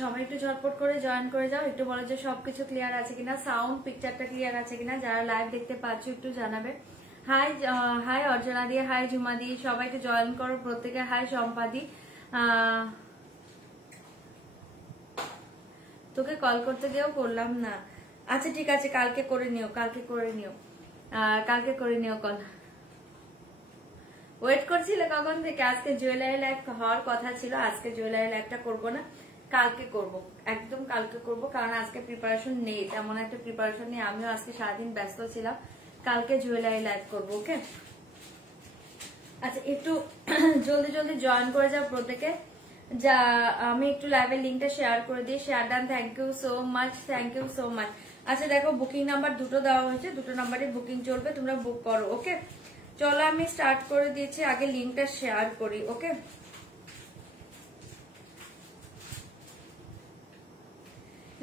সবাই একটু ঝটপট করে জয়েন করে যাও, একটু বলো যে সবকিছু ক্লিয়ার আছে কিনা, সাউন্ড পিকচারটা ক্লিয়ার আছে কিনা, যারা লাইভ দেখতে পাচ্ছ একটু জানাবে। হাই হাই অর্চনা দিয়ে, হাই ঝুমা দি, সবাই একটু জয়েন করো প্রত্যেকে। হাই সম্পাদি, তোকে কল করতে গিয়েও করলাম না। আচ্ছা ঠিক আছে, কালকে করে নিও, কালকে করে নিও, কালকে করে নিও কল। ওয়েট করছিলে কখন থেকে? আজকে জুয়েলারি লাইভ হওয়ার কথা ছিল, আজকে জুয়েলারি লাইভটা করবো না, কালকে করব, একদম কালকে করব, কারণ আজকে প্রিপারেশন নেই, তেমন একটা প্রিপারেশন নেই, আমিও আজকে সারাদিন ব্যস্ত ছিলাম। কালকে জুয়েলারি লাইভ করবো, ওকে? আচ্ছা একটু জলদি জলদি জয়েন করে যাও প্রত্যেকে। যা আমি একটু লাইভের লিঙ্কটা শেয়ার করে দিই। Share done, thank you so much, thank you so much. আচ্ছা দেখো, বুকিং নাম্বার দুটো দেওয়া হয়েছে, দুটো নাম্বারে বুকিং চলবে, তোমরা বুক করো, ওকে? চলো আমি স্টার্ট করে দিয়েছি, আগে লিঙ্কটা শেয়ার করি, ওকে?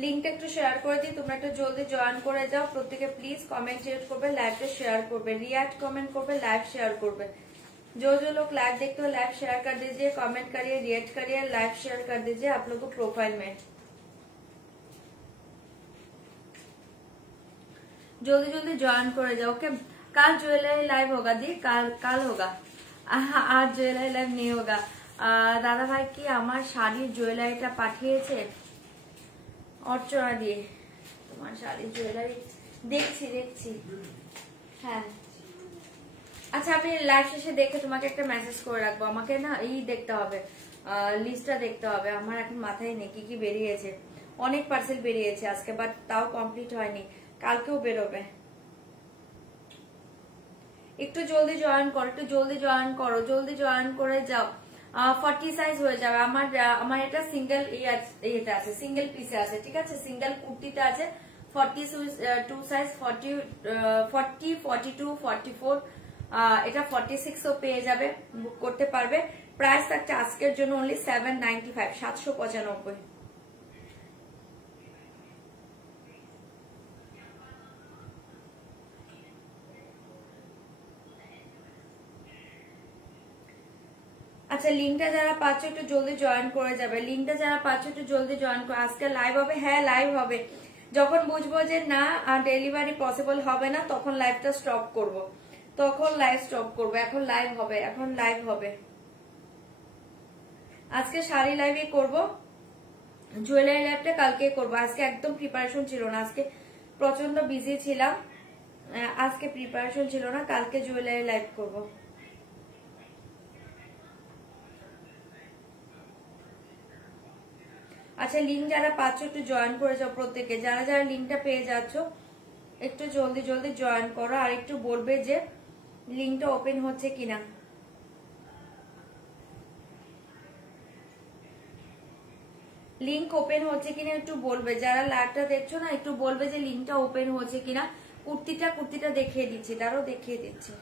লিঙ্কটা একটু শেয়ার করে দিই, তোমরা একটু জলদি জয়েন করে যাও প্রত্যেকে। প্লিজ কমেন্ট করবে, লাইভটা শেয়ার করবে, रिएक्ट कमेंट করবে, লাইভ শেয়ার করবে। जो लोग लाइव देखते हो लाइव शेयर कर दीजिए, कमेंट करिए, रिएक्ट करिए, लाइव शेयर कर दीजिए आप लोग को प्रोफाइल में। जल्दी जल्दी ज्वाइन कर जाओ, ओके? कल ज्वेलरी लाइव होगा दी, कल होगा, आज ज्वेलरी लाइव नहीं होगा। दादा भाई की আমার শাড়ির জুয়েলারিটা পাঠিয়েছে অর্চনা দিয়ে, তোমার শাড়ির জুয়েলারি দেখছি। হ্যাঁ আচ্ছা, আমি লাইভ শেষে দেখে তোমাকে একটা মেসেজ করে রাখবো। আমাকে না দেখতে হবে, লিস্টটা দেখতে হবে, আমার এখন মাথায় নেই কি কি বেরিয়েছে। অনেক পার্সেল বেরিয়েছে আজকে, বাট তাও কমপ্লিট হয়নি, কালকেও বেরোবে। একটু জলদি জয়েন করো, একটু জলদি জয়েন করো, জলদি জয়েন করে যাও। 40 সাইজ হয়ে যাবে আমার এটা সিঙ্গেল ইয়েটা আছে, সিঙ্গেল পিসে আছে, ঠিক আছে? সিঙ্গেল কুর্তিটা আছে 42 সাইজ, 40, 42, 44, এটা 46ও পেয়ে যাবে, বুক করতে পারবে। প্রাইস থাকছে আজকের জন্য অনলি 795, 795। আচ্ছা লিঙ্কটা যারা পাচ্ছ একটু জলদি জয়েন করে যাবে, লিঙ্কটা যারা পাচ্ছ একটু জলদি জয়েন করে। আজকে লাইভ হবে, হ্যাঁ লাইভ হবে, যখন বুঝবো যে না ডেলিভারি পসিবল হবে না তখন লাইভটা স্টপ করব, তখন লাইভ স্টপ করবো। এখন লাইভ হবে, এখন লাইভ হবে। আজকে শাড়ি লাইভে করব, জুয়েলারি লাইভটা কালকে করব। আজকে একদম প্রিপারেশন ছিল না, আজকে প্রচন্ড বিজি ছিলাম, আজকে প্রিপারেশন ছিল না, কালকে জুয়েলারি লাইভ করব। আচ্ছা লিঙ্ক যারা পাচ্ছ একটু জয়েন করে যাও প্রত্যেকে, যারা যারা লিঙ্কটা পেয়ে যাচ্ছ একটু জলদি জলদি জয়েন করো, আর একটু বলবে যে লিঙ্কটা ওপেন হচ্ছে কিনা। লিঙ্ক ওপেন হচ্ছে কিনা একটু বলবে, যারা লাইভটা দেখছো না একটু বলবে যে লিঙ্কটা ওপেন হচ্ছে কিনা। কুর্তিটা দেখিয়ে দিচ্ছি, তারও দেখিয়ে দিচ্ছি।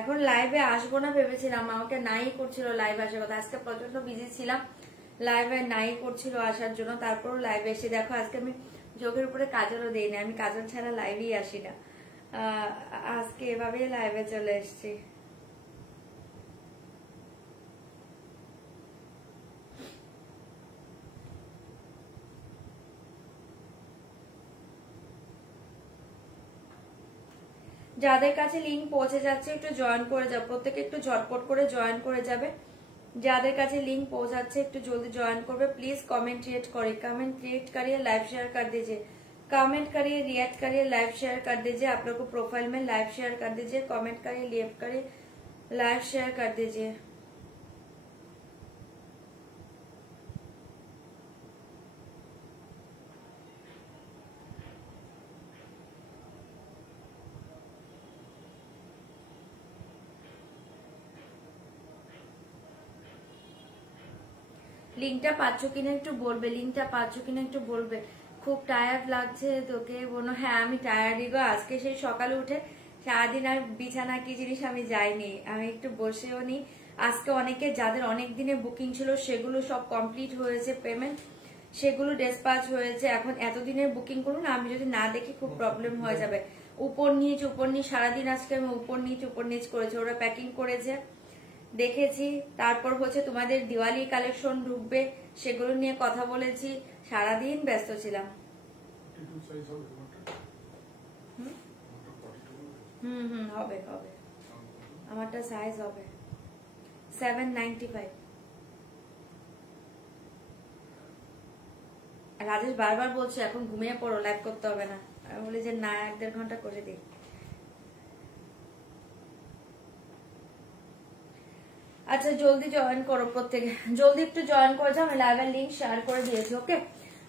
এখন লাইভে আসবো না ভেবেছিলাম, আমাকে নাই করছিল লাইভ আসার কথা, আজকে প্রচন্ড বিজি ছিলাম, লাইভে নাই করছিল আসার জন্য, তারপরও লাইভে এসে দেখো আজকে আমি চোখের উপরে কাজলও দিই না, আমি কাজল ছাড়া লাইভেই আসি না, আজকে এভাবেই লাইভে চলে এসেছি। যাদের কাছে লিঙ্ক পৌঁছে যাচ্ছে একটু জয়েন করে যাও প্রত্যেকে, একটু ঝটপট করে জয়েন করে যাবে। যাদের কাছে लिंक पहुंचाচ্ছে একটু জলদি জয়েন করবে प्लीज। कमेंट क्रिएट करिए, कमेंट क्रिएट करिए, लाइव शेयर कर दीजिए, कमेंट करिए, रिएक्ट करिए, लाइव शेयर कर दीजिए। आप लोग को प्रोफाइल में लाइव शेयर कर दीजिए, कमेंट करिए, लिव करिए, लाइव शेयर कर दीजिए। লিংকটা পাচ্ছ কিনা একটু বলবে, লিংকটা পাচ্ছ কিনা একটু বলবে। খুব টায়ার্ড লাগছে তোকে বোনো? হ্যাঁ আমি টায়ার্ডই গো, আজকে সেই সকালে উঠে সারাদিন আর বিছানা কি জিনিস আমি যাইনি, আমি একটু বসেও নি। আজকে অনেকে যাদের অনেক দিনে বুকিং ছিল সেগুলো সব কমপ্লিট হয়েছে, পেমেন্ট সেগুলো ডিসপ্যাচ হয়েছে। এখন এতদিনের বুকিং করুন, আমি যদি না দেখি খুব প্রবলেম হয়ে যাবে। উপর নিচ সারাদিন আজকে আমি উপর নিচ করেছি, ওরা প্যাকিং করেছে দেখেছি। তারপর হচ্ছে তোমাদের দিওয়ালি কালেকশন ঢুকবে, সেগুলো নিয়ে কথা বলেছি, সারাদিন ব্যস্ত ছিলাম। হবে হবে, আমারটা সাইজ হবে 795। রাজেশ বারবার বলছে এখন ঘুমিয়ে পড়ো, লাইভ করতে হবে না। আমি বলি যে না, 1-1.5 ঘন্টা করে দিই। আচ্ছা জলদি জয়েন করো, প্রত্যেকে জলদি একটু জয়েন করে যাও, আমি লাইভের লিংক শেয়ার করে দিয়েছি। ওকে,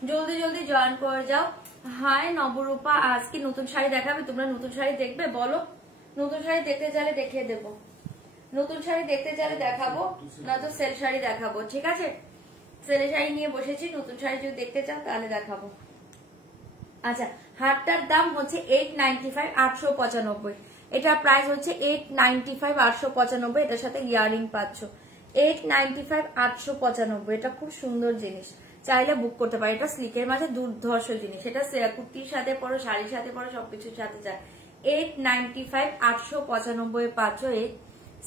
জলদি জয়েন করে যাও। হাই নবরূপা, আজকে নতুন শাড়ি দেখাবে? তোমরা নতুন শাড়ি দেখবে বলো? নতুন শাড়ি দেখতে চাইলে দেখিয়ে দেবো, নতুন শাড়ি দেখতে চাইলে দেখাবো, না তো সেল শাড়ি দেখাবো। ঠিক আছে, সেল শাড়ি নিয়ে বসেছি, নতুন শাড়ি যদি দেখতে চাও তাহলে দেখাবো। আচ্ছা, হারটার দাম হচ্ছে 895, 895। এটার প্রাইস হচ্ছে 895, 895। এটার সাথে ইয়ারিং পাচ্ছ 895, 895। এটা খুব সুন্দর জিনিস, চাইলে বুক করতে পারে। এটা স্লিকের মাঝে দুর্ধর্ষ জিনিস, এটা কুর্তির সাথে পরো, শাড়ির সাথে পরো, সবকিছুর সাথে যায়। 895, 895 পাচ্ছ এই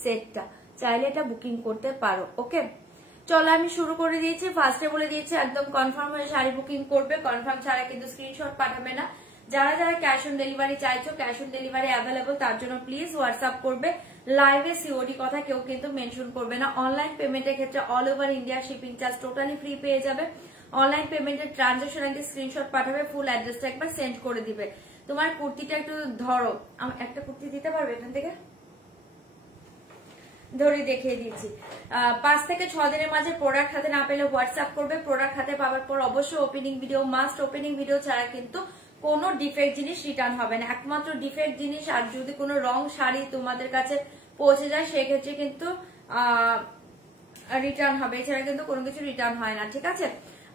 সেটটা, চাইলে এটা বুকিং করতে পারো। ওকে, চলো আমি শুরু করে দিয়েছি। ফার্স্টে বলে দিয়েছি একদম কনফার্ম হয়ে শাড়ি বুকিং করবে, কনফার্ম ছাড়া কিন্তু স্ক্রিনশট পাঠাবে না। যারা যারা ক্যাশ অন ডেলিভারি চাইছো, ক্যাশ অন ডেলিভারি অ্যাভেলেবল, তার জন্য প্লিজ হোয়াটসঅ্যাপ করবে। লাইভে সিওডি কথা কেউ কিন্তু মেনশন করবে না। অনলাইন পেমেন্টের ক্ষেত্রে all over India shipping charge totally free পেয়ে যাবে। অনলাইন পেমেন্টের ট্রানজাকশন আইডি স্ক্রিনশট পাঠাবে, ফুল অ্যাড্রেসটা একবার সেন্ড করে দিবে। তোমার কুর্তিটা একটু ধরো, একটা কুর্তি দিতে পারবে এখান থেকে? ধরে দেখিয়ে দিচ্ছি। 5 থেকে 6 দিনের মাঝে প্রোডাক্ট হাতে না পেলে হোয়াটসঅ্যাপ করবে। প্রোডাক্ট হাতে পাওয়ার পর অবশ্যই opening video must, opening video ছাড়া কিন্তু কোনো ডিফেক্ট জিনিস রিটার্ন হবে না। একমাত্র ডিফেক্ট জিনিস আর যদি কোনো রং শাড়ি তোমাদের কাছে পৌঁছে যায় সেক্ষেত্রে কিন্তু রিটার্ন হবে, এছাড়া কিন্তু কোনো কিছু রিটার্ন হয় না। ঠিক আছে,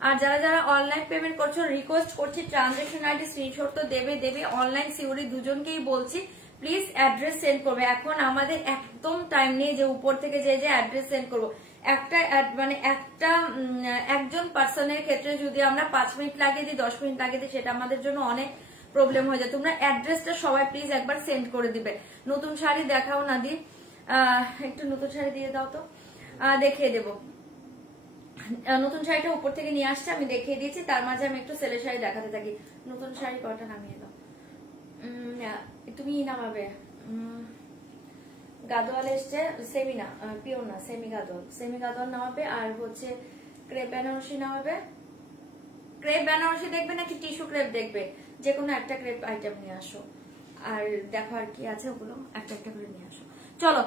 আর যারা যারা অনলাইন পেমেন্ট করছো রিকোয়েস্ট করছি ট্রানজাকশন আইডি স্ক্রিনশট তো দেবে। অনলাইন সিওরি দুজনকেই বলছি প্লিজ অ্যাড্রেস সেন্ড করবে। এখন আমাদের একদম টাইম নেই যে উপর থেকে যে অ্যাড্রেস সেন্ড করবো। একজন পার্সনের ক্ষেত্রে যদি আমরা 5 মিনিট লাগিয়ে দিই, 10 মিনিট লাগিয়ে দিই, সেটা আমাদের জন্য অনেক প্রবলেম হয়ে যায়। তোমরা অ্যাড্রেসটা সবাই প্লিজ একবার সেন্ড করে দিবে। নতুন শাড়ি দেখাও না দি, একটু নতুন শাড়ি দিয়ে দাও তো, দেখিয়ে দেবো। নতুন শাড়িটা উপর থেকে নিয়ে আসছে, আমি দেখিয়ে দিয়েছি। তার মাঝে আমি একটু সেলের শাড়ি দেখাতে থাকি। নতুন শাড়ি কটা নামিয়ে দাও, তুমি নামাবে। গাদোয়াল এসছে, সেমি না পিওর না, সেমি গাদোয়াল নামাবে। আর হচ্ছে ক্রেপ বেনারসি নামাবে। ক্রেপ বেনারসি দেখবে নাকি টিস্যু ক্রেপ দেখবে? যে কোনো একটা ক্রেপ আইটেম নিয়ে আসো। আর দেখো আর কি আছে, ওগুলো একটা একটা করে নিয়ে আসো। চলো,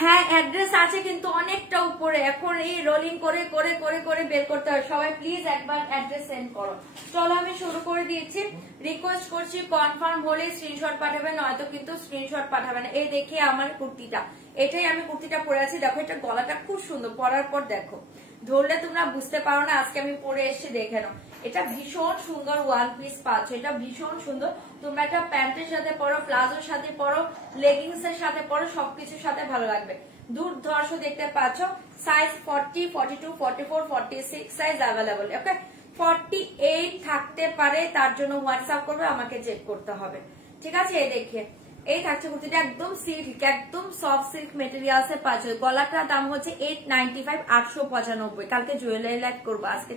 হ্যাঁ অ্যাড্রেস আছে কিন্তু অনেকটা উপরে। এখন এই রোলিং করে করে করে করে বের করতে হয়। সবাই প্লিজ একবার অ্যাড্রেস সেন্ড করো। চলো আমি শুরু করে দিয়েছি। রিকোয়েস্ট করছি কনফার্ম হলে স্ক্রিনশট পাঠাবেন, নয়তো কিন্তু স্ক্রিনশট পাঠাবেন। এই দেখে আমার কুর্তিটা, এটাই আমি কুর্তিটা পরে আছি। দেখো এটা গলাটা খুব সুন্দর, পরার পর দেখো, ধরলে তোমরা বুঝতে পারো না। আজকে আমি পরে এসে দেখে নাও, এটা ভীষণ সুন্দর ওয়ান পিস পাচ্ছ। এটা ভীষণ সুন্দর। তোমরা একটা প্যান্টের সাথে পরো, প্লাজোর সাথে পরো, লেগিংস এর সাথে পরো, সবকিছুর সাথে ভালো লাগবে। দুর্ধর্ষ দেখতে পাচ্ছ। Size 40, 42, 44, 46 size available. ওকে, 48 থাকতে পারে, তার জন্য হোয়াটসঅ্যাপ করবে, আমাকে চেক করতে হবে। ঠিক আছে, এই দেখে এই থাকছে কুর্তিটা, একদম সিল্ক, একদম সফট সিল্ক মেটেরিয়ালস এর পাচ্ছ। গলাটার দাম হচ্ছে 895, 895। কালকে জুয়েলারি লাইভ করবো, আজকে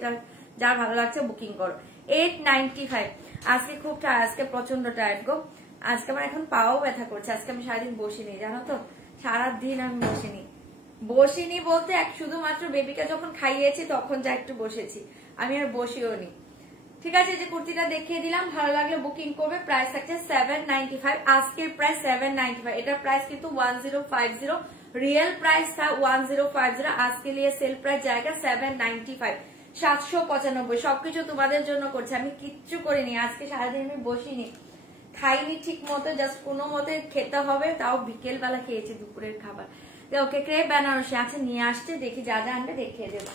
যার ভালো লাগছে বুকিং করো। 895। আজকে খুব আজকে প্রচন্ড টায়ার্ড গো। আজকে আমার এখন পাও ব্যথা করছে। আজকে আমি সারাদিন বসিনি, জানো তো, সারাদিন আমি বসিনি বলতে শুধুমাত্র বেবিকে যখন খাইয়েছি তখন যা একটু বসেছি, আমি আর বসিও নি। ঠিক আছে, যে কুর্তিটা দেখিয়ে দিলাম, ভালো লাগলে বুকিং করবে। প্রাইস থাকছে 795, আজকের প্রাইস 795। এটার প্রাইস কিন্তু 1050, রিয়েল প্রাইস था 1050। আজকে লিয়ে সেল প্রাইস জায়গা 795, 795। সবকিছু তোমাদের জন্য করছে, আমি কিচ্ছু করিনি। আজকে সারাদিন আমি বসিনি, খাইনি ঠিক মতো, জাস্ট কোনো মতে খেতে হবে, তাও বিকেল বেলা খেয়েছি দুপুরের খাবার। ওকে, ক্রেপ বেনারসি আছে, নিয়ে আসছে, দেখি যা যা আনবে দেখিয়ে দেবো।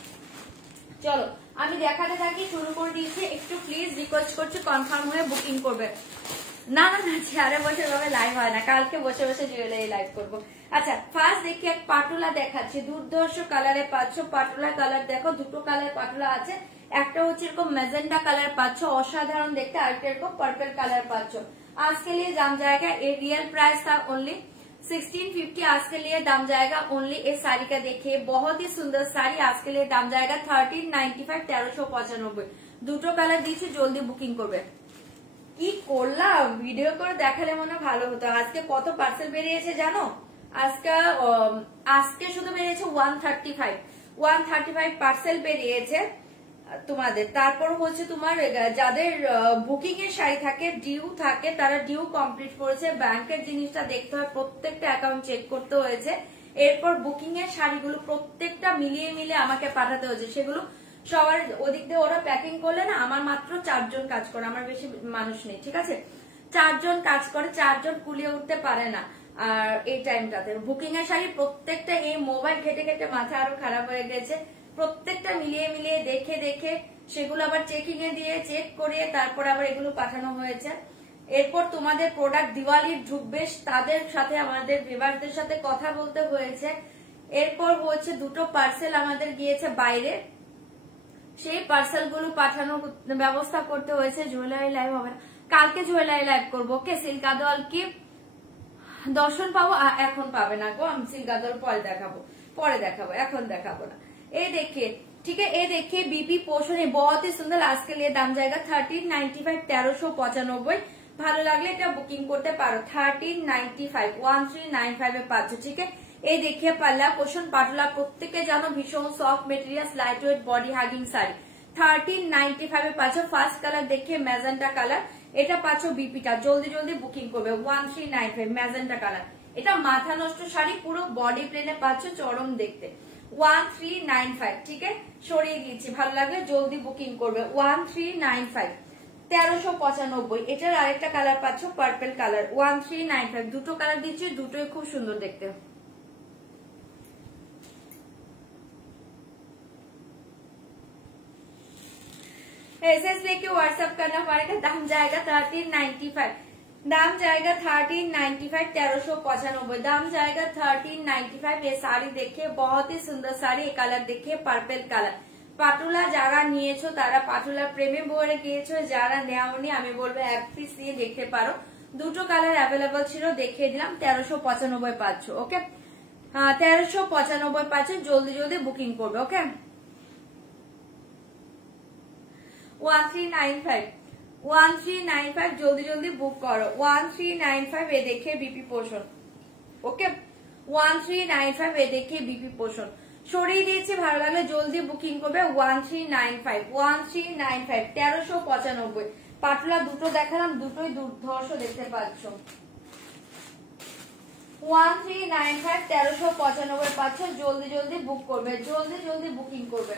চলো আমি দেখাতে থাকি, শুরু করে দিয়েছি। একটু প্লিজ রিকোয়েস্ট করছি কনফার্ম হয়ে বুকিং করবে। না না না, চেয়ারে বসে ভাবে লাইভ হয় না, কালকে বসে বসে জুয়েলারি লাইভ করবো। আচ্ছা, ফার্স্ট দেখি এক পাটুলা দেখাচ্ছি, দুর্ধর্ষ কালারে পাচ্ছ। পাটুলা কালার দেখো, দুটো কালার পাটুলা আছে। একটা হচ্ছে এরকম ম্যাজেন্ডা কালার পাচ্ছ, অসাধারণ দেখতে। আরেকটা এরকম পার্পল কালার পাচ্ছ। आज के लिए दाम जाएगा, ये रियल प्राइस था ओनली 1650, आज के लिए दाम जाएगा ओनली। इस साड़ी का देखिए बहुत ही सुंदर साड़ी, आज के लिए दाम जाएगा 1395, 1395। দুটো কালার দিচ্ছি, জলদি বুকিং করবে। কি করলাম, ভিডিও করে দেখালে মনে ভালো হতো। আজকে কত পার্সেল বেরিয়েছে জানো? আজকে শুধু বেরিয়েছে 135 পার্সেল বেরিয়েছে তোমাদের। তারপর হচ্ছে তোমার যাদের বুকিং এর শাড়ি থাকে, ডিউ থাকে, তারা ডিউ কমপ্লিট করেছে। ব্যাংকের জিনিসটা দেখতে হয়, প্রত্যেকটা অ্যাকাউন্ট চেক করতে হয়েছে। এরপর বুকিং এর শাড়িগুলো প্রত্যেকটা মিলিয়ে আমাকে পাঠাতে হয়েছে। সেগুলো সবার ওদিক দিয়ে ওরা প্যাকিং করলে না, আমার মাত্র 4 জন কাজ করে, আমার বেশি মানুষ নেই, ঠিক আছে? 4 জন কাজ করে, 4 জন কুলিয়ে উঠতে পারে না। আর এই টাইমটাতে বুকিং এর শাড়ি প্রত্যেকটা, এই মোবাইল ঘেটে মাথা আরো খারাপ হয়ে গেছে। প্রত্যেকটা মিলিয়ে দেখে সেগুলো আবার চেকিং এ দিয়ে চেক করিয়ে তারপর আবার এগুলো পাঠানো হয়েছে। এরপর তোমাদের প্রোডাক্ট দিওয়ালির ঢুকবে, তাদের সাথে আমাদের ভিউয়ারদের সাথে কথা বলতে হয়েছে। এরপর হচ্ছে 2টো পার্সেল আমাদের গিয়েছে বাইরে, সেই পার্সেল গুলো পাঠানোর ব্যবস্থা করতে হয়েছে। জুয়েলারি লাইভ হবে না, কালকে জুয়েলারি লাইভ করবো। ওকে, সিল্কাদল কি দর্শন পাবো? এখন পাবে না গো, আমি সিল্কাদল পরে দেখাবো, এখন দেখাবো না। ये देखिए, ठीक है, ये देखिए बीपी पोर्शन है, बहुत ही सुंदर। आज के लिए दाम जाएगा 1395, 1395। ভালো লাগলে এটা বুকিং করতে পারো। 1395, 1395 এ পাচ্ছ, ঠিক है। এই দেখিয়ে পাল্লা পোর্শন পাটলা, প্রত্যেকে জানো ভীষণ soft material, light weight body hugging sari. 1395 এ পাচ্ছ। ফার্স্ট কালার দেখিয়ে ম্যাজেন্টা কালার, এটা পাচ্ছ বিপিটা, জলদি বুকিং করবে। 1395 ম্যাজেন্টা কালার, এটা মাথা নষ্ট শাড়ি, পুরো বডি প্লেনে পাচ্ছ, চরম দেখতে। 1395, ঠিক আছে, সরিয়ে দিচ্ছি। ভালো লাগলে জলদি বুকিং করবে। 1395, 1395। এটার আরেকটা কালার পাচ্ছ, পার্পল কালার। 1395, দুটো কালার দিচ্ছি, দুটোই খুব সুন্দর দেখতে। एसएस लेके व्हाट्सएप करना पड़ेगा। दाम जाएगा 1395, दाम जाएगा 1395, 1395। दाम जाएगा 1395। ये साड़ी देखिए बहुत ही सुंदर साड़ी, ये कलर देखिए পার্পল কালার। পাটুলা যারা নিয়েছো তারা পাটুলা প্রেমে পড়ে গিয়েছো, যারা নেওনি আমি বলবো এক পিস নিয়ে দেখতে পারো। দুটো কালার অ্যাভেলেবল ছিল, দেখিয়ে দিলাম। 1395 পাচ্ছ, ওকে, 1395 পাচ্ছ। জলদি বুকিং করবে, ওকে। 1395, 1395, জলদি বুক করো। 1395, এ দেখে বিপি পোর্শন, ওকে। 1395, এ দেখে বিপি পোর্শন সরিয়ে দিয়েছি। ভালো লাগলে জলদি বুকিং করবে। 1395, 1395, 1395। পাটলা দুটো দেখালাম, দুটোই দুর্ধর্ষ দেখতে পাচ্ছ। 1395, 1395 পাচ্ছ। জলদি বুক করবে, জলদি বুকিং করবে।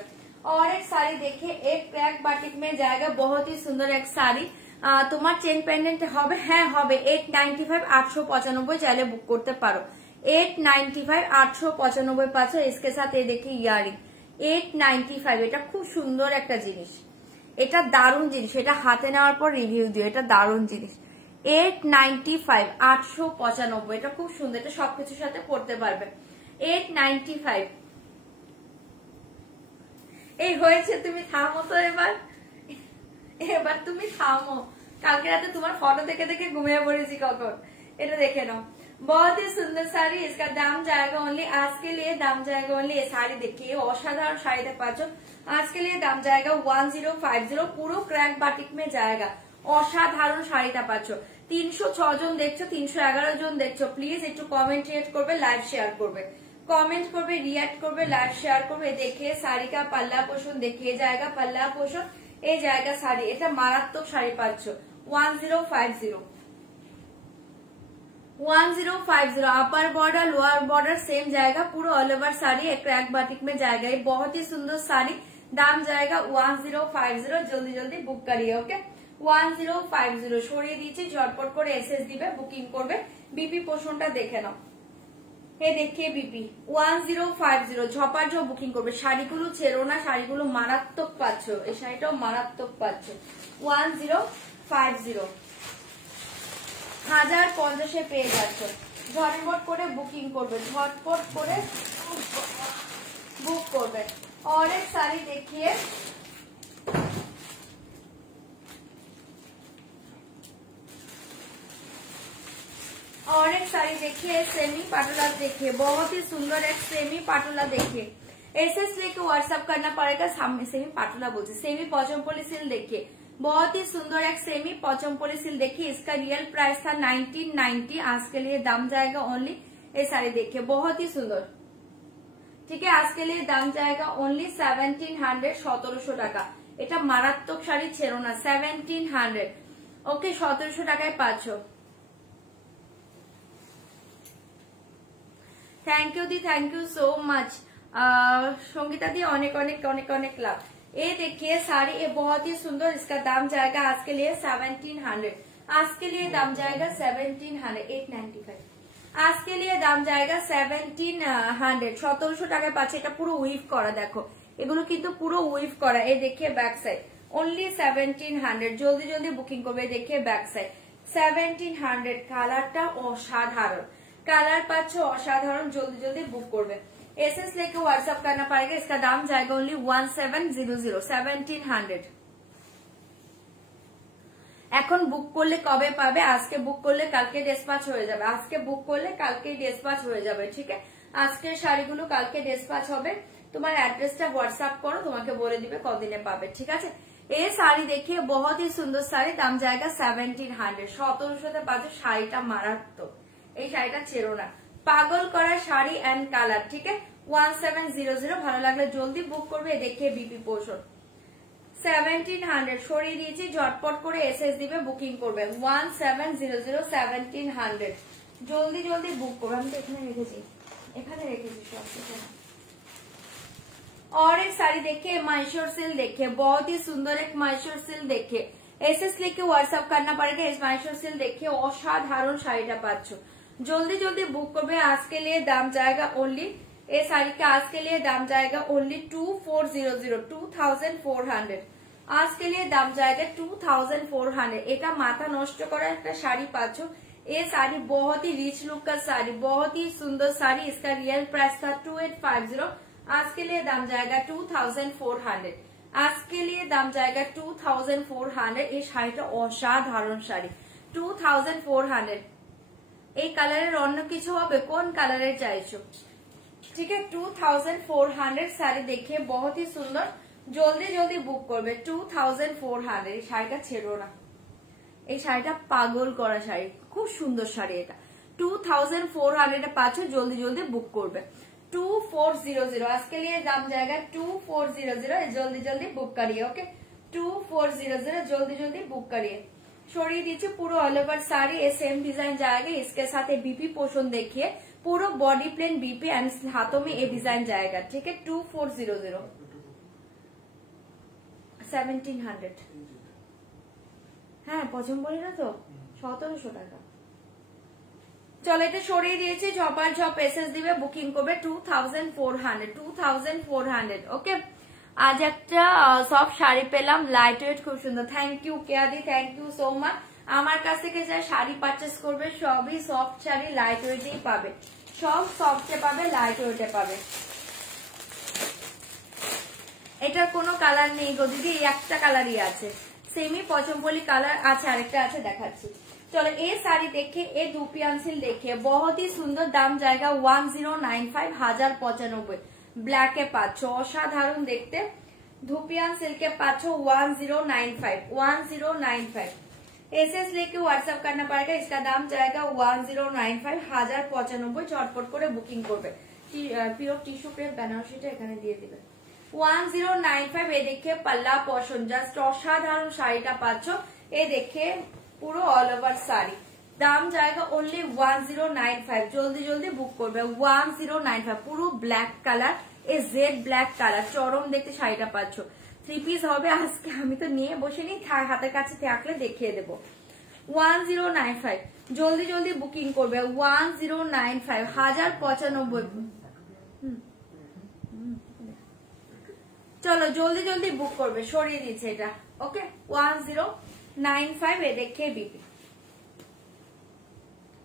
और एक साड़ी देखिए, एक क्रैक बाटिक में जाएगा, बहुत ही सुंदर एक साड़ी। তোমার চেন পেন্ডেন্ট হবে, হ্যাঁ হবে। 895, 895 চাইলে বুক করতে পারো। 895, 895 পাচ্ছ। इसके साथ ये देखिए ইয়ারিং, 895। এটা খুব সুন্দর একটা জিনিস, এটা দারুণ জিনিস, এটা হাতে নেওয়ার পর রিভিউ দিও, এটা দারুণ জিনিস। 895, 895, এটা খুব সুন্দর, এটা সবকিছুর সাথে পড়তে পারবে। 895। এই হয়েছে, তুমি থামো তো এবার তুমি থামো। কালকে রাতে তোমার ফটো দেখে ঘুমিয়ে পড়েছি কখন, এটা দেখে নাও। बहुत ही सुंदर साड़ी, इसका दाम जाएगा ओनली, आज के लिए दाम जाएगा ओनली। ये साड़ी देखिए असाधारण শাড়িতে পাচ্ছ। आज के लिए दाम जाएगा 1050, পুরো ক্র্যাক বাটিক में जाएगा। অসাধারণ শাড়িটা পাচ্ছ। 306 জন দেখছো, 311 জন দেখছো। প্লিজ একটু কমেন্ট করবে, লাইভ শেয়ার করবে, कमेंट करबे, रिएक्ट करबे, लाइव शेयर करबे। देखिए साड़ी का पल्ला पोषण देखिए जाएगा, पल्ला पोषण এই জায়গা শাড়ি, এটা মারাত্মক শাড়ি পাচ্ছ। 1050, 1050। Upper border lower border same जाएगा, पूरा ऑल ओवर साड़ी एक क्रैक बाटिक में जाएगा। ये बहुत ही सुंदर साड़ी, दाम जाएगा 1050। जल्दी बुक करिए, ओके। 1050 সরিয়ে দিয়েছি, ঝটপট করে এসএস দিবে, বুকিং করবে। বিপি পোর্শনটা দেখে নাও, এই দেখিয়ে বিপি 1050 ঝপাঝপ বুকিং করবে। শাড়িগুলো ছেড়ো না, শাড়িগুলো মারাত্মক পাচ্ছ, এই শাড়িটাও মারাত্মক পাচ্ছ। 1050, 1050 পেয়ে যাচ্ছ। ঝটপট করে বুকিং করবে, ঝটপট করে বুক করবে। और एक साड़ी देखिए, देखिए सेमी पाटोला देखिए, बहुत ही सुंदर एक सेमी पाटोला देखिए, एसएस लेके व्हाट्सअप करना पड़ेगा। सामने सेमी पाटोला बोलते, सेमी पचमपल्ली सिल्क देखिए, बहुत ही सुंदर एक सेमी पचमपल्ली सिल्क देखिए। इसका रियल प्राइस था 1990, आज के लिए दाम जाएगा ओनली, ये साड़ी देखिए बहुत ही सुंदर, ठीक है। आज के लिए दाम जाएगा ओनली 1700, 1700 টাকা। এটা মারাত্মক শাড়ি ছেড়ো না, 1700, ওকে 1700 টাকায় পাচ্ছ। थैंक यू दी, thank you so much Sangeeta दी, अनेक अनेक अनेक अनेक लाभ। ये देखिए साड़ी, ये बहुत ही सुंदर, इसका दाम जाएगा आज के लिए 1700, आज के लिए दाम जाएगा 1700, 895, आज के लिए दाम जाएगा 1700, 1700 টাকায় পাচ্ছে। এটা পুরো উইভ করা, দেখো এগুলো কিন্তু পুরো উইভ করা। এই देखिए बैक साइड ओनली 1700, জলদি জলদি বুকিং করবে। देखिए बैक साइड 1700, কালারটা অসাধারণ, কালার পাচ্ছ অসাধারণ, জলদি জলদি বুক করবে। एसएस लेके व्हाट्सएप करना पड़ेगा, इसका दाम जाएगा ओनली 1700, 1700। এখন বুক করলে কবে পাবে? আজকে বুক করলে কালকে ডিসপ্যাচ হয়ে যাবে, আজকে বুক করলে কালকে ডিসপ্যাচ হয়ে যাবে, ঠিক আছে। আজকের শাড়িগুলো কালকে ডিসপ্যাচ হবে। তোমার অ্যাড্রেসটা হোয়াটসঅ্যাপ করো, তোমাকে বলে দিবে কদিনে পাবে, ঠিক আছে। এই শাড়ি देखिए बहुत ही सुंदर শাড়ি, দাম जाएगा 1700, 1700 পাচ্ছ। শাড়িটা মারাত্মক, এই শাড়িটা ছেড়ো না, পাগল করা শাড়ি এন্ড কালার, ঠিক আছে। 1700, ভালো লাগলে জলদি বুক করবে। देखिए বিপি পোর্শন 1700 সরিয়ে দিয়েছি, ঝটপট করে এসএস দিবে, বুকিং করবে 1700, 1700, জলদি জলদি বুক করবে। আমি তো এখানে রেখেছি, এখানে রেখেছি সব। और एक साड़ी देखिए मैसूर सिल्क देखिए, बहुत ही सुंदर एक मैसूर सिल्क देखिए, एसएस लेके व्हाट्सएप करना पड़ेगा। इस मैसूर सिल्क देखिए असाधारण শাড়িটা পাচ্ছ, जल्दी जल्दी बुक करबे। आज के लिए दाम जाएगा ओनली, ये साड़ी का आज के लिए दाम जाएगा ओनली 2400, 2400, आज के लिए दाम जाएगा 2400। এটা মাথা নষ্ট করা একটা শাড়ি পাচ্ছ। ये साड़ी बहुत ही रिच लुक का साड़ी, बहुत ही सुंदर साड़ी, इसका रियल प्राइस था 2850, आज के लिए दाम जाएगा 2400, आज के लिए दाम जाएगा 2400। ये শাড়িটা অসাধারণ শাড়ি, 2400। এই কালারের অন্য কিছু হবে, কোন কালারের চাইছো, ঠিক है। 2400 শাড়ি देखिए बहुत ही सुंदर, জলদি জলদি বুক করবে। 2400, এই শাড়িটা ছেড়ো না, এই শাড়িটা পাগল করা শাড়ি, খুব সুন্দর শাড়ি এটা। 2400 পাচ্ছ, জলদি জলদি বুক করবে। 2400, आज के लिए दाम जाएगा 2400, जल्दी जल्दी बुक करिए, ओके 2400, जल्दी जल्दी बुक करिए। সরিয়ে দিচ্ছি পুরো অল ওভার শাড়ি, ये सेम डिजाइन जाएगा, इसके साथ ये बीपी पोर्शन देखिए, पूरा बॉडी प्लेन बीपी एंड हाथों में ये डिजाइन जाएगा, ठीक है। 2400, 1700, হ্যাঁ পছন্দ না তো 1700 টাকা। চলো এটা সরিয়ে দিয়েছি, ঝপার ঝপ এসএস দিবে, বুকিং করবে 2400, 2400, ওকে। আজ একটা সব শাড়ি পেলাম, লাইট ওয়েট, খুব সুন্দর। থ্যাংক ইউ কেয়াদি, থ্যাংক ইউ সো মাচ। আমার কাছ থেকে যা শাড়ি পারচেস করবে সবই সফট শাড়ি, লাইট ওয়েটেই পাবে, সব সফটে পাবে, লাইট ওয়েটে পাবে। এটার কোনো কালার নেই গো দিদি, একটা কালারই আছে, সেমি পচমপল্লি কালার আছে, আরেকটা আছে দেখাচ্ছি। चलो ये साड़ी देखिए, ये धूपियान सिल्क देखिए, बहुत ही सुंदर, दाम जाएगा 1095, 1095, ब्लैक के पाचो असाधारण देखते, धूपियान सिल्क के पाचो 1095, 1095। एसएस लेके व्हाट्सएप करना पड़ेगा, इसका दाम जाएगा 1095, 1095, झटपट করে বুকিং করবে। পিওর টিস্যু পেপার বেনারসিটা এখানে দিয়ে দিবে 1095। ये देखिए पल्ला पोर्शन, জাস্ট অসাধারণ শাড়িটা পাচ্ছ। ये देखिए পুরো অল ওভার শাড়ি, দাম जाएगा ओनली 1095, জলদি জলদি বুক করবে 1095। পুরো black colour, A Z black colour, চরম দেখতে শাড়িটা পাচ্ছ। 3 পিস হবে আজকে, আমি তো নিয়ে বসে নি, হাতের কাছে থাকলে দেখিয়ে দেবো। 1095, জলদি জলদি বুকিং করবে 1095, 1095। চলো জলদি জলদি বুক করবে, সরিয়ে দিচ্ছে এটা, ওকে 1095। এ দেখে বিপি,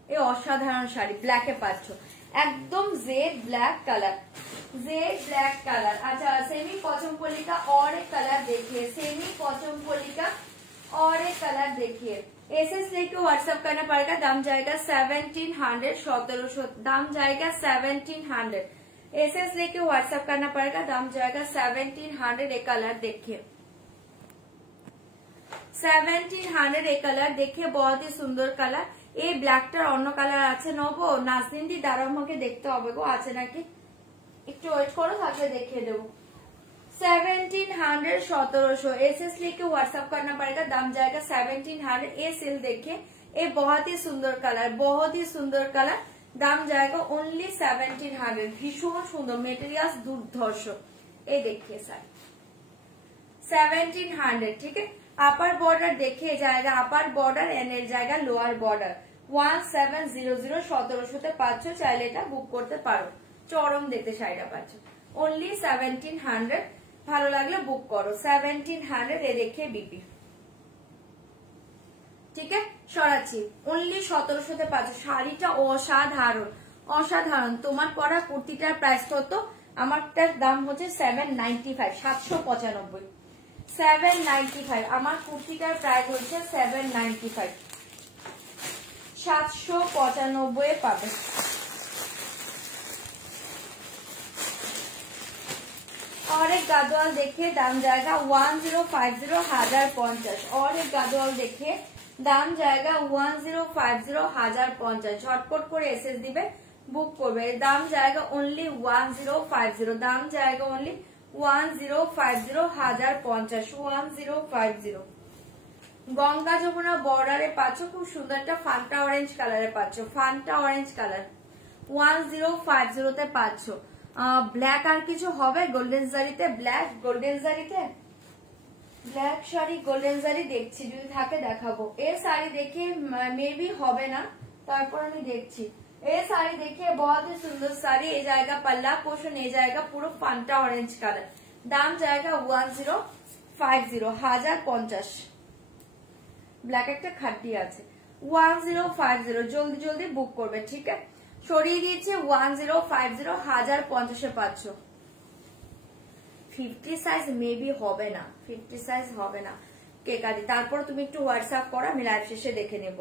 এই অসাধারণ শাড়ি ব্ল্যাকে পাচ্ছ, একদম jade black colour, jade black colour. अच्छा सेमी पचमपल्ली का और एक कलर देखिए, सेमी पचमपल्ली का और एक कलर देखिए, एसएस लेके व्हाट्सएप करना पड़ेगा, दाम जाएगा 1700, 1700 दाम जाएगा 1700। एसएस लेके व्हाट्सएप करना पड़ेगा, दाम जाएगा 1700। एक कलर देखिए 1700 एक कलर देखिए, बहुत ही সুন্দর কালার। এই ব্ল্যাকটার অন্য কালার আছে নেবো, নাজনীন দি দাঁড়াও আমাকে দেখতে হবে গো আছে নাকি, একটু ওয়েট করো থাকলে দেখিয়ে দেবো। 1700 1700 एसएस लेके व्हाट्सएप करना पड़ेगा, दाम जाएगा 1700। ये सिल देखिए, ये बहुत ही सुंदर कलर, बहुत ही सुंदर कलर, दाम जाएगा ओनली 1700। भीषण सुंदर मेटेरियल दुर्धर्ष। ये देखिए सर 1700, ठीक है। अपर बॉर्डर देखिए जाएगा, अपर बॉर्डर एन এর জায়গা লোয়ার বর্ডার 1700 1700 পাচ্ছ, চাইলে এটা বুক করতে পারো। চরম দেখতে শাড়িটা পাচ্ছ ओनली 1700। ভালো লাগলে বুক করো 1700। এ দেখে বিপি, ঠিক আছে সরাচ্ছি ओनली 1700 পাচ্ছ। শাড়িটা অসাধারণ অসাধারণ। তোমার পরা কুর্তিটার প্রাইস কত? আমারটার দাম হচ্ছে 795, 795, 795। আমার কুর্তিটার প্রাইস হচ্ছে 795, 795 পাবে। और एक गादोआल देखिए, दाम जाएगा 1050, 1050। और एक गादोआल देखिए, दाम जाएगा 1050, 1050। झटपट করে এসএস দিবে, বুক করবে। দাম जाएगा ओनली 1050, দাম जाएगा ओनली 1050, 1050, 1050। গঙ্গা যমুনা বর্ডারে পাচ্ছ, খুব সুন্দর একটা ফান্টা অরেঞ্জ কালারে পাচ্ছ, ফান্টা অরেঞ্জ কালার 1050 তে পাচ্ছ। ব্ল্যাক আর কিছু হবে গোল্ডেন জারিতে, ব্ল্যাক গোল্ডেন জারিতে, ব্ল্যাক শাড়ি গোল্ডেন জারি দেখছি, যদি থাকে দেখাবো। এই শাড়ি দেখে মেবি হবে না, তারপর আমি দেখছি। এই শাড়ি দেখে बहुत ही सुंदर শাড়ি। এই জায়গা পাল্লা পোষণ, এই জায়গা পুরো ফান্টা অরেঞ্জ কালার, দাম জায়গা 1050, 1050। ব্ল্যাক একটা খাড্ডি আছে 1050, জলদি জলদি বুক করবে, ঠিক আছে। সরিয়ে দিয়েছে 1050, 1050 পাচ্ছ। 50 সাইজ মেবি হবে না, 50 সাইজ হবে না কেকারি। তারপর তুমি একটু হোয়াটসঅ্যাপ করো, আমি লাইভ শেষে দেখে নেব।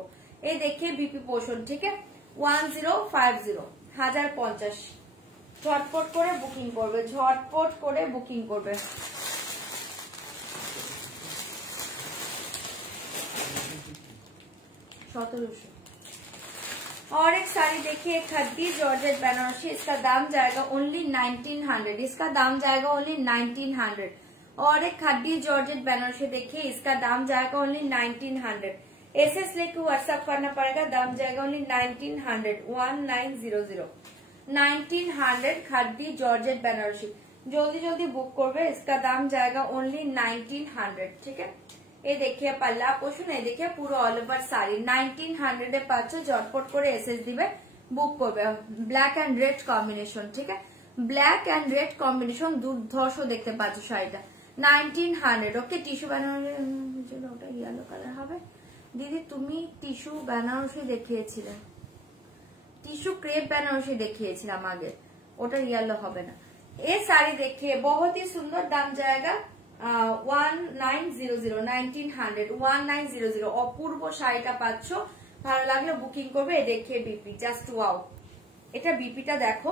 এই দেখিয়ে বিপি পোষণ, ঠিক আছে 1050, 1050। ঝটপট করে বুকিং করবে, ঝটপট করে বুকিং করবে। और एक साड़ी देखिए, खद्दी जॉर्जेट बनारसी, इसका दाम जाएगा ओनली 1900, इसका दाम जाएगा ओनली 1900। और एक खद्दी जॉर्जेट बनारसी देखिए, इसका दाम जाएगा ओनली 1900। एसएस लेके व्हाट्सएप करना पड़ेगा, दाम जाएगा ओनली 1900, 1900, 1900। खद्दी जॉर्जेट बनारसी जल्दी जल्दी बुक করবে, इसका दाम जाएगा ओनली 1900, ठीक है। ये देखिए पल्ला पोषण, ये देखिए পুরো অল ওভার শাড়ি 1900 এ পাচ্ছ। ঝটপট করে এসএস দিবে, বুক করবে। ব্ল্যাক এন্ড রেড কম্বিনেশন, ঠিক আছে, ব্ল্যাক এন্ড রেড কম্বিনেশন দুর্ধর্ষ দেখতে পাচ্ছ শাড়িটা 1900। ওকে টিস্যু বেনারসি, ওটা ইয়েলো কালার হবে দিদি। তুমি টিস্যু বেনারসি দেখিয়েছিলে, টিস্যু ক্রেপ বেনারসি দেখিয়েছিলাম আগে, ওটা ইয়েলো হবে না। ये साड़ी देखिए बहुत ही सुंदर, दाम जाएगा 1900, 1900, 1900। অপূর্ব শাড়িটা পাচ্ছ, ভালো লাগলে বুকিং করবে। দেখিয়ে বিপি, জাস্ট ওয়াও। এটা বিপিটা দেখো,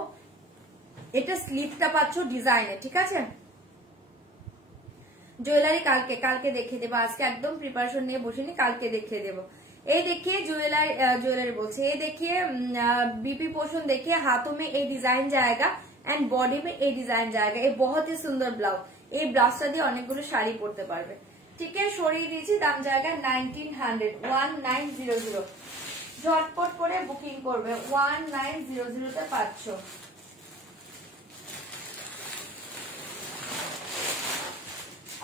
এটা স্লিপটা পাচ্ছ ডিজাইনে, ঠিক আছে। জুয়েলারি কালকে কালকে দেখিয়ে দেবো, আজকে একদম প্রিপারেশন নিয়ে বসিনি, কালকে দেখিয়ে দেবো। ये देखिए ज्वेलरी बोलते, ये देखिए बीपी पोर्शन देखिए, हाथों में ये डिजाइन जाएगा एंड बॉडी में ये डिजाइन जाएगा। ये बहुत ही सुंदर ब्लाउज, এই ব্লাউজটা দিয়ে অনেকগুলো শাড়ি পরতে পারবে, ঠিক আছে। সরিয়ে দিয়েছি, দাম জায়গা 1900, 1900। ঝটপট করে বুকিং করবে, 1900 তে পাচ্ছ।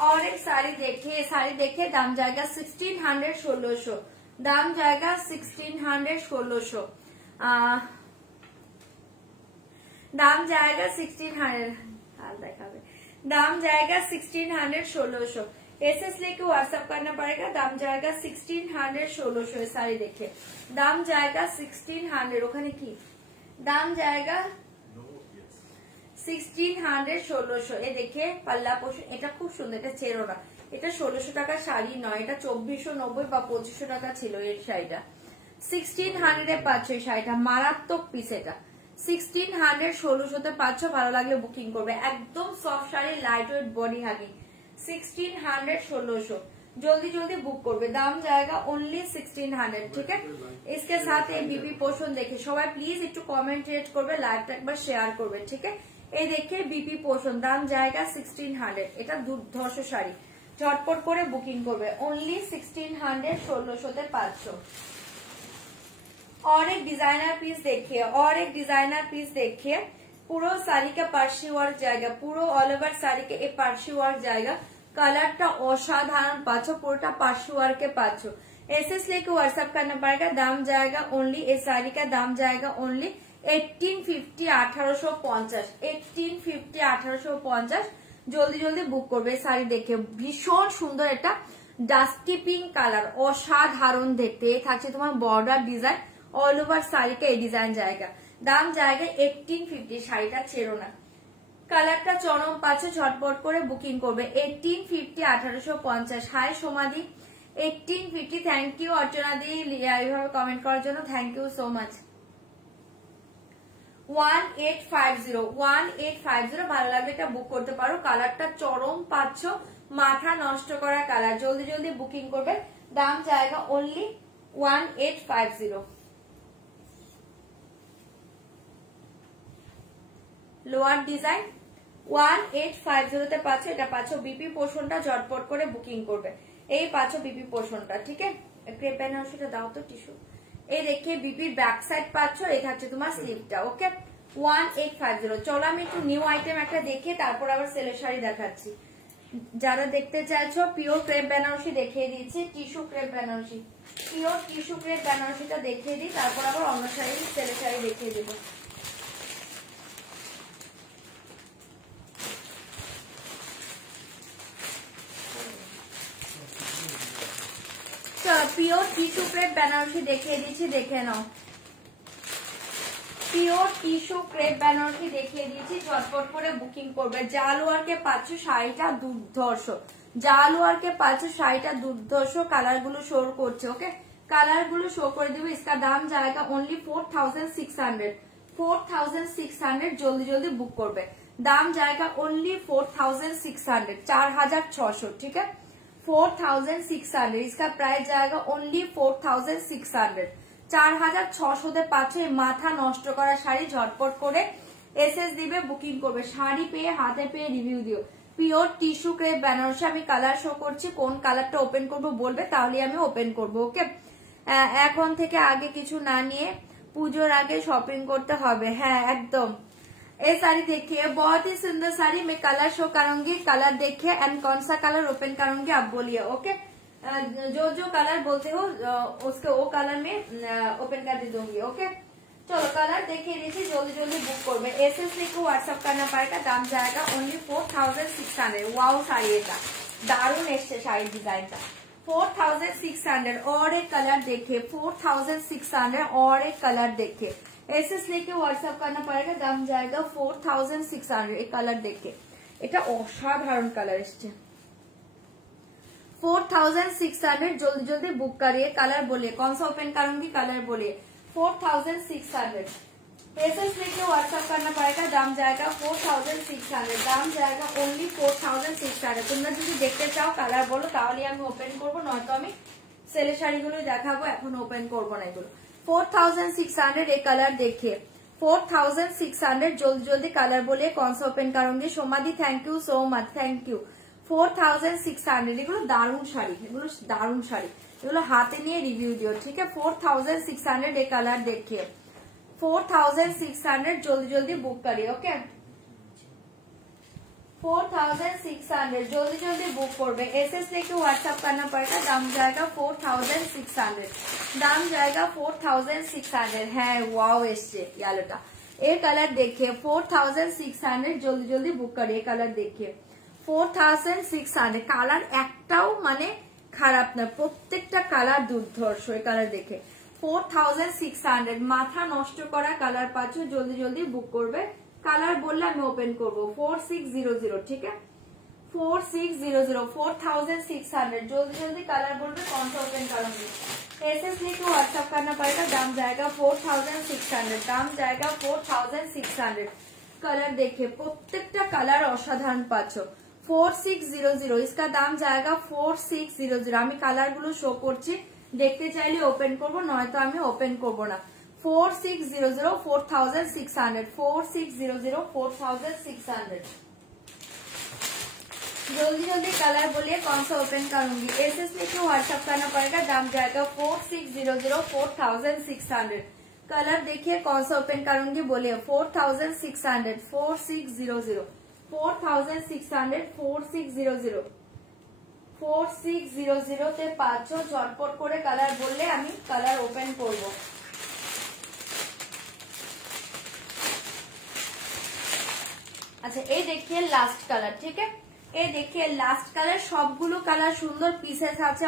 और एक साड़ी देखिए, साड़ी देखिए, दाम जाएगा 1600, 1600, दाम जाएगा 1600, 1600। दाम जाएगा 1600, हाल देखाবে, दाम जाएगा 1600, 1600। एसएस लेके व्हाट्सएप करना पड़ेगा, दाम जाएगा 1600, 1600। साड़ी देखिए, दाम जाएगा 1600, ওখানে কি দাম जाएगा 1600, 1600। ये देखिए पल्ला पोषण, এটা খুব সুন্দর, এটা ছেড়ো না। এটা 1600 টাকার শাড়ি নয়, এটা 2490 বা 2500 টাকা ছিল এর শাড়িটা। 1600 এ পাচ্ছ এই শাড়িটা, মারাত্মক পিস এটা। 1600 1600-তে পাচ্ছ, ভালো লাগলে বুকিং করবে। একদম soft sari, light weight, body hugging. 1600 1600 जल्दी जल्दी बुक করবে। দাম জায়গা ओनली 1600, ঠিক আছে। इसके साथ এই বিপি পোষণ দেখে সবাই প্লিজ একটু কমেন্ট রেট করবে, লাইভটা একবার শেয়ার করবে, ঠিক আছে। এই দেখে বিপি পোষণ, দাম জায়গা 1600, এটা দুর্ধর্ষ শাড়ি, ঝটপট করে বুকিং করবে। ओनली 1600 1600-তে পাচ্ছ। और एक डिजाइनर पीस देखिए, और एक डिजाइनर पीस देखिए। পুরো শাড়ি का पार्शी वर्क जाएगा, পুরো ऑल ओवर শাড়ি के এই पार्शी वर्क जाएगा। কালারটা অসাধারণ পাচ্ছ, পুরোটা পার্শ্বি ওয়ার্কে পাচ্ছ। एसएस लेके व्हाट्सएप करना पड़ेगा। दाम जाएगा ओनली, इस साड़ी का दाम जाएगा ओनली 1850 1850 1850 1850। জলদি জলদি বুক করবে। শাড়ি দেখে ভীষণ সুন্দর, এটা ডাস্টি পিঙ্ক কালার, অসাধারণ দেখতে। এই থাকছে তোমার বর্ডার ডিজাইন, অল ওভার শাড়িকে এই ডিজাইন জায়গা। দাম জায়গা 1850, শাড়িটা ছেড়ো না। কালারটা চরম পাচ্ছে, ঝটপট করে বুকিং করবে। 1850 1850। হাই সোমাদি, 1850। থ্যাংক ইউ অর্চনা দি এইভাবে কমেন্ট করার জন্য, থ্যাংক ইউ সো মাচ। 1850 1850, ভালো লাগবে এটা বুক করতে পারো। কালারটা চরম পাচ্ছ, মাথা নষ্ট করা কালার, জলদি জলদি বুকিং করবে। দাম জায়গা ওনলি 1850। লোয়ার ডিজাইন 1850-তে পাচ্ছ, এটা পাচ্ছ বিপি পোষণটা, ঝটপট করে বুকিং করবে। এই পাচ্ছ বিপি পোষণটা, ঠিক আছে। ক্রেপ বেনারসিটা দাও তো টিস্যু। এই দেখে বিপির ব্যাক সাইড পাচ্ছ, এই থাকছে তোমার স্লিভটা, ওকে। 1850। চলো আমি একটু নিউ আইটেম একটা দেখে তারপর আবার সেলের শাড়ি দেখাচ্ছি। যারা দেখতে চাইছো পিওর ক্রেপ বেনারসি দেখিয়ে দিচ্ছি, tissue crepe Banarasi, pure tissue crepe বেনারসিটা দেখিয়ে দিই, তারপর আবার অন্য শাড়ি সেলের শাড়ি দেখিয়ে দেবো। পিওর টিস্যু ক্রেপ বেনারসি দেখিয়ে দিচ্ছি, দেখে নাও। পিওর টিস্যু ক্রেপ বেনারসি দেখিয়ে দিচ্ছি, ঝটপট করে বুকিং করবে। জালওয়ারকে পাচ্ছ, শাড়িটা দুর্ধর্ষ। জালওয়ারকে পাচ্ছ, শাড়িটা দুর্ধর্ষ। কালার গুলো শো করছে, ওকে। কালার গুলো শো করে দিবে। इसका দাম জায়গা ओनली 4600 4600। জলদি জলদি বুক করবে। দাম জায়গা ओनली 4600 4600, ঠিক আছে। 4600, इसका प्राइस जाएगा ओनली 4600। 4600-তে পাচ্ছ এই মাথা নষ্ট করা শাড়ি, ঝটপট করে এসএস দিবে, বুকিং করবে। শাড়ি পেয়ে হাতে পেয়ে রিভিউ দিও। পিওর টিস্যু ক্রেপ বেনারসি, আমি কালার শো করছি, কোন কালারটা ওপেন করব বলবে, তাহলে আমি ওপেন করব, ওকে। এখন থেকে আগে কিছু না নিয়ে পুজোর আগে শপিং করতে হবে, হ্যাঁ একদম। ये साड़ी देखिए, बहुत ही सुंदर साड़ी। मैं कलर शो करूंगी, कलर देखिए एंड कौन सा कलर ओपन करूंगी आप बोलिए, ओके। जो जो कलर बोलते हो उसके वो कलर में ओपन कर दूंगी, ओके। चलो कलर देखिए दीजिए, जल्दी जल्दी बुक করবে। एसएससी को व्हाट्सएप करना पड़ेगा। दाम जाएगा ओनली 4600। वाओ শাড়ি, এটা দারুণ এসছে শাড়ির ডিজাইনটা। 4600। और एक कलर देखिए, 4600 और एक कलर देखिए। एसएस लेके व्हाट्सएप करना पड़ेगा। दाम जाएगा 4600। एक कलर देखिए, এটা অসাধারণ কালার এসছে। 4600। जल्दी जल्दी बुक करिए। कलर बोलिए, कौन सा ओपन करूंगी, कलर बोलिए। 4600। एसएस लेके व्हाट्सएप करना पड़ेगा। दाम जाएगा 4600। दाम जाएगा ओनली 4600। তোমরা যদি দেখতে চাও কালার বলো, তাহলে আমি ওপেন করবো, নয়তো আমি সেলের শাড়িগুলোই দেখাবো, এখন ওপেন করবো না এগুলো। 4600। एक कलर देखिए, 4600। जल्दी जल्दी कलर बोलिए, कौन सा ओपन करूंगी। सोमादी thank you so much, thank you. 4600। এগুলো দারুণ শাড়ি, এগুলো দারুণ শাড়ি, এগুলো হাতে নিয়ে রিভিউ দিও, ঠিক আছে। 4600। एक कलर देखिए, 4600। जल्दी जल्दी बुक करिए, ओके। 4600। जल्दी जल्दी बुक করবে। एसएस लेके व्हाट्सएप करना पड़ेगा। दाम जाएगा 4600। दाम जाएगा 4600। হ্যাঁ ওয়াও এসছে ইয়ালোটা। এই কালার देखिए 4600। जल्दी जल्दी बुक करिए। কালার देखिए 4600। কালার একটাও মানে খারাপ না, প্রত্যেকটা কালার দুর্ধর্ষ। এই কালার দেখে 4600। মাথা নষ্ট করা কালার পাচ্ছ, জলদি জলদি বুক করবে। কালার বললে আমি ওপেন করবো। 4600, ঠিক আছে। 4600 4600 जल्दी जल्दी कलर बोलबे कौन सा ओपन करूंगी एसएस लिख व्हाट्सएप करना पड़ेगा दाम जाएगा 4600 दाम जाएगा 4600 कलर देखिए प्रत्येकটা কালার অসাধারণ পাচ্ছো 4600 इसका दाम जाएगा 4600 আমি কালারগুলো শো করছি দেখতে চাইলে ওপেন করব নয়তো আমি ওপেন করব না 4600 4600 4600 4600 जल्दी जल्दी कलर बोलिए कौन सा ओपन करूंगी एसएस लिख व्हाट्सएप करना पड़ेगा दाम जाएगा 4600 4600 कलर देखिए कौन सा ओपन करूंगी बोलिए 4600 4600 4600 4600 4600 তে পাঁচশো ঝটপট করে কালার বললে আমি কালার ওপেন করব अच्छा ये देखिए लास्ट कलर ठीक है ये देखिए लास्ट कलर सबगुलो कलर सुंदर पिसेस আছে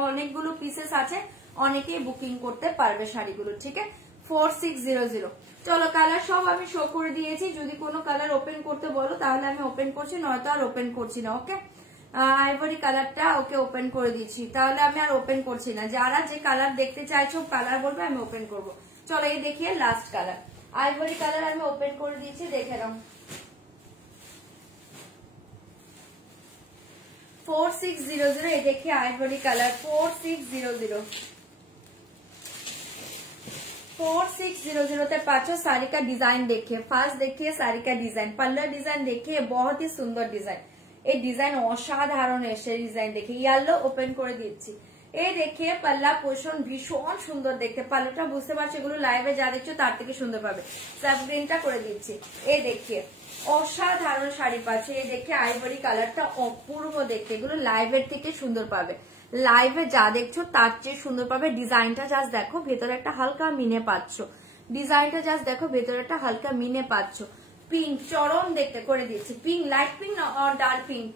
অনেকগুলো পিসেস আছে অনেকেই বুকিং করতে পারবে শাড়িগুলো ঠিক আছে 4600 চলো কালার সব আমি শো করে দিয়েছি যদি কোনো কালার ওপেন করতে বলো তাহলে আমি ওপেন করছি নয়তো আর ওপেন করছি না ওকে আইভরি কালারটা ওকে ওপেন করে দিচ্ছি তাহলে আমি আর ওপেন করছি না যারা যে কালার দেখতে চাইছো কালার বলবে আমি ওপেন করব চলো এই দেখিয়ে লাস্ট কালার আইভরি কালার আমি ওপেন করে দিচ্ছি দেখে নাও 4600 ये देखिए आइवरी कलर 4600 4600 पांचों साड़ी का डिजाइन देखिए फार्स्ट देखिए साड़ी का डिजाइन पल्लू डिजाइन देखिए बहुत ही सुंदर डिजाइन ये डिजाइन असाधारण एसे डिजाइन देखिए येलो ओपन করে দিচ্ছি এই देखिए पल्ला पोषण ভীষণ সুন্দর দেখতে পাল্লাটা বুঝতে পারছো এগুলো লাইভে যা দেখছো তার থেকে সুন্দর পাবে সাব গ্রিনটা করে দিচ্ছি এই देखिए অসাধারণ শাড়ি পাচ্ছে এই দেখে আইভরি কালারটা অপূর্ব দেখতে এগুলো লাইভের থেকে সুন্দর পাবে লাইভে যা দেখছো তার চেয়ে সুন্দর পাবে ডিজাইনটা জাস্ট দেখো ভেতরে একটা হালকা মিনে পাচ্ছো ডিজাইনটা জাস্ট দেখো ভেতরে একটা হালকা মিনে পাচ্ছো পিঙ্ক চরম দেখতে করে দিয়েছি পিঙ্ক লাইট পিঙ্ক और डार्क पिंक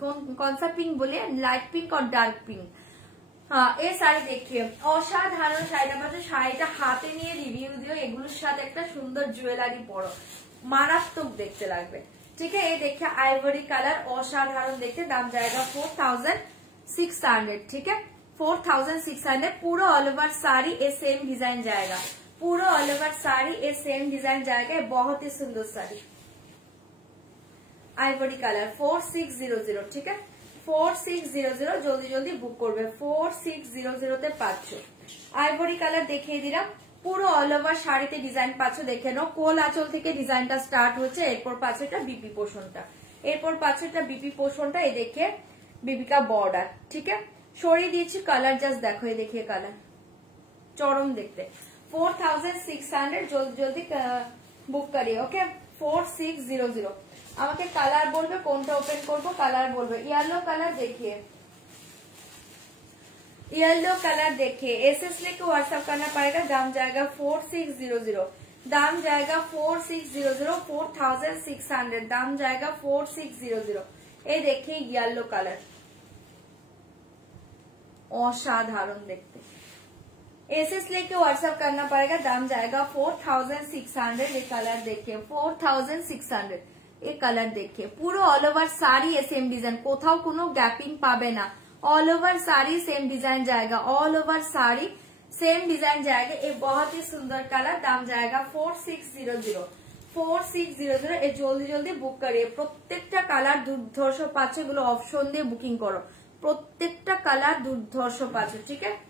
कौन सा पिंक बोलिए लाइट पिंक और डार्क पिंक हाँ ये শাড়ি देखिए অসাধারণ শাড়িটা পাচ্ছো শাড়িটা হাতে নিয়ে রিভিউ দিও এগুলোর সাথে একটা সুন্দর জুয়েলারি পরো মারাত্মক দেখতে লাগবে ठीक है ये देखिए आइवरी कलर असाधारण देखते दाम जाएगा 4600 ठीक है 4600 पूरा ऑल ओवर साड़ी ये सेम डिजाइन जाएगा पूरा ऑल ओवर साड़ी ये सेम डिजाइन जाएगा बहुत ही सुंदर साड़ी आइवरी कलर 4600 ठीक है 4600 जल्दी जल्दी बुक करबे 4600 তে পাচ্ছো আইভরি কালার দেখিয়ে দিলাম পুরো অল ওভার শাড়িতে ডিজাইন পাচ্ছো দেখে নাও কোল আঁচল থেকে ডিজাইনটা স্টার্ট হচ্ছে এরপর পাচ্ছো এটা বিপি পোর্শনটা এরপর পাচ্ছো এটা বিপি পোর্শনটা এই দেখে বিপি का बॉर्डर ठीक है সরিয়ে দিয়েছি কালার জাস্ট দেখো এই দেখিয়ে কালার চরম দেখতে 4600 জলদি জলদি বুক করিয়ে ওকে 4600 আমাকে কালার বলবে কোনটা ওপেন করব কালার বলবে येलो कलर देखिए येलो कलर देखिए एसएस लेके व्हाट्सएप करना पड़ेगा दाम जाएगा 4600 दाम जाएगा 4600 4600 दाम जाएगा 4600 ये देखिए येलो कलर असाधारण देखते एसएस लेके व्हाट्सएप करना पड़ेगा दाम जाएगा 4600 ये कलर देखिए 4600 ये कलर देखिए पूरा all over sari same design कोথাও কোনো গ্যাপিং পাবে না all over sari same design जाएगा all over sari same design जाएगा ये बहुत ही सुंदर कलर दाम जाएगा 4600 4600 ये जल्दी जल्दी बुक करिए প্রত্যেকটা কালার দুর্ধর্ষ পাচ্ছে এগুলো অপশন দিয়ে বুকিং করো প্রত্যেকটা কালার দুর্ধর্ষ পাচ্ছে ঠিক আছে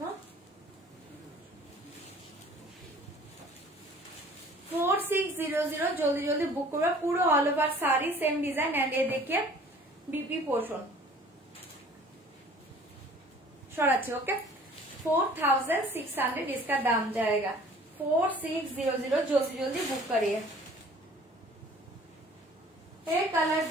হ্যাঁ 4600 जल्दी जल्दी बुक करो पूरा all over sari same design and ये देखिए बीपी पोर्शन सराচ্ছি ओके 4600 इसका दाम जाएगा 4600 जल्दी जल्दी बुक करिए एक कलर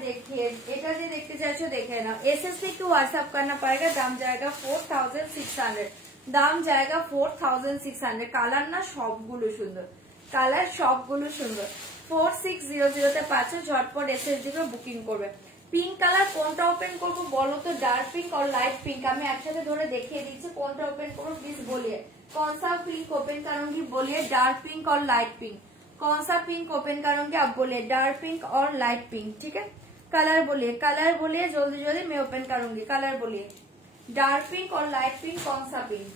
देखिए এটা যে দেখতে চাইছো দেখে নাও एसएससी को व्हाट्सएप करना पड़ेगा दाम जाएगा 4600 दाम जाएगा 4600 কালার না সবগুলো সুন্দর কালার সবগুলো সুন্দর 4600 তে পাচ্ছো ঝটপট এসএসজি তে বুকিং করবে পিঙ্ক কালার কোনটা ওপেন করব বলো তো ডার্ক পিঙ্ক और लाइट पिंक আমি একসাথে ধরে দেখিয়ে দিচ্ছি কোনটা ওপেন করব প্লিজ বলিए कौन सा पिंक ओपन करूंगी बोलिए डार्क पिंक और लाइट पिंक कौन सा पिंक ओपन करूंगी आप बोलिए डार्क पिंक और लाइट पिंक ठीक है कलर बोलिए जल्दी जल्दी मैं ओपन करूंगी। कलर बोलिए, डार्क पिंक और लाइट पिंक, कौन सा पिंक?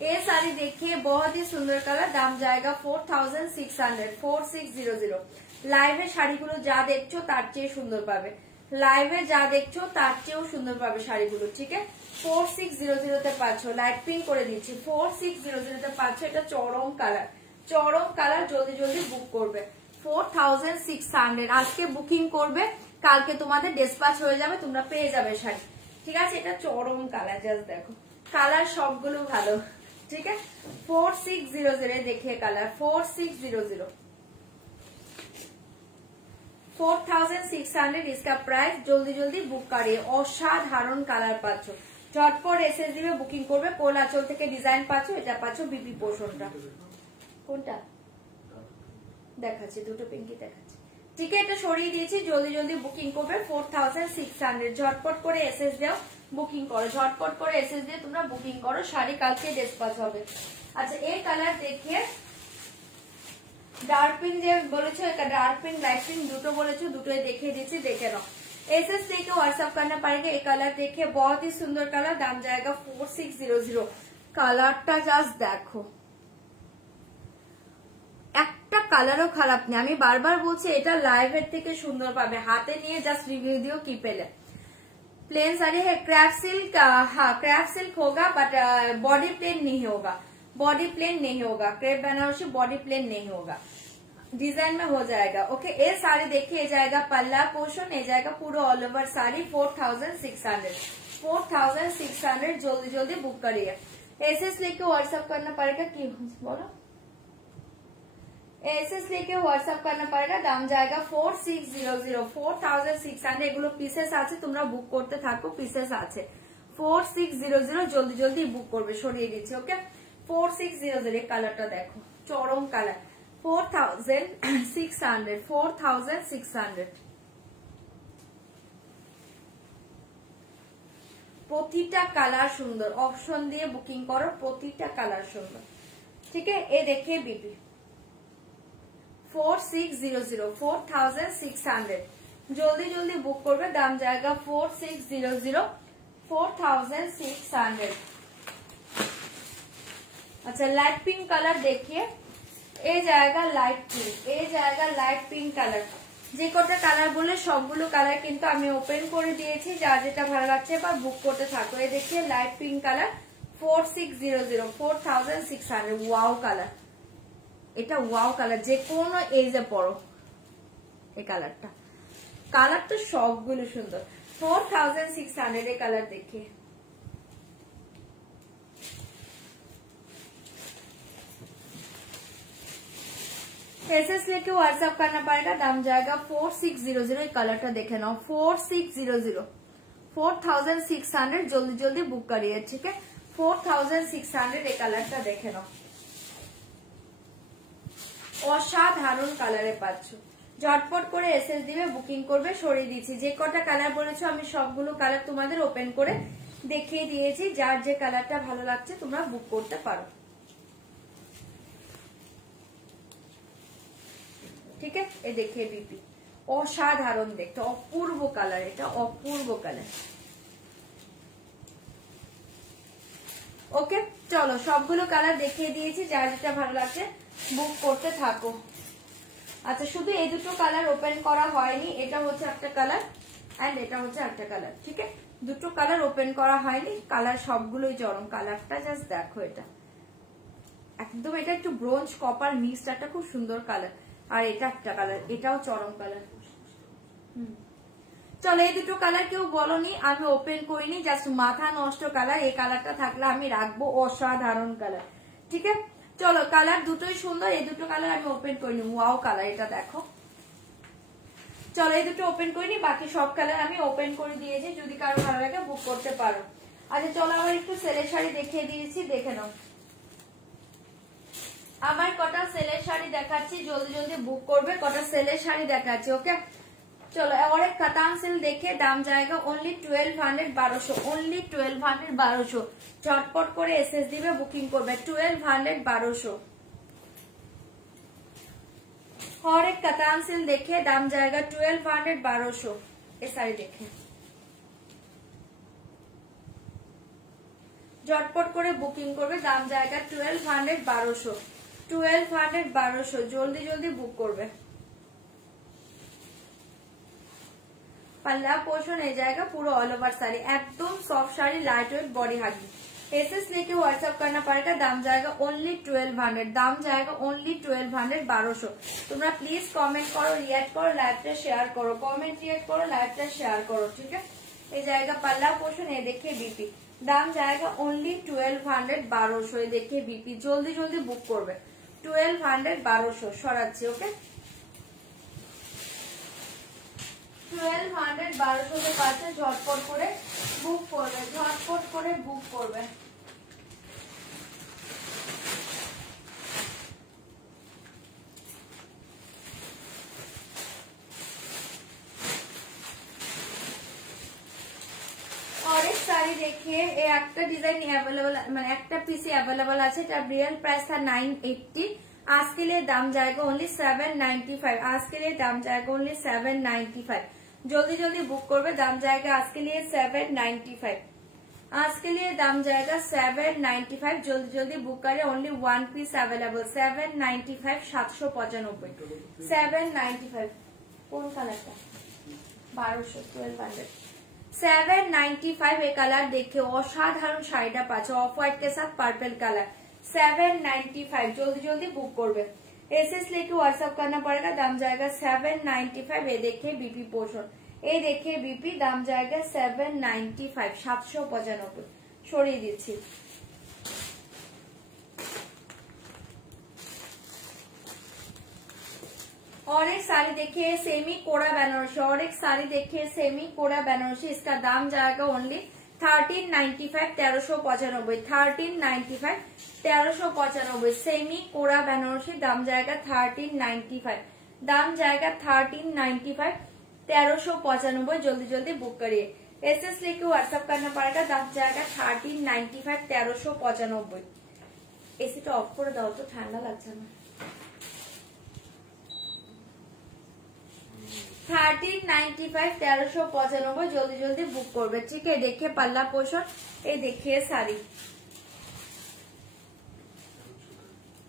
ये साड़ी देखिए बहुत ही सुंदर कलर, दाम जाएगा 4600, 4600। লাইভে শাড়িগুলো যা দেখছো তার চেয়ে সুন্দর পাবে, লাইভে যা দেখছো তার চেয়েও সুন্দর পাবে শাড়িগুলো, ঠিক আছে? 4600 তে পাচ্ছ, লাইট পিঙ্ক করে দিচ্ছি, 4600 তে পাচ্ছ। এটা চরম কালার, চরম কালার, জলদি জলদি বুক করবে। 4600 আজকে বুকিং করবে, কালকে তোমাদের ডিসপ্যাচ হয়ে যাবে, তোমরা পেয়ে যাবে শাড়ি, ঠিক আছে? এটা চরম কালার, জাস্ট দেখো কালার সবগুলো ভালো, ठीक है? 4600 देखिए कलर, 4600, 4600 इसका प्राइस। जल्दी जल्दी बुक करिए, असाधारण কালার পাচ্ছ, ঝটপট এসএস দিবে, বুকিং করবে। কোল আঁচল থেকে ডিজাইন পাচ্ছ, এটা পাচ্ছ বিপি পোর্শনটা। কোনটা দেখাচ্ছি? দুটো পিঙ্কি দেখাচ্ছি, ঠিক আছে? এটা সরিয়ে দিয়েছি, জলদি জলদি বুকিং করবে। 4600 ঝটপট করে এসএস দাও, বুকিং করো, ঝটপট করে এসএস দিয়ে তোমরা বুকিং করো, শাড়ি কালকে ডিসপ্যাচ হবে। আচ্ছা এই কালার দেখিয়ে, ডার্ক পিঙ্ক যে বলেছো, এটা ডার্ক পিঙ্ক লাইট পিঙ্ক দুটো বলেছো, দুটোই দেখিয়ে দিচ্ছি, দেখে নাও। एसएस लेके व्हाट्सएप करना पड़ेगा। ये कलर देखिए बहुत ही सुंदर कलर, दाम जाएगा 4600। কালারটা জাস্ট দেখো, একটা কালারও খারাপ নেই। আমি বারবার বলছি এটা লাইভের থেকে সুন্দর পাবে, হাতে নিয়ে জাস্ট রিভিউ দিও কি পেলে। प्लेन साड़ी है, क्रैफ्ट सिल्क, हाँ क्रैफ्ट सिल्क होगा बट बॉडी प्लेन नहीं होगा, बॉडी प्लेन नहीं होगा, क्रेप बनारसी बॉडी प्लेन नहीं होगा, डिजाइन में हो जाएगा। ओके ये साड़ी देखिए जाएगा पल्ला पोर्शन, ये जाएगा पूरा ऑल ओवर साड़ी 4600, 4600। जल्दी जल्दी बुक करिए, एसएस लेके व्हाट्सएप करना पड़ेगा। की बोलो, एसएस लेके व्हाट्सएप करना पड़ेगा, दाम जाएगा 4600, 4600। এগুলো পিসেস আছে, তোমরা বুক করতে থাকো, পিসেস আছে। 4600 জলদি জলদি বুক করবে, সরিয়ে দিচ্ছি। ওকে 4600 এই কালারটা দেখো, চরম কালার, 4600, 4600। প্রতিটা কালার সুন্দর, অপশন দিয়ে বুকিং করো, প্রতিটা কালার সুন্দর, ঠিক আছে? এ দেখে বিপি 4600, 4600। জলদি জলদি বুক করবে, দাম জায়গা 4600, 4600। अच्छा लाइट पिंक कलर देखिए, ये जाएगा लाइट पिंक, ये जाएगा लाइट पिंक कलर। যে কটা কালার বলে সবগুলো কালার কিন্তু আমি ওপেন করে দিয়েছি, যার যেটা ভালো লাগছে এবার বুক করতে থাকো। এই দেখিয়ে light pink colour 4600, 4600। Wow colour, এটা ওয়াও কালার, যে কোনো এজে পড়ো এই কালারটা, কালার তো সবগুলো সুন্দর। 4600 এই কালার দেখিয়ে, एसएस लेके व्हाट्सएप करना पड़ेगा, दाम जाएगा 4600। कलरটা দেখে নাও 4600, 4600। जल्दी जल्दी बुक करिए, ठीक है? 4600 এই কালারটা দেখে নাও, অসাধারণ কালারে পাচ্ছ। ঝটপট করে এসএস দিবে, বুকিং করবে, সরিয়ে দিচ্ছি। যে কটা কালার বলেছো আমি সবগুলো কালার তোমাদের ওপেন করে দেখিয়ে দিয়েছি, যার যে কালারটা ভালো লাগছে তোমরা বুক করতে পারো, ঠিক আছে? এই দেখে বিপি অসাধারণ দেখতে, অপূর্ব কালার, এটা অপূর্ব কালার। ওকে চলো সবগুলো কালার দেখিয়ে দিয়েছি, যার যেটা ভালো লাগছে বুক করতে থাকো। আচ্ছা শুধু এই দুটো কালার ওপেন করা হয়নি, এটা হচ্ছে একটা কালার এন্ড এটা হচ্ছে একটা কালার, ঠিক আছে? দুটো কালার ওপেন করা হয়নি, কালার সবগুলোই চরম। কালারটা জাস্ট দেখো, এটা একদম, এটা একটু ব্রোঞ্জ কপার মিক্সড, একটা খুব সুন্দর কালার। আর এটা একটা কালার, এটাও চরম কালার। চলো এই দুটো কালার কেউ বলনি, আমি ওপেন করিনি, জাস্ট মাথা নষ্ট কালার। এই কালারটা থাকলে আমি রাখবো, অসাধারণ কালার, ঠিক আছে? চলো কালার দুটোই সুন্দর, এই দুটো কালার আমি ওপেন করিনি। ওয়াও কালার, এটা দেখো। চলো এই দুটো ওপেন করিনি, বাকি সব কালার আমি ওপেন করে দিয়েছি, যদি কারো ভালো লাগে বুক করতে পারো। আচ্ছা চলো আবার একটু সেলের শাড়ি দেখিয়ে দিয়েছি, দেখে নাও। আমার কটা সেলের শাড়ি দেখাচ্ছি, জলদি জলদি বুক করবে, কটা সেলের শাড়ি দেখাচ্ছি। ওকে চলো और एक कतान सिल देखिए, दाम जाएगा ओनली 1200, 1200, ओनली 1200, 1200। झटपट করে এসএস দিবে, বুকিং করবে 1200, 1200। और एक कतान सिल्क देखिए, दाम जाएगा 1200 1200। ये साड़ी देखिए, झटपट করে বুকিং করবে, দাম জায়গা 1200 1200 1200 1200, জলদি জলদি বুক করবে। पल्ला पोर्शन ए जाएगा पूरा ऑल ओवर साड़ी, एकदम soft sari, light weight, body हागी। एसएस लेके व्हाट्सएप करना पड़ेगा, दाम जाएगा ओनली 1200, दाम जाएगा ओनली 1200 1200। তোমরা প্লিজ কমেন্ট করো, রিঅ্যাক্ট করো, লাইভটা শেয়ার করো, কমেন্ট রিঅ্যাক্ট করো, লাইভটা শেয়ার করো, ঠিক है। ये जाएगा पल्ला पोर्शन, ये देखिए बीपी, दाम जाएगा ओनली 1200 1200। ये देखिए बीपी, जल्दी जल्दी बुक করবে, 1200 1200 সরাচ্ছি, ওকে। 1200 1200 के पास झटपट করে বুক করবে, ঝটপট করে বুক করবে। और एक साड़ी देखिए, ये একটা ডিজাইন अवेलेबल, মানে একটা পিসি अवेलेबल আছে, এটা রিয়েল প্রাইস था 980, आज के लिए दाम जाएगा ओनली 795, आज के लिए दाम जाएगा ओनली 795। जल्दी जल्दी बुक करबे, दाम जाएगा आज के लिए 795, आज के लिए दाम जाएगा 795, जल्दी जल्दी बुक करे, ओनली वन पीस अवेलेबल, 795 795 795। कौन कलर का 1200 1200 795। ये कलर देखिए, असाधारण शाড়িটা পাচ্ছে, অফ হোয়াইট के साथ पर्पल कलर, 795, जल्दी जल्दी बुक करबे। एसएस लेके व्हाट्सएप करना पड़ेगा, दाम जाएगा 795। ये देखिए बीपी पोर्शन, ये देखिए बीपी, दाम जाएगा 795 795। সরিয়ে দিচ্ছি। और एक साड़ी देखिए सेमी कोड़ा बनारसी, और एक साड़ी देखिए सेमी कोड़ा बनारसी, इसका दाम जाएगा ओनली 1395 1395 1395 1395। सेमी कोड़ा बनारसी, दाम जाएगा 1395, दाम जाएगा 1395 1395। जल्दी जल्दी बुक करिए, एसएस लेके व्हाट्सएप करना पड़ेगा, दाम जाएगा 1395 1395। एसीটা অফ করে দাও তো, ঠান্ডা লাগছে না। 1395 1395, जल्दी जल्दी बुक करबे, ठीक है। देखिए पल्ला पोर्शन, ये देखिए साड़ी,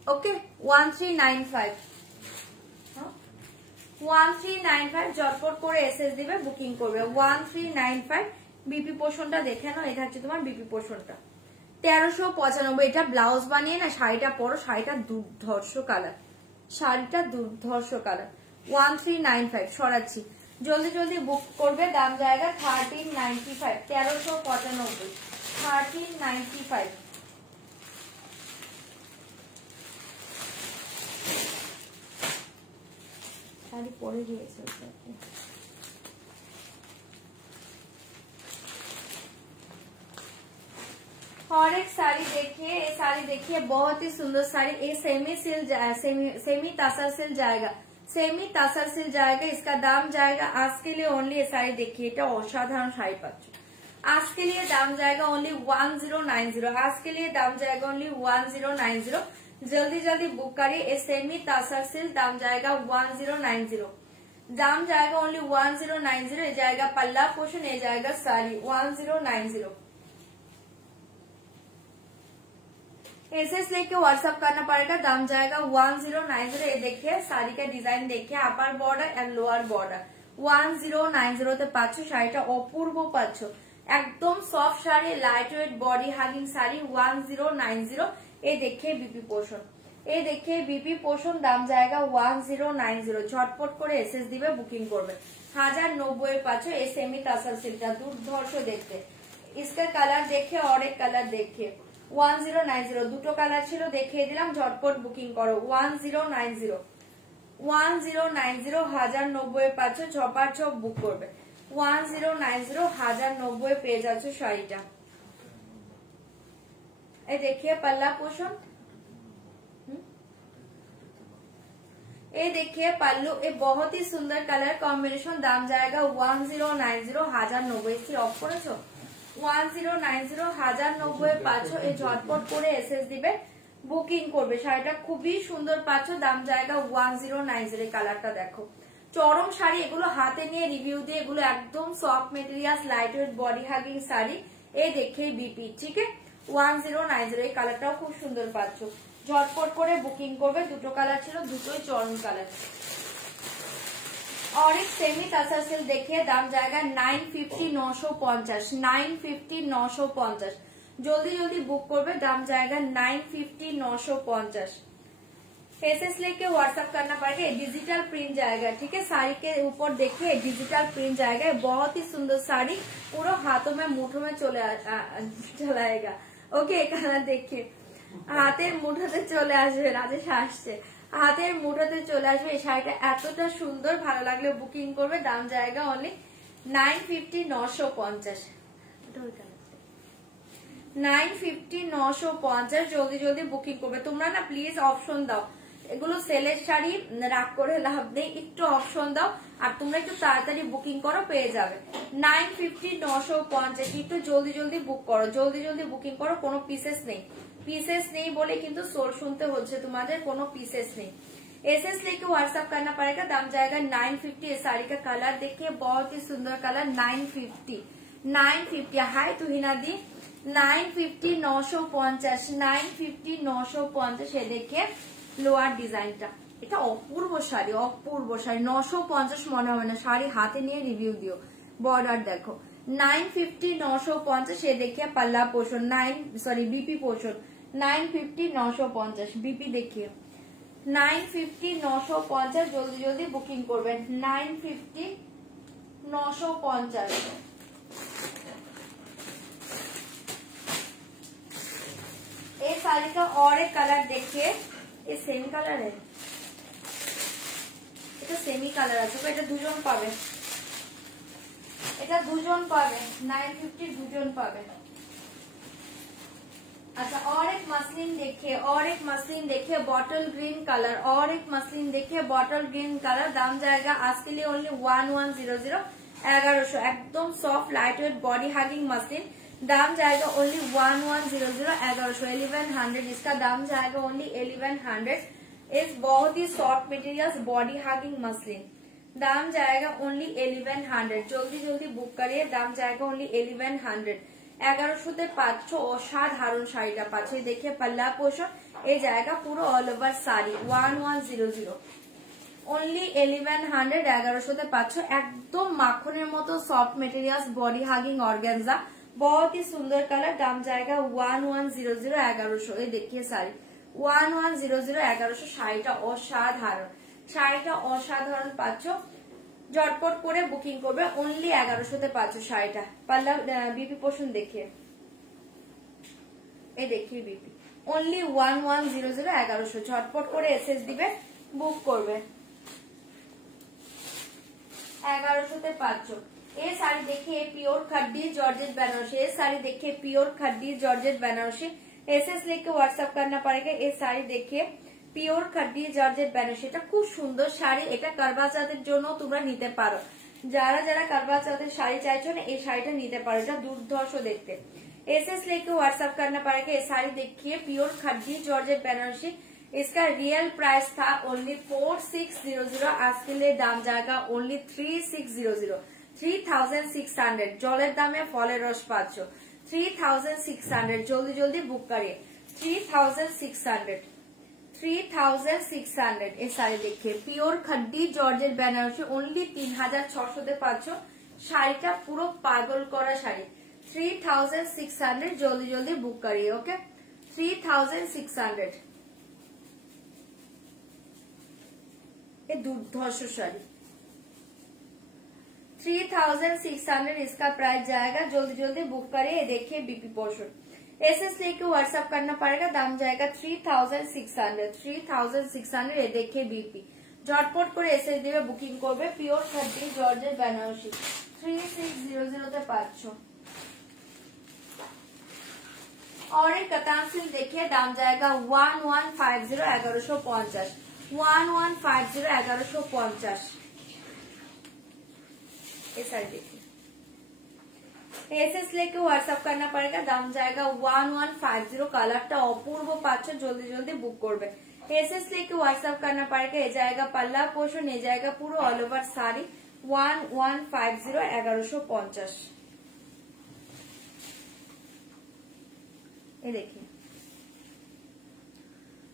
ओके 1395 1395, झटपट করে এসএস দিবে, বুকিং করবে 1395। বিপি পোর্শনটা দেখে নাও, এটা হচ্ছে তোমার বিপি পোর্শনটা 1395। এটা ব্লাউজ বানিয়ে না শাড়িটা পরো, শাড়িটা দুর্ধর্ষ কালার, শাড়িটা দুর্ধর্ষ কালার, 1395 সরাচ্ছি, जल्दी जल्दी बुक करबे, दाम जाएगा 1395 1395 1395। শাড়ি পরে দিয়েছে। और एक साड़ी देखिए, ये साड़ी देखिए, बहुत ही सुंदर साड़ी, ये सेमी सिल्क सेमी तासर सिल्क जाएगा, सेमी तासर सिल्क जाएगा, इसका दाम जाएगा आज के लिए ओनली, ये साड़ी देखिए, এটা অসাধারণ শাড়ি পাচ্ছ, आज के लिए दाम जाएगा ओनली 1090, आज के लिए दाम जाएगा ओनली 1090। जल्दी जल्दी बुक करिए, ये सेमी तासर सिल्क, दाम जाएगा 1090, दाम जाएगा ओनली 1090। ये जाएगा पल्ला पोर्शन, ये जाएगा साड़ी 1090। एसएस लेके व्हाट्सएप करना पड़ेगा, दाम जाएगा 1090। ये देखिए साड़ी का डिजाइन देखिए, upper border and lower border 1090 তে পাচ্ছ, শাড়িটা অপূর্ব পাচ্ছ, একদম soft sari, light weight, body hugging sari 1090। ये देखिए बीपी पोर्शन, ये देखिए बीपी पोर्शन, दाम जाएगा 1090। झटपट করে এসএস দিবে, বুকিং করবে, 1090 পাচ্ছ। এই সেমি তাসার সিল্কটা দুর্ধর্ষ দেখতে, इसका कलर देखिए, और एक कलर देखिए 1090, দুটো কালার ছিল দেখিয়ে দিলাম, ঝটপট বুকিং করো 1090 1090 1090 পাচ্ছ, ছপার ছপ বুক করবে 1090 1090 পেয়ে যাচ্ছ শাড়িটা। ये देखिए पल्ला पोर्शन, ये देखिए पल्लू, ये बहुत ही सुंदर कलर कॉम्बिनेशन, दाम जाएगा 1090 1090। इसकी ऑफ করেছো 1090 1090 পাচ্ছ। এই ঝটপট করে এসএস দিবে, বুকিং করবে। শাড়িটা খুবই সুন্দর পাচ্ছ, দাম জায়গা 1090। কালারটা দেখো, চরম শাড়ি এগুলো, হাতে নিয়ে রিভিউ দিয়ে, এগুলো একদম soft material light weight body hugging sari. এই দেখে বিপি, ঠিক আছে 1090। এই কালারটাও খুব সুন্দর পাচ্ছ, ঝটপট করে বুকিং করবে। দুটো কালার ছিল, দুটোই চরম কালার। और एक सेमी तासार सिल्क देखिए, दाम जाएगा 950 950 950 950। जल्दी जल्दी बुक करबे, दाम जाएगा 950 950। एसएस लेके व्हाट्सएप करना पड़ेगा। डिजिटल प्रिंट जाएगा, ठीक है। साड़ी के ऊपर देखिए डिजिटल प्रिंट जाएगा, बहुत ही सुंदर साड़ी, पूरा हाथों में मुठो में चलाएगा। ओके, कलर देखिए, হাতের মুঠোতে চলে আসবে, রাজেশ আসছে, হাতের মুঠোতে চলে আসবে। এই শাড়িটা এতটা সুন্দর, ভালো লাগলে বুকিং করবে। দাম জায়গা অনলি 950 950 950 950। জলদি জলদি বুকিং করবে তোমরা না, প্লিজ অপশন দাও। এগুলো সেলের শাড়ি, রাগ করে লাভ নেই, একটু অপশন দাও আর তোমরা একটু তাড়াতাড়ি বুকিং করো, পেয়ে যাবে। 950 950, একটু জলদি জলদি বুক করো, জলদি জলদি বুকিং করো। কোনো পিসেস নেই, पीसेस नहीं बोले किंतु सोल सुनते होच्छे तुम्हारे, कोनो पीसेस नहीं। एसएस लेके व्हाट्सएप करना पड़ेगा। दाम जाएगा 950। इस साड़ी का कलर देखिए, बहुत ही सुंदर कलर। 950 हाय तुहिना दी, 950 950 950 950। ये देखिए लोअर डिजाइनটা, এটা অপূর্ব শাড়ি, অপূর্ব শাড়ি। 950 মনে হবে না, শাড়ি হাতে নিয়ে রিভিউ দিও। বর্ডার দেখো, 950 950। ये देखिए पल्ला पोर्शन, बीपी पोर्शन 950 950। बीपी देखिए 950 950। जल्दी जल्दी बुकिंग करबेन, 950 950। ये साड़ी का और एक कलर देखिए, ये सेम कलर है, এটা সেমি কালার আছে, এটা দুজন পাবে, এটা দুজন পাবে। 950 দুজন পাবে। अच्छा, और एक मसलिन देखिए, और एक मसलिन देखिए बॉटल ग्रीन कलर, और एक मसलिन देखिए बॉटल ग्रीन कलर। दाम जाएगा आज के लिए ओनली 1100 1100। एकदम soft light weight body hugging muslin. दाम जाएगा ओनली 1100 1100 1100। इसका दाम जाएगा ओनली 1100। इस बहुत ही soft material body hugging muslin, दाम जाएगा ओनली 1100। जल्दी जल्दी बुक करिए, दाम जाएगा ओनली 1100। 1100 पाচ্ছ অসাধারণ শাড়িটা পাচ্ছ। देखिए पल्ला पोर्शन, ये जाएगा पूरा ऑल ओवर साड़ी 1100 ओनली 1100। 1100 पाচ্ছ, एकदम माखনের মতো soft materials body hugging organza, बहुत ही सुंदर कलर। दाम जाएगा 1100 1100। ये देखिए साड़ी 1100 1100। শাড়িটা অসাধারণ, শাড়িটা অসাধারণ পাচ্ছ, झटपट করে বুকিং করবে। অনলি 1100 পাচ্ছ শাড়িটা। পাল্লা বিপি পোর্শন देखिए, এই देखिए বিপি অনলি 1100 1100। झटपट করে এসএস দিবে, বুক করবে। 1100 পাচ্ছ। ये साड़ी देखिए प्योर खड्डी जॉर्जेट बनारसी, ये साड़ी देखिए pure khaddi georgette Banarasi. SS लेके व्हाट्सएप करना पड़ेगा। ये साड़ी देखिए পিওর খাড্ডি জর্জেট বেনারসি, এটা খুব সুন্দর শাড়ি। এটা কারবা চৌথের জন্য তোমরা নিতে পারো, যারা যারা কারবা চৌথের শাড়ি চাইছো না, এই শাড়িটা নিতে পারো, এটা দুর্ধর্ষ দেখতে। एसएस लेके व्हाट्सएप करना पड़ेगा। ये साड़ी देखिए प्योर खड्डी जॉर्जेट बेनारसी। इसका रियल प्राइस था ओनली 4600। आज के लिए दाम जाएगा ओनली 3600 3600। জলের দামে ফলের রস পাচ্ছ 3600। जल्दी जल्दी बुक करिए 3600 3600। ये साड़ी देखिए pure khaddi georgette Banarasi only 3600 पाচ্ছ। শাড়িটা পুরো পাগল করা শাড়ি 3600। जल्दी जल्दी बुक करिए, ओके 3600। ये दुर्धर्ष शाड़ी 3600 इसका प्राइस जाएगा। जल्दी जल्दी बुक करिए। ये देखिए बीपी पोर्शन, एसएस लेके व्हाट्सएप करना पड़ेगा। दाम जाएगा 3600 3600। ये देखिए बीपी, झटपट করে এসএস দিবে, বুকিং করবে। পিওর খাড্ডি জর্জেট বেনারসি 3600 তে পাচ্ছ। और एक कतान सिल्क देखिए, दाम जाएगा 1150 1150 1150 1150। ये साड़ी देखिए एसएस लेके व्हाट्सएप करना पड़ेगा, दाम जाएगा 1150। कलरটা অপূর্ব পাচ্ছ, জলদি জলদি বুক করবে। एसएस लेके व्हाट्सएप करना पड़ेगा। ये जाएगा पल्ला पोर्शन, ये जाएगा पूरा ऑल ओवर साड़ी 1150 1150। ये देखिए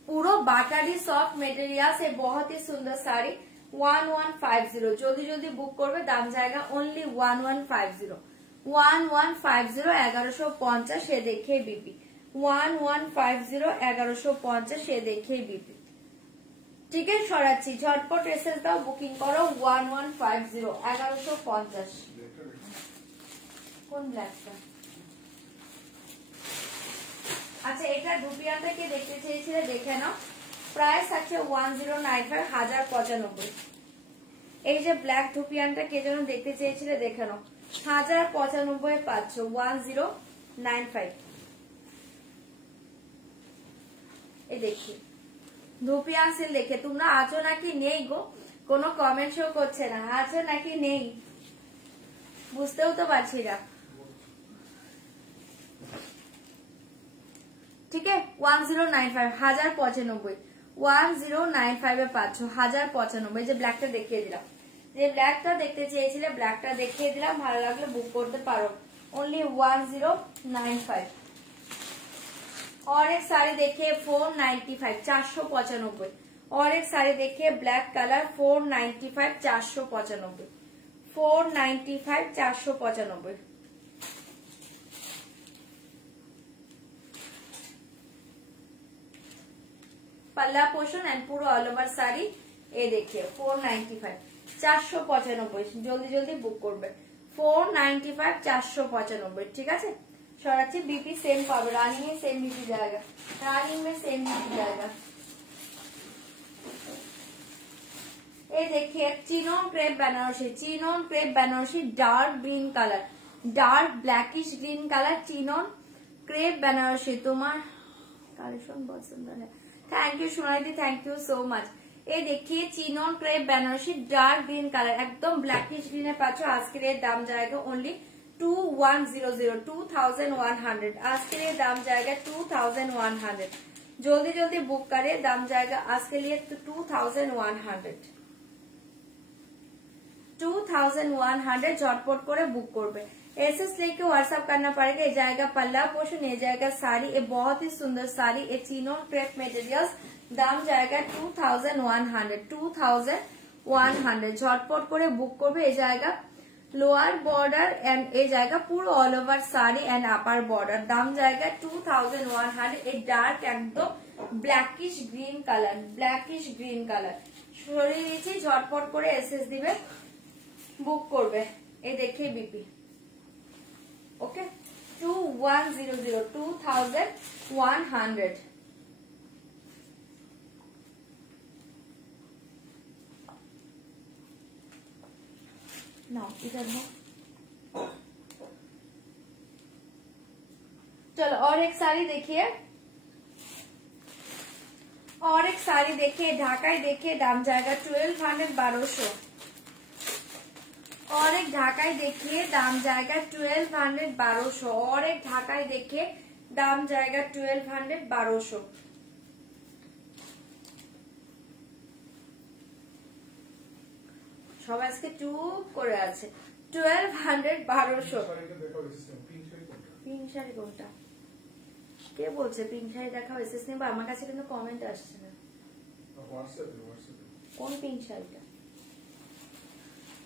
पूरा बाटारी सॉफ्ट मटेरियल से बहुत ही सुंदर साड़ी 1150। जल्दी जल्दी बुक करबे, दाम जाएगा ओनली 1150 1150 1150। ये देखिए बीपी 1150 1150। ये देखिए बीपी। ठीक है সরাচ্ছি, ঝটপট এসএস দাও, বুকিং করো 1150 1150। কোন ব্ল্যাকটা? আচ্ছা এটা রুপিয়া থেকে দেখতে চেয়েছিলে, দেখে নাও। প্রাইস আছে 1095 1095। এই যে ব্ল্যাক ধুপিয়ানটা কে যেন দেখতে চেয়েছিলে, দেখে নাও 1095 পাচ্ছ 1095। এই দেখি ধুপিয়ান সেল দেখে তোমরা আছো নাকি নেই গো, কোনো কমেন্ট শো করছে না, আছো নাকি নেই বুঝতেও তো পারছি না। ठीक है 1095 1095 1095 এ পাচ্ছ 1095। যে ব্ল্যাকটা দেখিয়ে দিলাম, যে ব্ল্যাকটা দেখতে চেয়েছিলে ব্ল্যাকটা দেখিয়ে দিলাম, ভালো লাগলে বুক করতে পারো ओनली 1095। और एक साड़ी देखिए 495 495। और एक साड़ी देखिए ब्लैक कलर 495 495 495 495। पल्ला पोर्शन एंड पूरा ऑल ओवर साड़ी। ये देखिए 495 495। जल्दी जल्दी बुक करबे 495 495। ठीक है সরাচ্ছি। बीपी सेम पाবে, रानी में सेम बीपी जाएगा, रानी में सेम बीपी जाएगा। ये देखिए chinon crepe Banarasi, chinon crepe Banarasi dark green colour, dark blackish green colour chinon crepe Banarasi. तुम्हार कलेक्शन बहुत सुंदर है, thank you Sonali, thank you so much. ये देखिए chinon crepe Banarasi dark green colour, एकदम ब्लैकिश ग्रीन है पाचो। आज के लिए दाम जाएगा ओनली 2100 2100। आज के लिए दाम जाएगा 2100। जल्दी जल्दी बुक करे, दाम जाएगा आज के लिए 2100 2100। झटपट করে বুক করবে। एसएस लेके व्हाट्सएप करना पड़ेगा। ये जाएगा पल्ला पोर्शन, ये जाएगा साड़ी, ये बहुत ही सुंदर साड़ी, ये चिनोन क्रेप मटेरियल्स, दाम जाएगा 2100 2100। झटपट করে বুক করবে। ये जाएगा लोअर बॉर्डर एंड ये जाएगा पूरा all over sari and upper border, दाम जाएगा 2100। एक डार्क एकदम blackish green colour, blackish green colour সরিয়ে দিয়েছি। ঝটপট করে এসএস দিবে, বুক করবে। এই দেখে বিপি ओके 2100 2100। नाउ इधर हो, चलो और एक साड़ी देखिए, और एक साड़ी देखिए ढाकाई देखिए, दाम जाएगा 1200 1200। और एक ढाकाई देखिए दाम जाएगा 1200 1200। और एक ढाकाई देखिए दाम जाएगा 1200 1200। সব আজকে চুপ করে আছে। 1200 1200। পিঙ্ক শাড়ি কোনটা? কে বলছে পিঙ্ক শাড়ি দেখাও এসএস নেব? আমার কাছে কিন্তু কমেন্ট আসছে না। কোন পিঙ্ক শাড়িটা?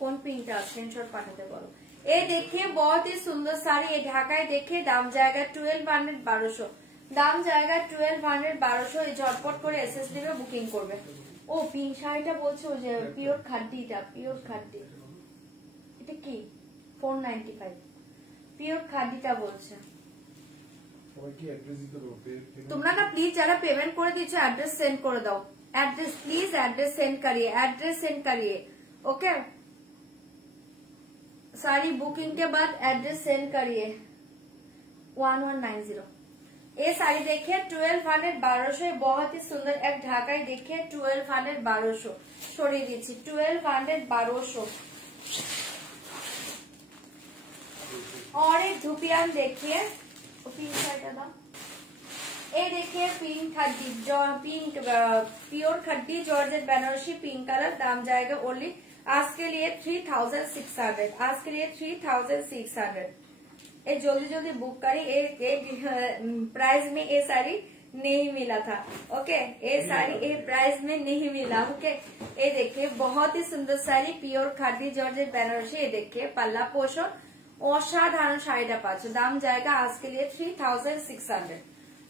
कौन पिंक का स्क्रीनशॉट पाठाते बोलो। ये देखिए बहुत ही सुंदर साड़ी, ये ढाकाई देखिए, दाम जाएगा 1200 1200। दाम जाएगा 1200 1200। ये झटपट করে এসএস দিবে, বুকিং করবে। ও পিঙ্ক শাড়িটা বলছো যে পিওর খাদ্দিটা, পিওর খাদ্দি এটা কি 495 পিওর খাদ্দিটা বলছে। তোমরা না প্লিজ যারা পেমেন্ট করে দিয়েছো অ্যাড্রেস সেন্ড করে দাও, एड्रेस प्लीज एड्रेस सेंड करिए, एड्रेस सेंड करिए। ओके, सारी बुकिंग के बाद एड्रेस सेंड करिए। 1190। ये साड़ी देखिए 1200 1200, बहुत ही सुंदर एक ढाकाई देखिए 1200 1200 छोड़ी दीजिए 1200 1200। और एक धुपियान देखिए, पिंक साइड दाम, ये देखिए pink khaddi, pink pure khaddi georgette Banarasi pink colour, दाम जाएगा ओनली आज के लिए 3600, आज के लिए 3600। ये जल्दी जल्दी बुक करी, एक प्राइस में ये साड़ी नहीं मिला था। ओके, ये साड़ी ये प्राइस में नहीं मिला। ओके, ये देखिए बहुत ही सुंदर साड़ी प्योर खादी जॉर्जेट बेनारसी। ये देखिए पल्ला पोषण, असाधारण शाड़ीटा पाচ্ছ, दाम जाएगा आज के लिए 3600,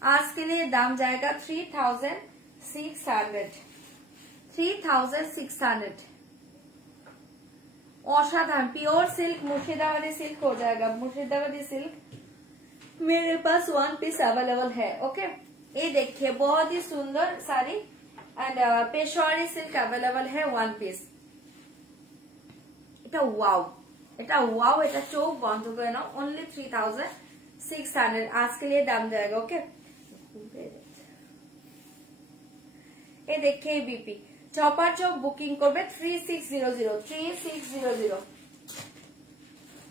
आज के लिए दाम जाएगा 3600, 3600। असाधारण प्योर सिल्क, मुर्शिदाबादी सिल्क हो जाएगा, मुर्शिदाबादी सिल्क मेरे पास 1 पीस अवेलेबल है। ओके, ये देखिए बहुत ही सुंदर साड़ी एंड पेशवारी सिल्क अवेलेबल है 1 पीस। এটা ওয়াও, এটা ওয়াও, এটা চোখ বন্ধ করে নাও, ओनली 3600 आज के लिए दाम जाएगा। ओके, ये देखिए बीपी चौपार चौक बुकिंग करबे 3600, 3600,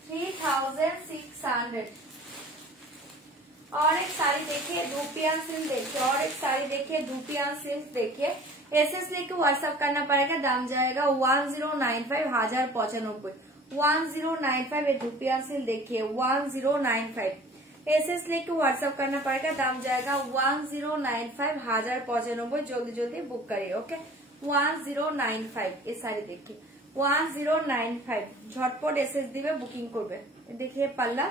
3600। और एक साड़ी देखिए धूपियान सिल्क देखिए, और एक साड़ी देखिए धूपियान सिल्क देखिए, एसएस लेके व्हाट्सएप करना पड़ेगा, दाम जाएगा 1095, 1095, 1095। ये धूपियान सिल्क देखिए 1095, एसएस लेके व्हाट्सएप करना पड़ेगा, दाम जाएगा 1095, 1095। जल्दी जल्दी बुक करिए। ओके, 1095 ये साड़ी देखिए 1095, झटपट एसएस दिवे बुकिंग करबे। देखिए पल्ला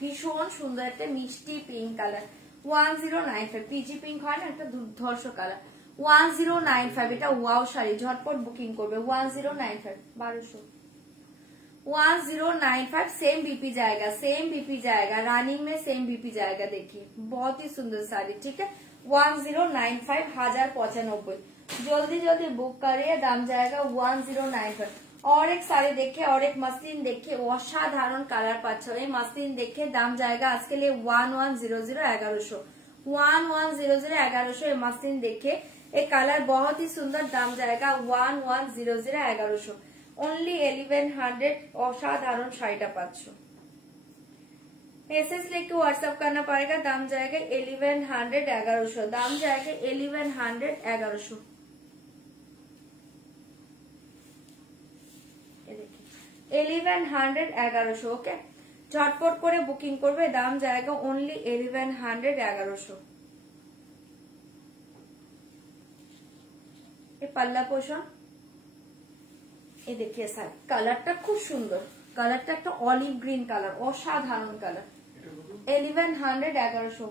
ভীষণ সুন্দর একটা মিষ্টি পিঙ্ক কালার, 1095, পিজি পিঙ্ক হয় না, একটা দুর্ধর্ষ কালার, 1095। এটা ওয়াও শাড়ি, ঝটপট বুকিং করবে 1095, 1200, 1095। सेम बीपी जाएगा, सेम बीपी जाएगा, रनिंग में सेम बीपी जाएगा। देखिए बहुत ही सुंदर साड़ी, ठीक है 1095, 1095। जल्दी जल्दी बुक करिए, दाम जाएगा 1095। और एक साड़ी देखिए, और एक मसलिन देखिए, असाधारण कलर पाচ্ছ, এই मसलिन देखिए दाम जाएगा आज के लिए 1100, 1100, 1100, 1100। ये मसलिन देखिए, एक कलर बहुत ही सुंदर, दाम जाएगा 1100, 1100, ओनली 1100। असाधारण শাড়িটা পাচ্ছ, एसएस लेके व्हाट्सएप करना पड़ेगा, दाम जाएगा 1100, 1100, दाम जाएगा 1100, 1100। 1100, 1100। ओके, झटपट করে বুকিং করবে, দাম जाएगा ओनली 1100, 1100। ये पल्ला पोषण, ये देखिए सर কালারটা খুব সুন্দর, কালারটা একটা অলিভ গ্রিন কালার, অসাধারণ কালার। 1100, 1100,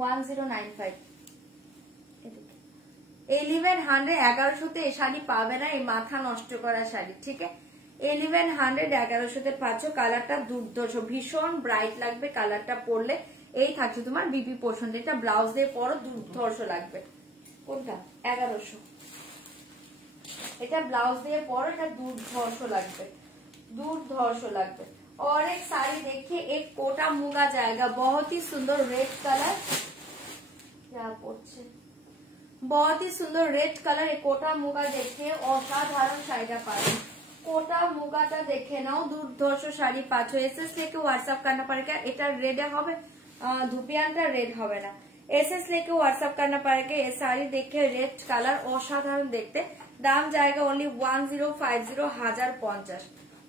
1095। 1100, 1100 তে এই শাড়ি পাবে না, এই মাথা নষ্ট করা শাড়ি, ঠিক আছে। 1100, 1100 পাচ্ছ, কালারটা দুর্ধর্ষ, ভীষণ ব্রাইট লাগবে কালারটা পরলে। এই থাকছে তোমার বিপি পোর্শন, এটা ব্লাউজ দিয়ে পরো, দুর্ধর্ষ লাগবে। কোনটা 1100, এটা ব্লাউজ দিয়ে পরো, এটা দুর্ধর্ষ লাগবে, দুর্ধর্ষ লাগবে। और एक साड़ी देखिए, एक कोटा मुगा जाएगा, बहुत ही सुंदर रेड कलर, क्या পড়ছে, बहुत ही सुंदर रेड कलर। एक कोटा मुगा देखिए, असाधारण শাড়িটা পাবে, কোটা মুগাটা দেখে নাও, দুর্ধর্ষ শাড়ি পাচ্ছ। এসএস लेके व्हाट्सएप करना पड़ेगा, এটা রেড হবে, ধুপিয়ানটা রেড হবে না। एसएस लेके व्हाट्सएप करना पड़ेगा। ये साड़ी देखिए रेड कलर, असाधारण देखते, दाम जाएगा ओनली 1050, 1050,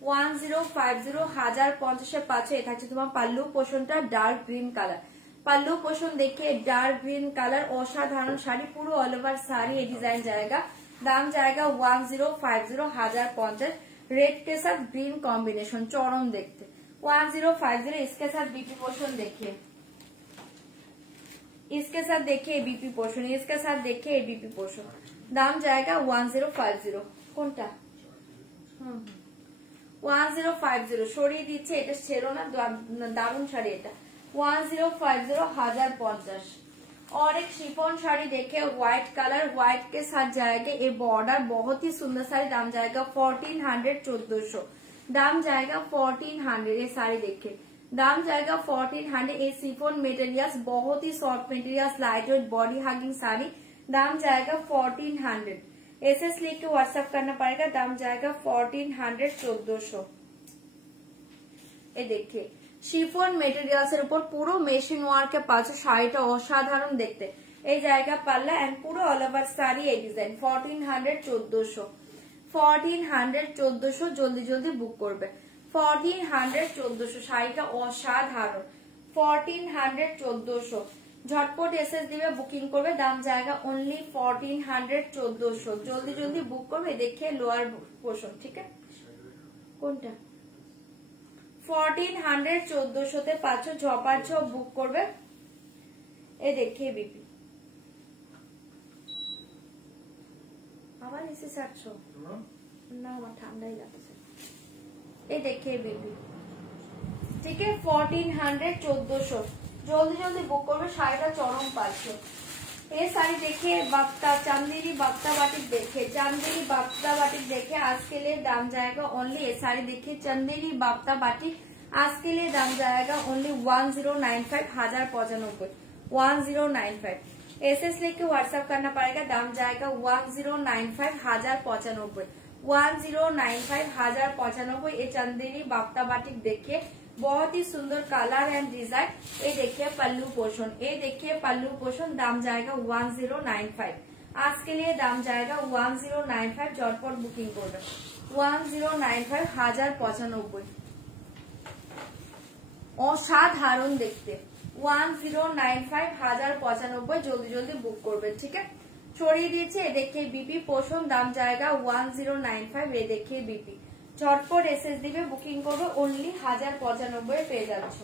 1050, 1050 পাচ্ছ। এটা হচ্ছে তোমার পাল্লু পোষণটা ডার্ক গ্রিন কালার, পাল্লু পোষণ देखिए डार्क ग्रीन कलर, असाधारण শাড়ি, পুরো অল ওভার শাড়ি ये डिजाइन जाएगा, दाम जाएगा 1050, 1050। रेड के साथ ग्रीन कॉम्बिनेशन चौरम देखते, 1050। इसके साथ बीपी पोर्शन देखिए, इसके साथ देखिए बीपी पोर्शन, इसके साथ देखिए बीपी पोर्शन, दाम जाएगा 1050। কোনটা 1050 সরিয়ে দিচ্ছে, এটা ছিল না, দারুণ শাড়ি এটা, 1050, 1050। और एक शिफॉन साड़ी देखे व्हाइट कलर, व्हाइट के साथ जाएगा ये बॉर्डर, बहुत ही सुंदर साड़ी, दाम जाएगा 1400, 1400, दाम जाएगा 1400। ये साड़ी देखे दाम जाएगा 1400। ये शिफॉन मटेरियल्स, बहुत ही soft materials, light weight body hugging sari, दाम जाएगा 1400। एसएस लेके व्हाट्सएप करना पड़ेगा, दाम जाएगा 1400, 1400। এ দেখে শিফন মেটেরিয়ালস এর উপর পুরো মেশিন ওয়ার্কে পাচ্ছ, শাড়িটা অসাধারণ দেখতে। এই জায়গা পাল্লা এন্ড পুরো অল ওভার শাড়ি এই ডিজাইন 1400 1400 1400 1400 জলদি জলদি বুক করবে। 1400 1400 শাড়িটা অসাধারণ 1400 1400 ঝটপট এসএস দিবে বুকিং করবে, দাম জায়গা অনলি 1400 1400 জলদি জলদি বুক করবে। দেখে লোয়ার পোর্শন, ঠিক আছে কোনটা 1400 1400 তে পাচ্ছ, ঝপার ঝপ বুক করবে। এই দেখে বিপি আবার এসে ছাড়ছো না, আমার ঠান্ডাই লাগছে। এই দেখে বিপি, ঠিক আছে 1400 1400 জলদি জলদি বুক করবে, শাড়িটা চরম পাচ্ছ। এই শাড়ি দেখে বাপ্তা চাंदेरी बाप्ता बाटिक देखे चांदेरी बाप्ता बाटिक देखे आज के लिए दाम जाएगा ओनली। ये साड़ी देखिए चांदेरी बाप्ता बाटिक आज के लिए दाम जाएगा ओनली 1095 1095 1095। एसएस लेके व्हाट्सएप करना पड़ेगा, दाम जाएगा 1095 1095 1095 1095। ये चांदेरी बाप्ता बाटिक देखिए बहुत ही सुंदर कलर एंड डिजाइन। ये देखिए पल्लू पोर्शन, ये देखिए पल्लू पोर्शन, दाम जाएगा 1095। आज के लिए दाम जाएगा 1095, झटपट बुकिंग कर 1095 1095 অসাধারণ দেখতে 1095 1095 জলদি জলদি বুক করবে, ঠিক আছে ছড়িয়ে দিয়েছে। ये देखिए बीपी पोर्शन, दाम जाएगा 1095। ये देखिए बीपी झटपट एसएस दिवे बुकिंग করবে ओनली 1095 পেয়ে যাচ্ছ।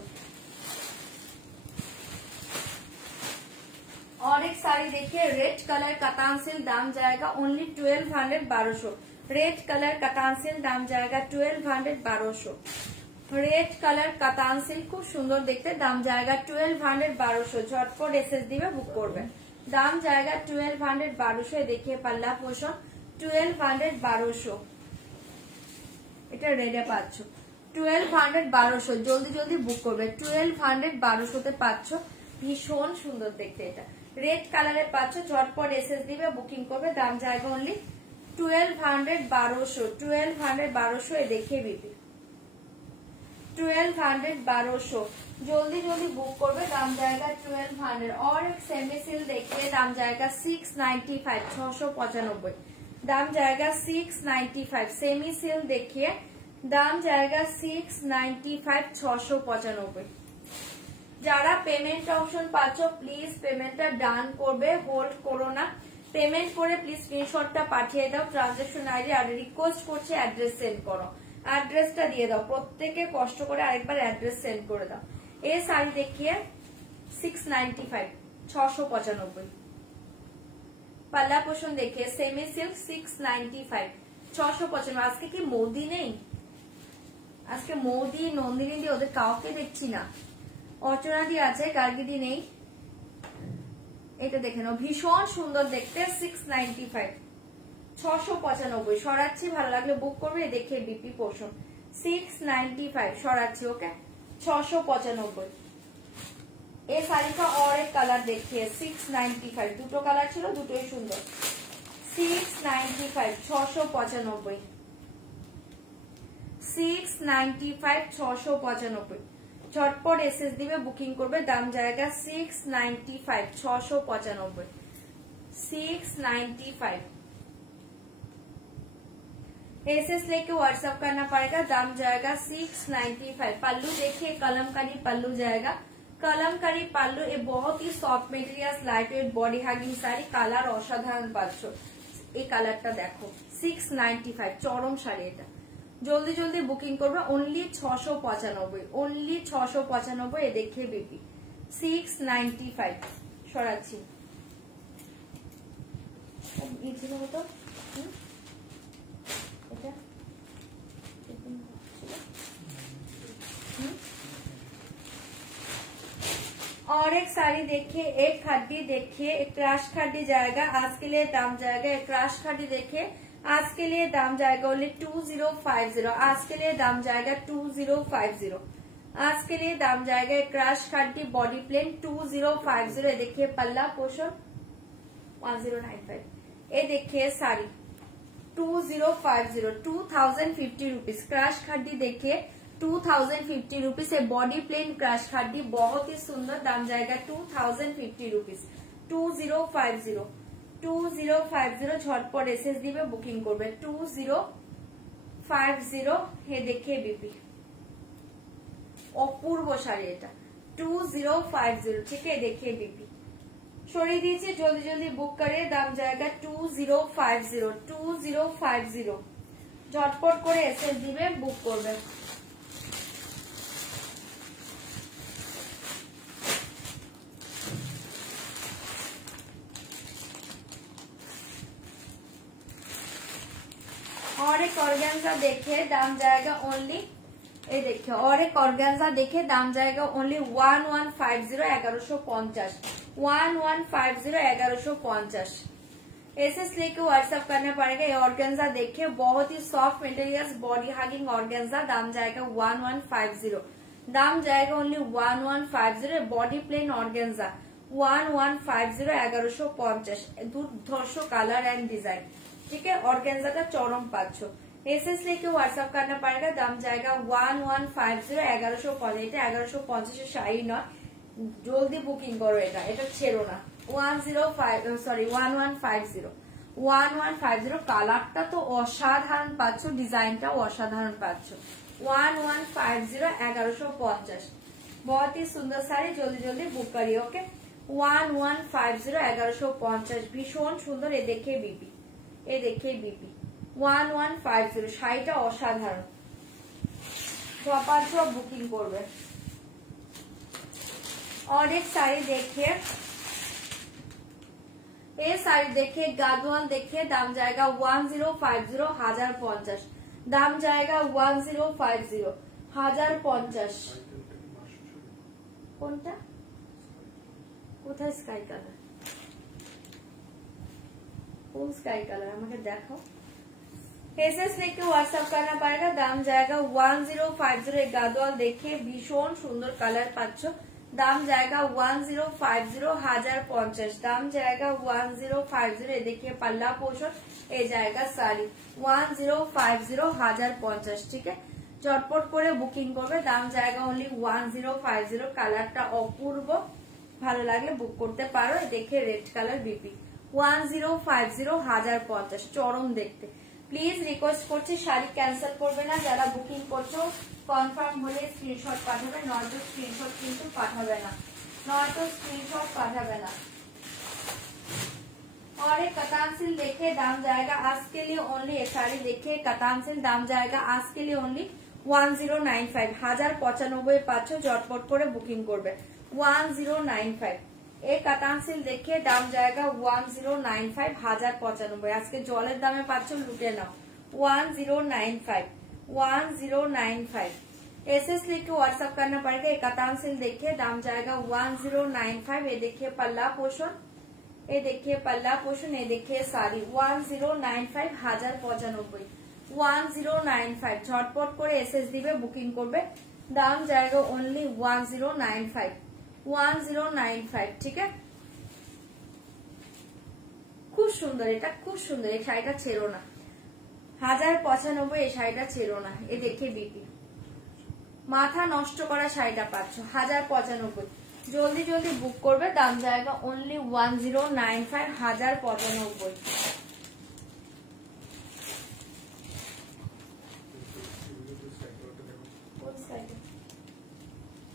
और एक साड़ी देखिए रेड कलर कतान सिल्क, दाम जाएगा ओनली 1200 1200। रेड कलर कतान सिल्क दाम जाएगा 1200 1200। रेड कलर कतान सिल्क খুব সুন্দর দেখতে, দাম জায়গা 1200 1200। ঝটপট এসএস দিবে বুক করবে, দাম জায়গা 1200 1200। देखिए पल्ला पोर्शन 1200 1200। এটা রেডে পাচ্ছ 1200 1200 জলদি জলদি বুক করবে। 1200 1200 তে পাচ্ছ, ভীষণ সুন্দর দেখতে। এটা রেড কালারে পাচ্ছ, ঝটপট এসএস দিবে বুকিং করবে, দাম জায়গা অনলি 1200 1200 1200 1200। এ দেখে বিপি 1200 1200 जल्दी जल्दी बुक करबे, दाम जाएगा 1200। और एक सेमी सिल देखिए, दाम जाएगा 695 695, दाम जाएगा 695। सेमी सिल देखिए, दाम जाएगा 695 695। যারা পেমেন্ট অপশন পাচ্ছ প্লিজ পেমেন্টটা ডান করবে, হোল্ড করো না। পেমেন্ট করে প্লিজ স্ক্রিনশটটা পাঠিয়ে দাও, ট্রানজাকশন আইডি। আর রিকোয়েস্ট করছে অ্যাড্রেস সেন্ড করো, অ্যাড্রেসটা দিয়ে দাও, প্রত্যেকে কষ্ট করে আরেকবার অ্যাড্রেস সেন্ড করে দাও। এই শাড়ি দেখিয়ে 695 695। পাল্লা পোষণ দেখিয়ে সেমি সিল্ক 695 695। আজকে কি মোদি নেই? আজকে মোদি নন্দিনী দি ওদের কাউকে দেখছি না। অর্চনা দি আছে, গার্গিদি নেই। এটা দেখে নাও, ভীষণ সুন্দর দেখতে 695 695। সরাচ্ছি, ভালো লাগলে বুক করবে। দেখে বিপি পোর্শন 695 সরাচ্ছি, ওকে 695। এই শাড়িটা और एक কালার দেখিয়ে 695। দুটো কালার ছিল, দুটোই সুন্দর। 695 695 695 695। झटपट एसएस दिवे बुकिंग करबे, दाम जाएगा 695 695 695। एसएस लेके व्हाट्सएप करना पड़ेगा, दाम जाएगा 695। पल्लू देखिए कलमकारी पल्लू जाएगा, कलमकारी पल्लू। ये बहुत ही soft material, light weight, body hugging sari. Colour অসাধারণ পাচ্ছ। এই কালারটা দেখো 695 চরম শাড়ি। এটা জলদি জলদি বুকিং করবে, অনলি 695 অনলি 695। এ দেখে বিপি 695 সরাচ্ছি। ইছিল হতো এটা और एक साड़ी देखिए, एक खड्डी देखिए, एक क्रश खड्डी जाएगा। आज के लिए दाम जाएगा, एक क्रश खड्डी देखिए, आज के लिए दाम जाएगा ओनली 2050। आज के लिए दाम जाएगा 2050। आज के लिए दाम जाएगा एक क्रश खड्डी बॉडी प्लेन 2050। देखिए पल्ला पोर्शन 1095। ये देखिए साड़ी 2050 2050 रुपीज। क्रश खड्डी देखिए, 2050 रुपीज है। बॉडी प्लेन क्रश खाडी बहुत ही सुंदर, दाम जाएगा 2050 रुपीज। 2050 झटपट एसएस दिबे बुकिंग करबे 2050। हे देखिए बीपी অপূর্ব শাড়ি এটা 2050, ठीक है। देखिए बीपी सरिए दीजिए, जल्दी जल्दी बुक करिए, दाम जाएगा 2050 झटपट করে এসএস দিবে বুক করবে। और एक ऑर्गेन्जा देखे दाम जाएगा ओनली, ये देखिए और एक ऑर्गेन्जा देखे दाम जाएगा ओनली 1150 1150 1150 1150। एसएस लेके व्हाट्सएप करना पड़ेगा। ये ऑर्गेन्जा देखिए बहुत ही soft material body hugging organza, दाम जाएगा 1150, दाम जाएगा ओनली 1150। बॉडी प्लेन ऑर्गेन्जा 1150 1150 দুর্ধর্ষ কালার এন্ড ডিজাইন, ठीक है। ऑर्गेन्जा चरम पाচ্ছ। एसएस लेके व्हाट्सएप करना पड़ेगा, दाम जाएगा 1150 1150। এটা 1150 শাড়ি নয়, জলদি বুকিং করো, এটা ছেড়ো না। 1150 কালারটা তো অসাধারণ পাচ্ছ, ডিজাইনটাও অসাধারণ পাচ্ছ। 1150 1150 बहुत ही सुंदर साड़ी, जल्दी जल्दी बुक करिए, ओके। 1150 1150 ভীষণ সুন্দর। এ দেখে বিপি, এ দেখে বিপি 1150 শাড়িটা অসাধারণ, ঝপাঝপ বুকিং করবে। और एक साड़ी देखिए, ये साड़ी देखिए गादोয়াল देखिए, दाम जाएगा 1050 1050, दाम जाएगा 1050 1050। কোনটা কোথায় স্কাই কালার, কোন স্কাই কালার আমাকে দেখাও। एसएस लेके व्हाट्सएप करना पड़ेगा, दाम जाएगा 1050। गादोয়াল देखिए भीषण सुंदर कलर पाচ্ছ, दाम जाएगा 1050 1050, दाम जाएगा 1050। देखिए पल्ला पोषण, ये जाएगा साड़ी 1050 1050, ठीक है। झटपट করে বুকিং করবে, দাম জায়গা অনলি 1050। কালারটা অপূর্ব, ভালো লাগলে বুক করতে পারো। দেখে রেড কালার বিপি 1050 1050 চরম দেখতে। প্লিজ রিকোয়েস্ট করছি শাড়ি ক্যান্সেল করবে না, যারা বুকিং করছো কনফার্ম হলে স্ক্রিনশট পাঠাবে, নয়তো স্ক্রিনশট কিন্তু পাঠাবে না, নয়তো স্ক্রিনশট পাঠাবে না। और एक कतान सिल देखे, दाम जाएगा आज के लिए ओनली, ये साड़ी देखिए कतान सिल, दाम जाएगा आज के लिए ओनली 1095 1095 পাচ্ছ, ঝটপট করে বুকিং করবে 1095। এই কাতান সিল देखिए দাম जाएगा 1095 1095। আজকে জলের দামে পাচ্ছ, লুটে নাও 1095 1095। एसएस लेके व्हाट्सएप करना पड़ेगा। एक कतान सिल देखिए, दाम जाएगा 1095। ये देखिए पल्ला पोषण, ये देखिए पल्ला पोषण, ये देखिए साड़ी 1095 1095 1095। झटपट করে এসএস দিবে বুকিং করবে, দাম जाएगा ओनली 1095 1095, ठीक है। খুব সুন্দর, এটা খুব সুন্দর, এই শাড়িটা ছেড়ো না 1095। এই শাড়িটা ছেড়ো না। এ দেখে বিপি মাথা নষ্ট করা শাড়িটা পাচ্ছ 1095। জলদি জলদি বুক করবে, দাম जाएगा ओनली 1095 1095।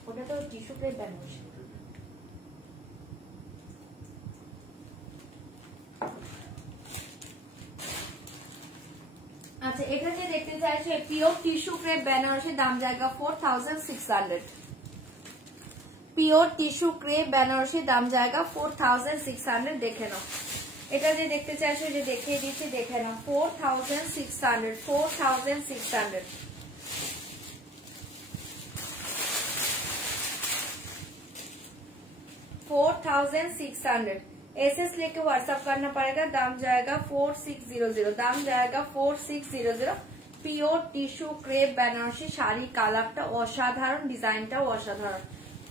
ওটা তো টিস্যু প্লেট বানানো। আচ্ছা, এটা যে দেখতে চাইছে পিওর টিস্যু ক্রেপ বেনারসি, দাম जाएगा 4600। পিওর টিস্যু ক্রেপ বেনারসি, দাম जाएगा 4600। দেখে নাও, এটা যে দেখতে চাইছো যে দেখিয়ে দিচ্ছি, দেখে নাও 4600 4600। एसएस लेके व्हाट्सएप करना पड़ेगा, दाम जाएगा 4600, दाम जाएगा 4600। Pure tissue crepe Banarasi sari, কালারটা অসাধারণ, ডিজাইনটাও অসাধারণ।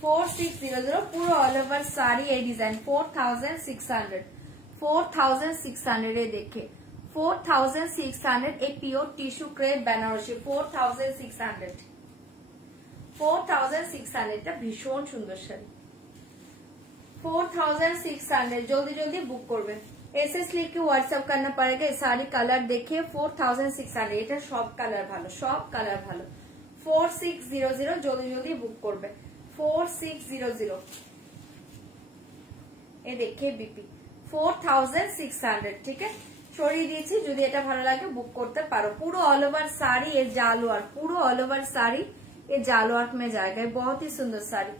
4600 পুরো অল ওভার শাড়ি এই ডিজাইন 4600 4600। এ দেখে 4600 এই পিওর টিস্যু ক্রেপ বেনারসি 4600। 4600 এটা ভীষণ সুন্দর শাড়ি 4600 जल्दी जल्दी बुक করবে एसएस लिख के व्हाट्सएप करना पड़ेगा सारी कलर देखिए 4600 এটা সব কালার ভালো সব কালার ভালো 4600 जल्दी जल्दी बुक করবে 4600 এ देखिए बीपी 4600 ठीक है সরিয়ে দিয়েছি যদি এটা ভালো লাগে বুক করতে পারো পুরো ऑल ओवर साड़ी ये जालवार पूरा ऑल ओवर साड़ी ये जालवार में जाएगा बहुत ही सुंदर साड़ी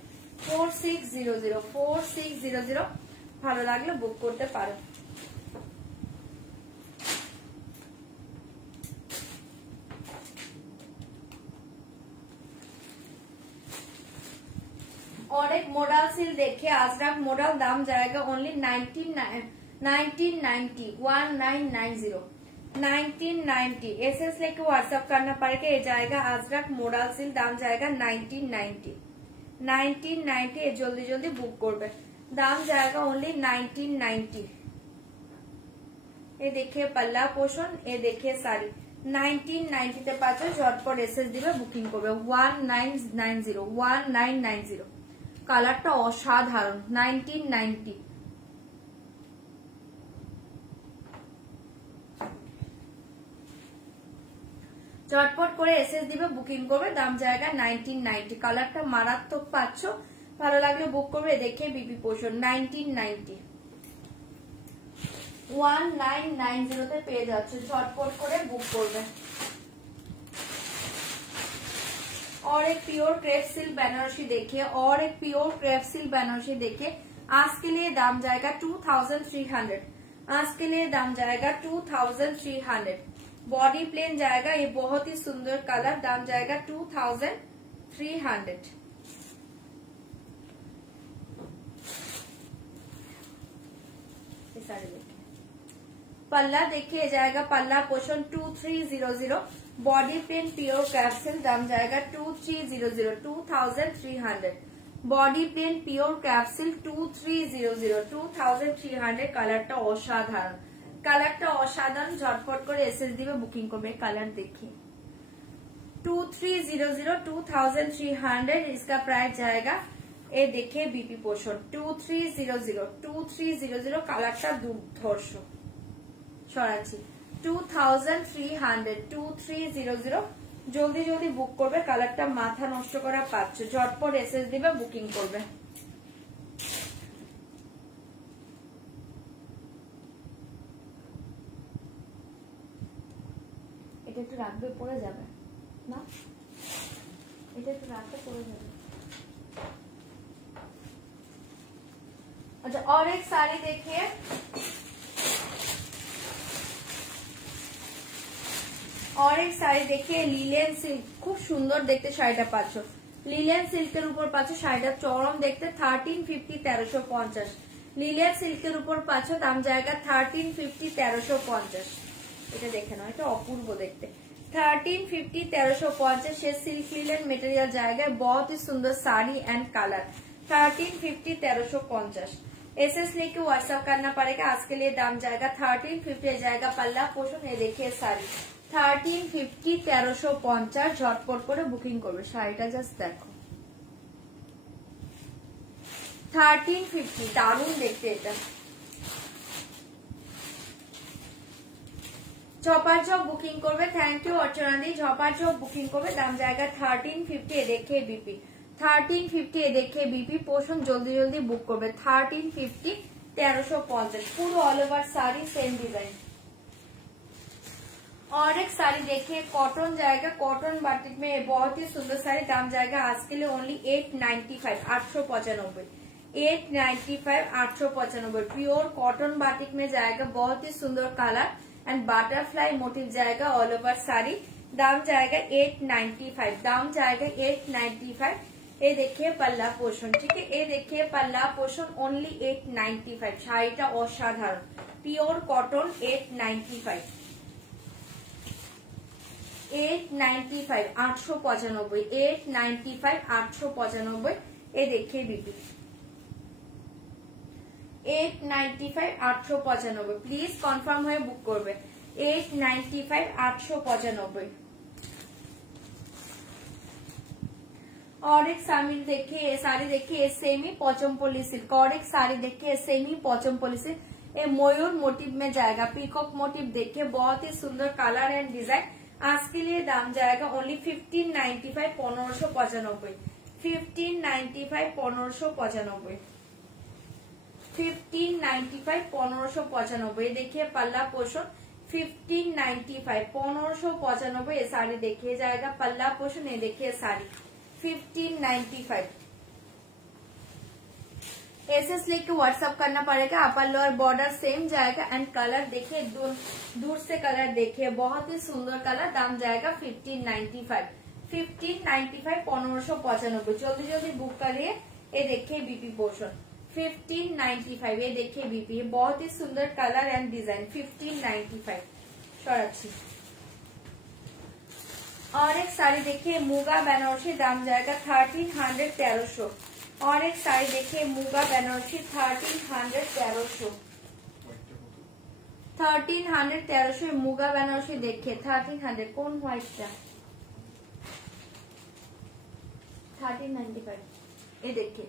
4600 ভালো লাগলে বুক করতে পারো और एक मॉडल सिल देखिए अजरक मॉडल दाम जाएगा ओनली 1990 एसएस लेके व्हाट्सएप करना पड़ेगा ये जाएगा अजरक मॉडल सिल दाम जाएगा 1990 जल्दी जल्दी बुक करबे दाम जाएगा ओनली 1990 ये देखिए पल्ला पोषण ये देखिए साड़ी 1990 তে পাচ্ছ ঝটপট এসএস দিবে বুকিং করবে 1990 কালারটা অসাধারণ 1990 ঝটপট করে এসএস দিবে বুকিং করবে দাম জায়গা 1990 কালারটা মারাত্মক পাচ্ছ ভালো লাগলে বুক করবে দেখে বিপি পোষণ 1990 1990 তে পেয়ে যাচ্ছে ঝটপট করে বুক করবে और एक प्योर क्रेप सिल्क बनारसी देखिए और एक प्योर क्रेप सिल्क बनारसी देखिए आज के लिए दाम जाएगा 2300 आज के लिए दाम जाएगा 2300 बॉडी प्लेन जाएगा ये बहुत ही सुंदर कलर दाम जाएगा 2300 पल्ला देखिए जाएगा पल्ला पोषण 2300 बॉडी पेन प्योर कैप्सूल दाम जाएगा 2300 बॉडी पेन प्योर कैप्सूल 2300 কালারটা অসাধারণ ঝটপট করে এসএস দিবে বুকিং করবে কালার देखिए 2300 इसका प्राइस जाएगा ये देखिए बीपी पोषण 2300 কালারটা দুর্ধর্ষ সরাচ্ছি 2300 জলদি জলদি বুক করবে কালারটা মাথা নষ্ট করা পাচ্ছ ঝটপট এসএস দিবে বুকিং করবে এটা একটু রাখবে পড়ে যাবে না এটা একটু রাখতে পড়ে যাবে अच्छा और एक साड़ी देखिए और एक শাড়ি देखिए লিলেন সিল্ক খুব সুন্দর দেখতে শাড়িটা পাচ্ছ লিলেন সিল্কের উপর পাচ্ছ শাড়িটা চরম দেখতে 1350 লিলেন সিল্কের উপর পাচ্ছ দাম জায়গা 1350 এটা দেখে নাও এটা অপূর্ব দেখতে 1350 से सिल्क लिलेन मटेरियल जाएगा बहुत ही सुंदर साड़ी एंड कलर 1350 एसएस लेके व्हाट्सएप करना पड़ेगा आज के लिए दाम जाएगा 1350 जाएगा पल्ला पोषण ये देखिए साड़ी 1350 ঝটপট করে বুকিং করবে শাড়িটা জাস্ট দেখো 1350 দারুণ দেখতে এটা ঝপাঝপ বুকিং করবে থ্যাংক ইউ অর্চনা দি ঝপাঝপ বুকিং করবে দাম জায়গা 1350 দেখে বিপি 1350 দেখে বিপি পোষণ জলদি জলদি বুক করবে 1350 1350 পুরো অল ওভার শাড়ি সেম ডিজাइन और एक साड़ी देखिए कॉटन जाएगा कॉटन बाटिक में बहुत ही सुंदर साड़ी दाम जाएगा आज के लिए ओनली 895 895 प्योर कॉटन बाटिक में जाएगा बहुत ही सुंदर कलर एंड बटरफ्लाई मोटिव जाएगा ऑल ओवर साड़ी दाम जाएगा 895 दाम जाएगा 895 ये देखिए पल्ला पोषण ठीक है ये देखिए पल्ला पोषण ओनली 895 শাড়িটা অসাধারণ प्योर कॉटन 895 895 895 ये देखिए बीबी 895 895 प्लीज कन्फार्म हुए बुक करबे 895 895 और एक साड़ी देखिए सेमी पोचमपल्ली सिल्क, और एक साड़ी देखिए सेमी पोचमपल्ली सिल्क, ये मयूर मोटिव में जाएगा, पीकॉक मोटिव देखिए, बहुत ही सुंदर कलर एंड डिजाइन। आज के लिए दाम जाएगा ओनली 1595, 1595, 1595, 1595, 1595, 1595। देखिए पल्ला पोषण 1595, 1595 ये साड़ी देखिए जाएगा, पल्ला पोषण ये देखिए साड़ी 1595। एसएस लेके व्हाट्सअप करना पड़ेगा। अपर लोअर बॉर्डर सेम जाएगा एंड कलर देखिए, दूर से कलर देखिए, बहुत ही सुंदर कलर। दाम जाएगा 1595, 1595, 1595। जल्दी जल्दी बुक करिए। ये देखिए बीपी पोर्शन 1595, ये देखिए बीपी, बहुत ही सुंदर कलर एंड डिजाइन 1595। अच्छी और एक साड़ी देखिए मूगा बनारसी, दाम जाएगा 1300, 1300। और एक साड़ी देखिए मूगा बनारसी 1300, 1300, 1300, 1300 मूगा बनारसी देखिए 1300। कौन व्हाइट 1395, ये देखिए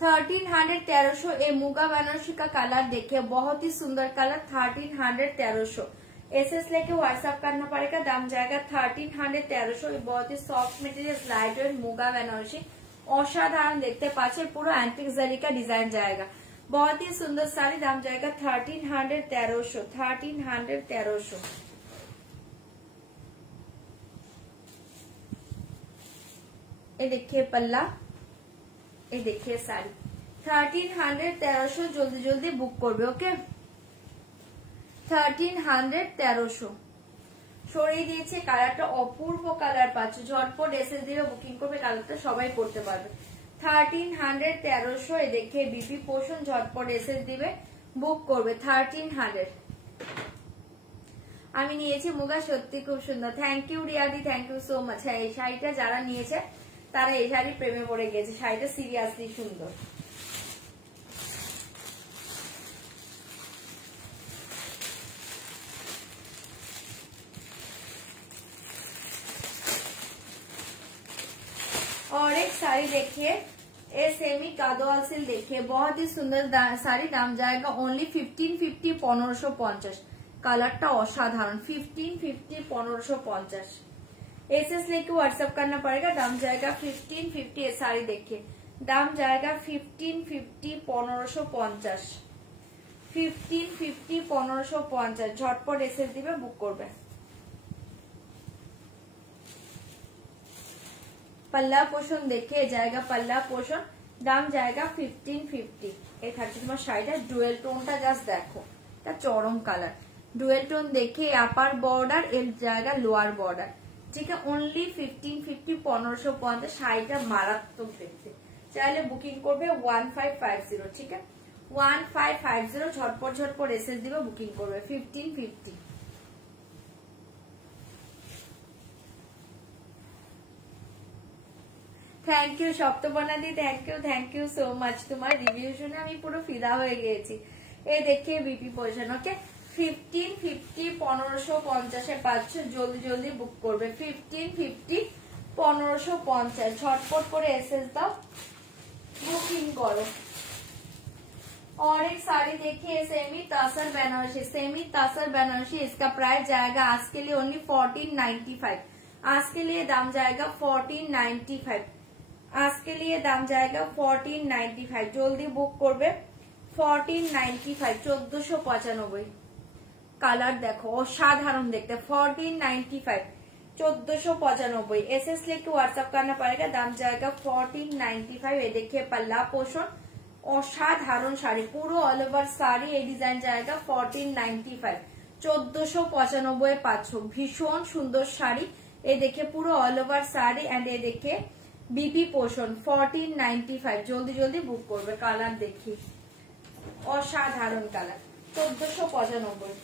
1300, 1300। ये मूगा बनारसी का कलर देखिए, बहुत ही सुंदर कलर 1300, 1300। एसएस लेके व्हाट्सएप करना पड़ेगा। दाम जाएगा 1300, 1300। ये बहुत ही soft material light weight muga Banarasi, असाधारण देखते पाचे, पूरा एंटिक जरी का डिजाइन जाएगा, बहुत ही सुंदर साड़ी। दाम जाएगा 1300, 1300, 1300, 1300। ये देखिए पल्ला, ये देखिए साड़ी 1300, 1300। जल्दी जल्दी बुक करबे, ओके 1300, 1300। সরিয়ে দিয়েছে, কালারটা অপূর্ব কালার পাচ্ছে, ঝটপট এসএস দিয়ে বুকিং করবে, কালারটা সবাই করতে পারবে। 1300, 1300 এ দেখে বিপি পোষণ, ঝটপট এসএস দিবে, বুক করবে 1300। আমি নিয়েছি মুগা, সত্যি খুব সুন্দর। থ্যাংক ইউ রিয়াদি, থ্যাংক ইউ সো মাচ। হ্যাঁ এই শাড়িটা যারা নিয়েছে তারা এই শাড়ি প্রেমে পড়ে গেছে, শাড়িটা সিরিয়াসলি সুন্দর। और एक साड़ी देखिए, ये सेमी कादोआल सिल्क देखिए, बहुत ही सुंदर साड़ी। दाम जाएगा ओनली 1550, 1550। कलरটা অসাধারণ 1550, 1550। एसएस लेके व्हाट्सएप करना पड़ेगा। दाम जाएगा 1550। ये साड़ी देखिए, दाम जाएगा 1550, 1550, 1550, 1550। झटपट एसएस दिबे, बुक करबे। पल्ला पोषण देखिए जाएगा, पल्ला पोषण, दाम जाएगा 1550। ये থাকছে তোমার শাড়িটা ডুয়েল টোনটা, জাস্ট দেখো এটা চরম কালার। ডুয়েল টোন দেখে আপার বর্ডার, এর জায়গা লোয়ার বর্ডার, ঠিক আছে। অনলি 1550, 1550। শাড়িটা মারাত্মক দেখতে, চাইলে বুকিং করবে 1550, ঠিক আছে 1550। ঝটপট ঝটপট এসএস দিবে, বুকিং করবে 1550। থ্যাংক ইউ সপ্তবর্ণাদি, থ্যাংক ইউ সো মাচ। তোমার রিভিউ শুনে আমি পুরো ফিদা হয়ে গিয়েছি। এই দেখে বিপি পোষণ, ওকে 1550, 1550 এ পাচ্ছ। জলদি জলদি বুক করবে 1550, 1550। झटपट করে এসএস দাও, বুকিং করো। और एक साड़ी देखिए सेमी तासर बनारसी, सेमी तासर बनारसी, इसका प्राइस जाएगा आज के लिए ओनली 1495। आज के लिए दाम जाएगा 1495। आज के लिए दाम जाएगा 1495। जल्दी बुक करबे 1495, 1495। কালার দেখো অসাধারণ দেখতে, 1495, 1495। एसएस लेके व्हाट्सएप करना पड़ेगा। दाम जाएगा 1495। ये देखिए पल्ला पोषण, অসাধারণ শাড়ি, পুরো অল ওভার শাড়ি। এই ডিজাইন জায়গা 1495, 1495 এ পাচ্ছ। ভীষণ সুন্দর শাড়ি। এই দেখে পুরো অল ওভার শাড়ি এন্ড এই দেখে বিপি পোষণ 1495। জলদি জলদি বুক করবে। কালার দেখি অসাধারণ কালার 1495।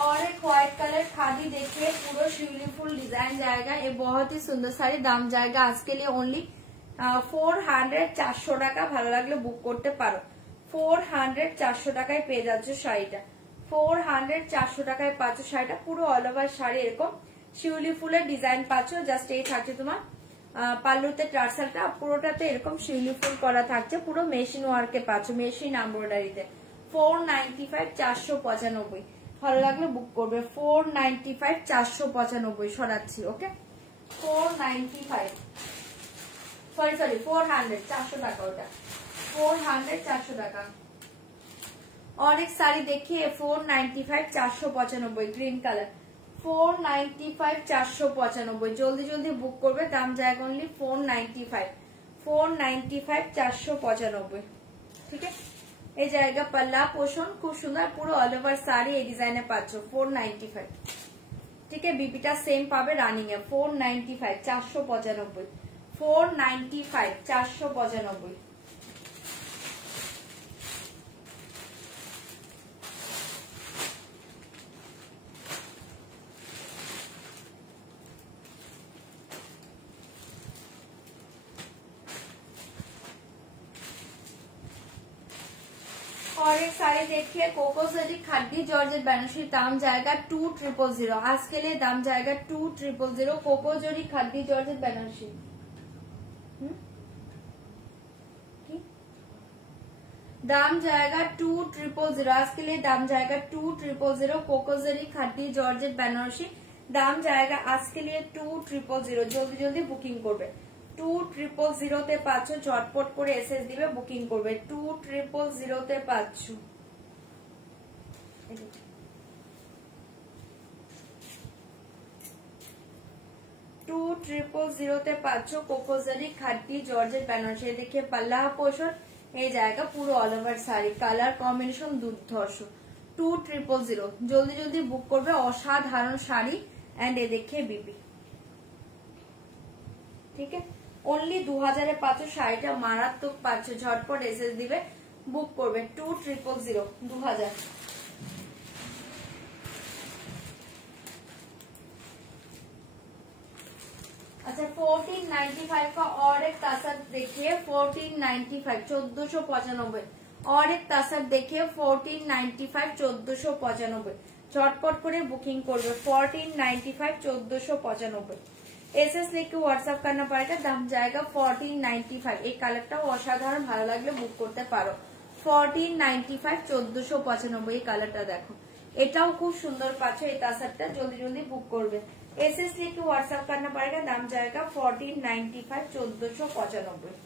और एक व्हाइट कलर खादी देखिए, पूरा ब्यूटीफुल डिजाइन जाएगा। ये बहुत ही सुंदर साड़ी। दाम जाएगा आज के लिए ओनली 400, 400 টাকা। ভালো লাগলে বুক করতে পারো 400 400 টাকায় পেয়ে যাচ্ছ শাড়িটা, 400 400 টাকায় পাচ্ছ শাড়িটা। পুরো অল ওভার শাড়ি এরকম শিউলি ফুলের ডিজাইন পাচ্ছ। জাস্ট এই থাকছে তোমার পাল্লুতে টার্সালটা, পুরোটাতে এরকম শিউলি ফুল করা থাকছে, পুরো মেশিন ওয়ার্কে পাচ্ছ, মেশিন এমব্রয়ডারিতে। 495 495। ভালো লাগলে বুক করবে। 495 495 সরাচ্ছি। ওকে 495 সরি 400 400 টাকা ওটা, 400 400 টাকা। অনেক শাড়ি দেখিয়ে 495 495 গ্রিন কালার, 495 495। জলদি জলদি বুক করবে, দাম জায়গা অনলি 495 495 495। ঠিক আছে, এই জায়গা পাল্লা পোষণ খুব সুন্দর, পুরো অল ওভার শাড়ি এই ডিজাইনে পাচ্ছ 495। ঠিক আছে, বিপিটা সেম পাবে রানিং এ 495 495 495 495। और एक साड़ी देखिए कोको जरी खड्डी जॉर्जेट बेनारसी, दाम जाएगा 2000। आज के लिए दाम जाएगा 2000। कोको जरी खड्डी जॉर्जेट बेनारसी दाम जाएगा 2000। आज के लिए दाम जाएगा 2000। कोको जरी खड्डी जॉर्जेट बेनारसी दाम जाएगा आज के लिए 2000। जल्दी जल्दी बुकिंग করবে। 2000 তে পাচ্ছ, ঝটপট করে এসএস দিবে, বুকিং করবে। 2000 তে পাচ্ছ। 2000 তে পাচ্ছ কোকোজারি খাদ্দি জর্জেট বেনারসি। দেখে পাল্লা পোষণ এই জায়গা পুরো all over sari, colour combination দুর্ধর্ষ। 2000 জলদি জলদি বুক করবে, অসাধারণ শাড়ি। এন্ড এ দেখে বিপি। ঠিক আছে, অনলি 2000 পাচ্ছ শাড়িটা, মারাত্মক পাচ্ছ, ঝটপট এসএস দিবে, বুক করবে। 2000 2000। अच्छा 1495 का और एक तासक देखिए 1495 1495। और एक तासक देखिए 1495 1495। झटपट করে বুকিং করবে 1495 1495। एसएस लेके व्हाट्सएप करना पड़ेगा, दाम जाएगा 1495। এই কালারটাও অসাধারণ, ভালো লাগলে বুক করতে পারো। 1495 1495 এই কালারটা দেখো, এটাও খুব সুন্দর পাচ্ছ এই তাসারটা, জলদি জলদি বুক করবে। एसएस लेके व्हाट्सएप करना पड़ेगा, दाम जाएगा 1495 1495।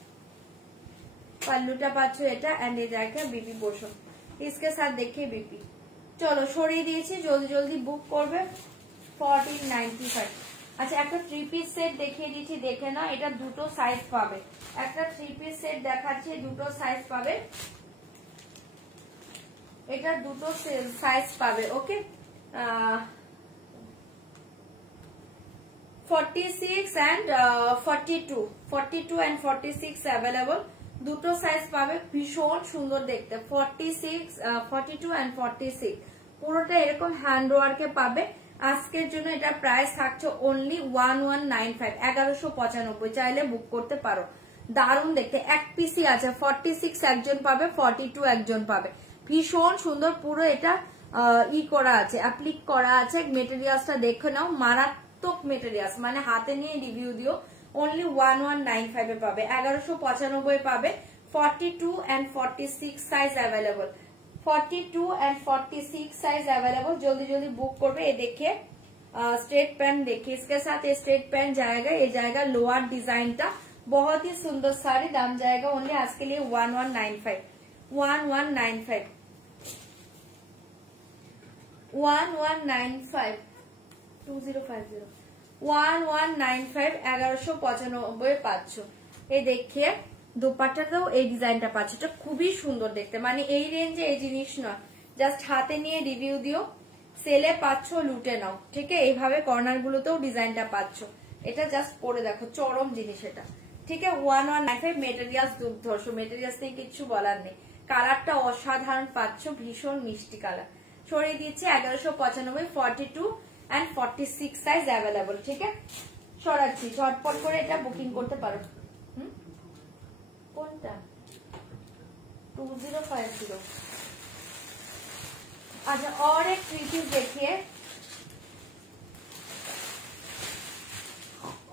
पल्लूटा पाচ্ছ এটা एंड ये जाएगा बीपी पोर्शन, इसके साथ देखिए बीपी। চলো সরিয়ে দিয়েছি, জলদি জলদি বুক করবে 1495। আচ্ছা একটা 3 পিস সেট দেখিয়ে দিচ্ছি, দেখে না, এটা দুটো সাইজ পাবে। একটা 3 পিস সেট দেখাচ্ছি, দুটো সাইজ পাবে, এটা দুটো সাইজ পাবে। ওকে 46 and 42 and 46 अवेलेबल, দুটো সাইজ পাবে, ভীষণ সুন্দর দেখতে। 46 42 and 46 পুরোটা এরকম হ্যান্ড ওয়ার্কে পাবে। আজকের জন্য এটা প্রাইস থাকছে অনলি 1195 1195। চাইলে বুক করতে পারো, দারুণ দেখতে। এক পিসই আছে, 46 একজন পাবে, 42 একজন পাবে। ভীষণ সুন্দর, পুরো এটা ই করা আছে, অ্যাপ্লিক করা আছে। মেটেরিয়ালসটা দেখে নাও, মারাত্মক মেটেরিয়ালস, মানে হাতে নিয়ে রিভিউ দিও। অনলি 1195 এ পাবে, 1195 পাবে। 42 and 46 size available, 42 and 46 size available. जल्दी जल्दी बुक करबे। ये देखिए स्ट्रेट पैंट देखिए, इसके साथ ये स्ट्रेट पैंट जाएगा, ये जाएगा लोअर डिजाइन का, बहुत ही सुंदर साड़ी। दाम जाएगा ओनली आज के लिए 1195 1195 1195 2050 1195 1195 পাচ্ছ। এই দেখিয়ে দোপাট্টাটাও এই ডিজাইনটা পাচ্ছে, এটা খুবই সুন্দর দেখতে, মানে এই রেঞ্জে এই জিনিস নয়। জাস্ট হাতে নিয়ে রিভিউ দিও, সেলে পাচ্ছ লুটে নাও। ঠিক আছে, এইভাবে কর্নার গুলোতেও ডিজাইনটা পাচ্ছ, এটা জাস্ট পরে দেখো, চরম জিনিস এটা। ঠিক আছে 1195। মেটেরিয়ালস দুর্ধর্ষ, মেটেরিয়ালস নিয়ে কিছু বলার নেই। কালারটা অসাধারণ পাচ্ছ, ভীষণ মিষ্টি কালার। সরিয়ে দিচ্ছে 1195 42 and 46 সাইজ অ্যাভেলেবল। ঠিক আছে, সরাচ্ছি, ঝটপট করে এটা বুকিং করতে পারো। কোনটা 2050। अच्छा और एक 3 पीस देखिए,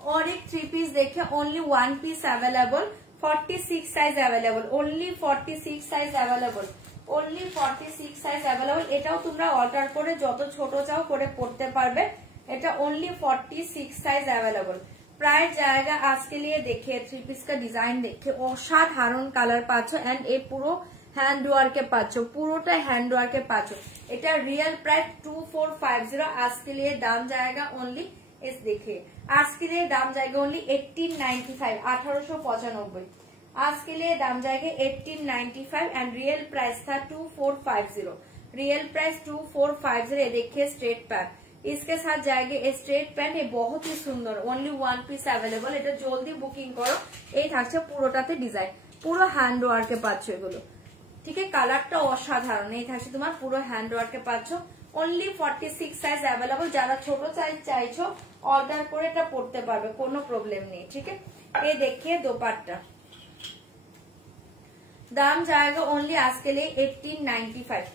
और एक 3 पीस देखिए, only 1 piece available, 46 size available, only 46 size available, only 46 size available. এটাও তোমরা অর্ডার করে যত ছোট চাও করে পড়তে পারবে। এটা ओनली 46 সাইজ अवेलेबल। প্রায় জায়গা আজকে लिए देखिए 3 पीस का डिजाइन देखिए, অসাধারণ কালার পাচ্ছ এন্ড এই পুরো হ্যান্ড ওয়ার্কে পাচ্ছ, পুরোটা হ্যান্ড ওয়ার্কে পাচ্ছ। এটা রিয়েল প্রাইস 2450। আজকে लिए দাম জায়গা ओनली इस देखिए, आज के लिए दाम जाएगा ओनली 1895, 1895। आज के लिए दाम जाएगा 1895 एंड रियल प्राइस था 2450। Real price 2450। देखिए स्ट्रेट पैंट, इसके साथ जाएगा स्ट्रेट पैंट। ये बहुत ही सुंदर, ओनली 1 पीस अवेलेबल। এটা জলদি বুকিং করো। এই থাকছে পুরোটাতে ডিজাইন, পুরো হ্যান্ড ওয়ার্কে পাচ্ছ এগুলো, ঠিক আছে। কালারটা অসাধারণ। এই থাকছে তোমার পুরো হ্যান্ড ওয়ার্কে পাচ্ছ, ओनली 46 সাইজ अवेलेबल। যারা ছোট সাইজ চাইছো অর্ডার করে এটা পড়তে পারবে, কোনো প্রবলেম নেই, ঠিক আছে। ये देखिए दोपट्टा, दाम जाएगा ओनली आज के लिए 1895,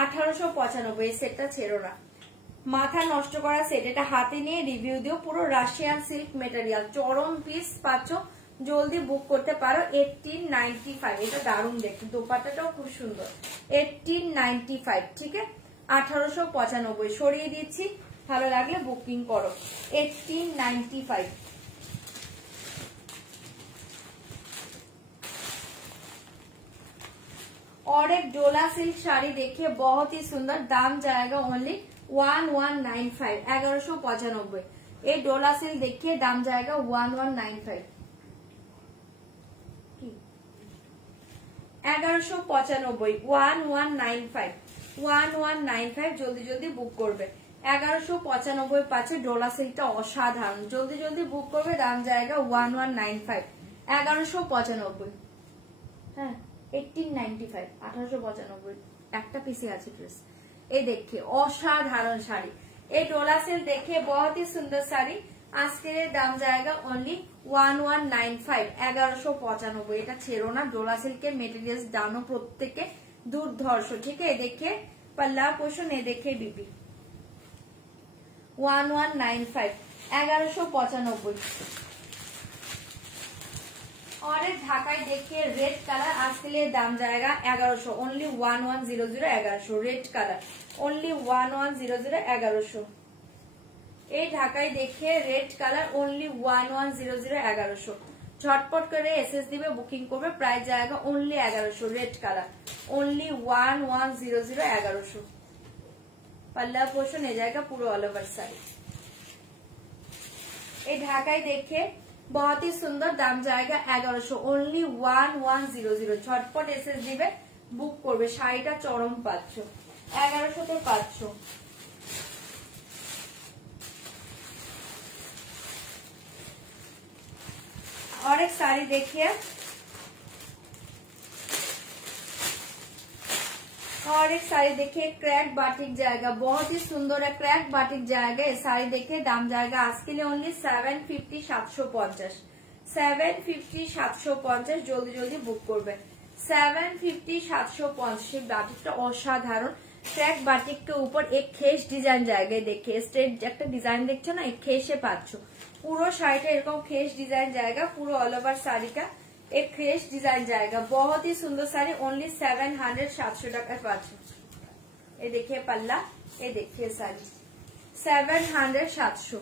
1895। এই সেটটা ছেড়ো না, মাথা নষ্ট করা সেট। এটা হাতে নিয়ে রিভিউ দিও। পুরো রাশিয়ান সিল্ক মেটেরিয়াল, চরম পিস পাচ্ছ, জলদি বুক করতে পারো। 1895। এটা দারুণ দেখতে, দোপাট্টাটাও খুব সুন্দর। 1895, ঠিক আছে। 1895 সরিয়ে দিচ্ছি, ভালো লাগলে বুকিং করো। 1895। और एक डोला सिल्क साड़ी देखिए, बहुत ही सुंदर। दाम जाएगा ओनली 1195, 1195। ये डोला सिल्क देखिए, दाम जाएगा 1195, 1195, 1195, 1195। জলদি জলদি বুক করবে। 1195 পাচ্ছে। ডোলা সিল্কটা অসাধারণ, জলদি জলদি বুক করবে। দাম জায়গা 1195, 1195। হ্যাঁ 1895, 1895। একটা পিসে আছে ড্রেস। এই देखिए অসাধারণ শাড়ি। এই ডোলা সিল্ক देखिए बहुत ही सुंदर শাড়ি। আজকে দাম জায়গা ओनली 1195, 1195। এটা ছেড়ো না। ডোলা সিল্কের মেটেরিয়ালস দামও প্রত্যেকে দুর্ধর্ষ, ঠিক আছে। देखिए पल्ला पोषण, ये देखिए बीबी 1195, 1195। और एक ढाकाई देखिए रेड कलर, आज के लिए दाम जाएगा 1100, ओनली 1100, 1100। Red colour only 1100, 1100। এই ঢাকাই देखिए रेड कलर ओनली 1100, 1100। झटपट करे एसएस दिबे, बुकिंग करबे। प्राइस जाएगा ओनली 1100। Red colour only 1100, 1100। पल्ला पोषण ए जाएगा पूरा ऑल ओवर साड़ी। এই ঢাকাই देखिए बहुत ही सुंदर, दाम जाएगा 1100, ओनली 1100। झटपट एसएस दिबे, बुक करबे। শাড়িটা চরম পাচ্ছ, 1100 তে পাচ্ছ। और एक साड़ी देखिए, और एक साड़ी देखिए क्रैक बाटिक जाएगा, बहुत ही सुंदर है। क्रैक बाटिक जाएगा। ये साड़ी देखिए दाम जाएगा आज के लिए ओनली 750, 750, 750, 750। জলদি জলদি বুক করবে। 750, 750। বাটিকটা অসাধারণ। क्रैक बाटिक के ऊपर एक खेस डिजाइन जाएगा। देखिए स्ट्रेट একটা ডিজাইন দেখছো না, এই খেসে পাচ্ছ। পুরো শাড়িটা এরকম খেস ডিজাइन जाएगा। पूरा ऑल ओवर साड़ी का एक खेस डिजाइन जाएगा। बहुत ही सुंदर साड़ी, ओनली 700, 700 টাকায় পাচ্ছ। ये देखिए पल्ला, ये देखिए साड़ी 700, 700।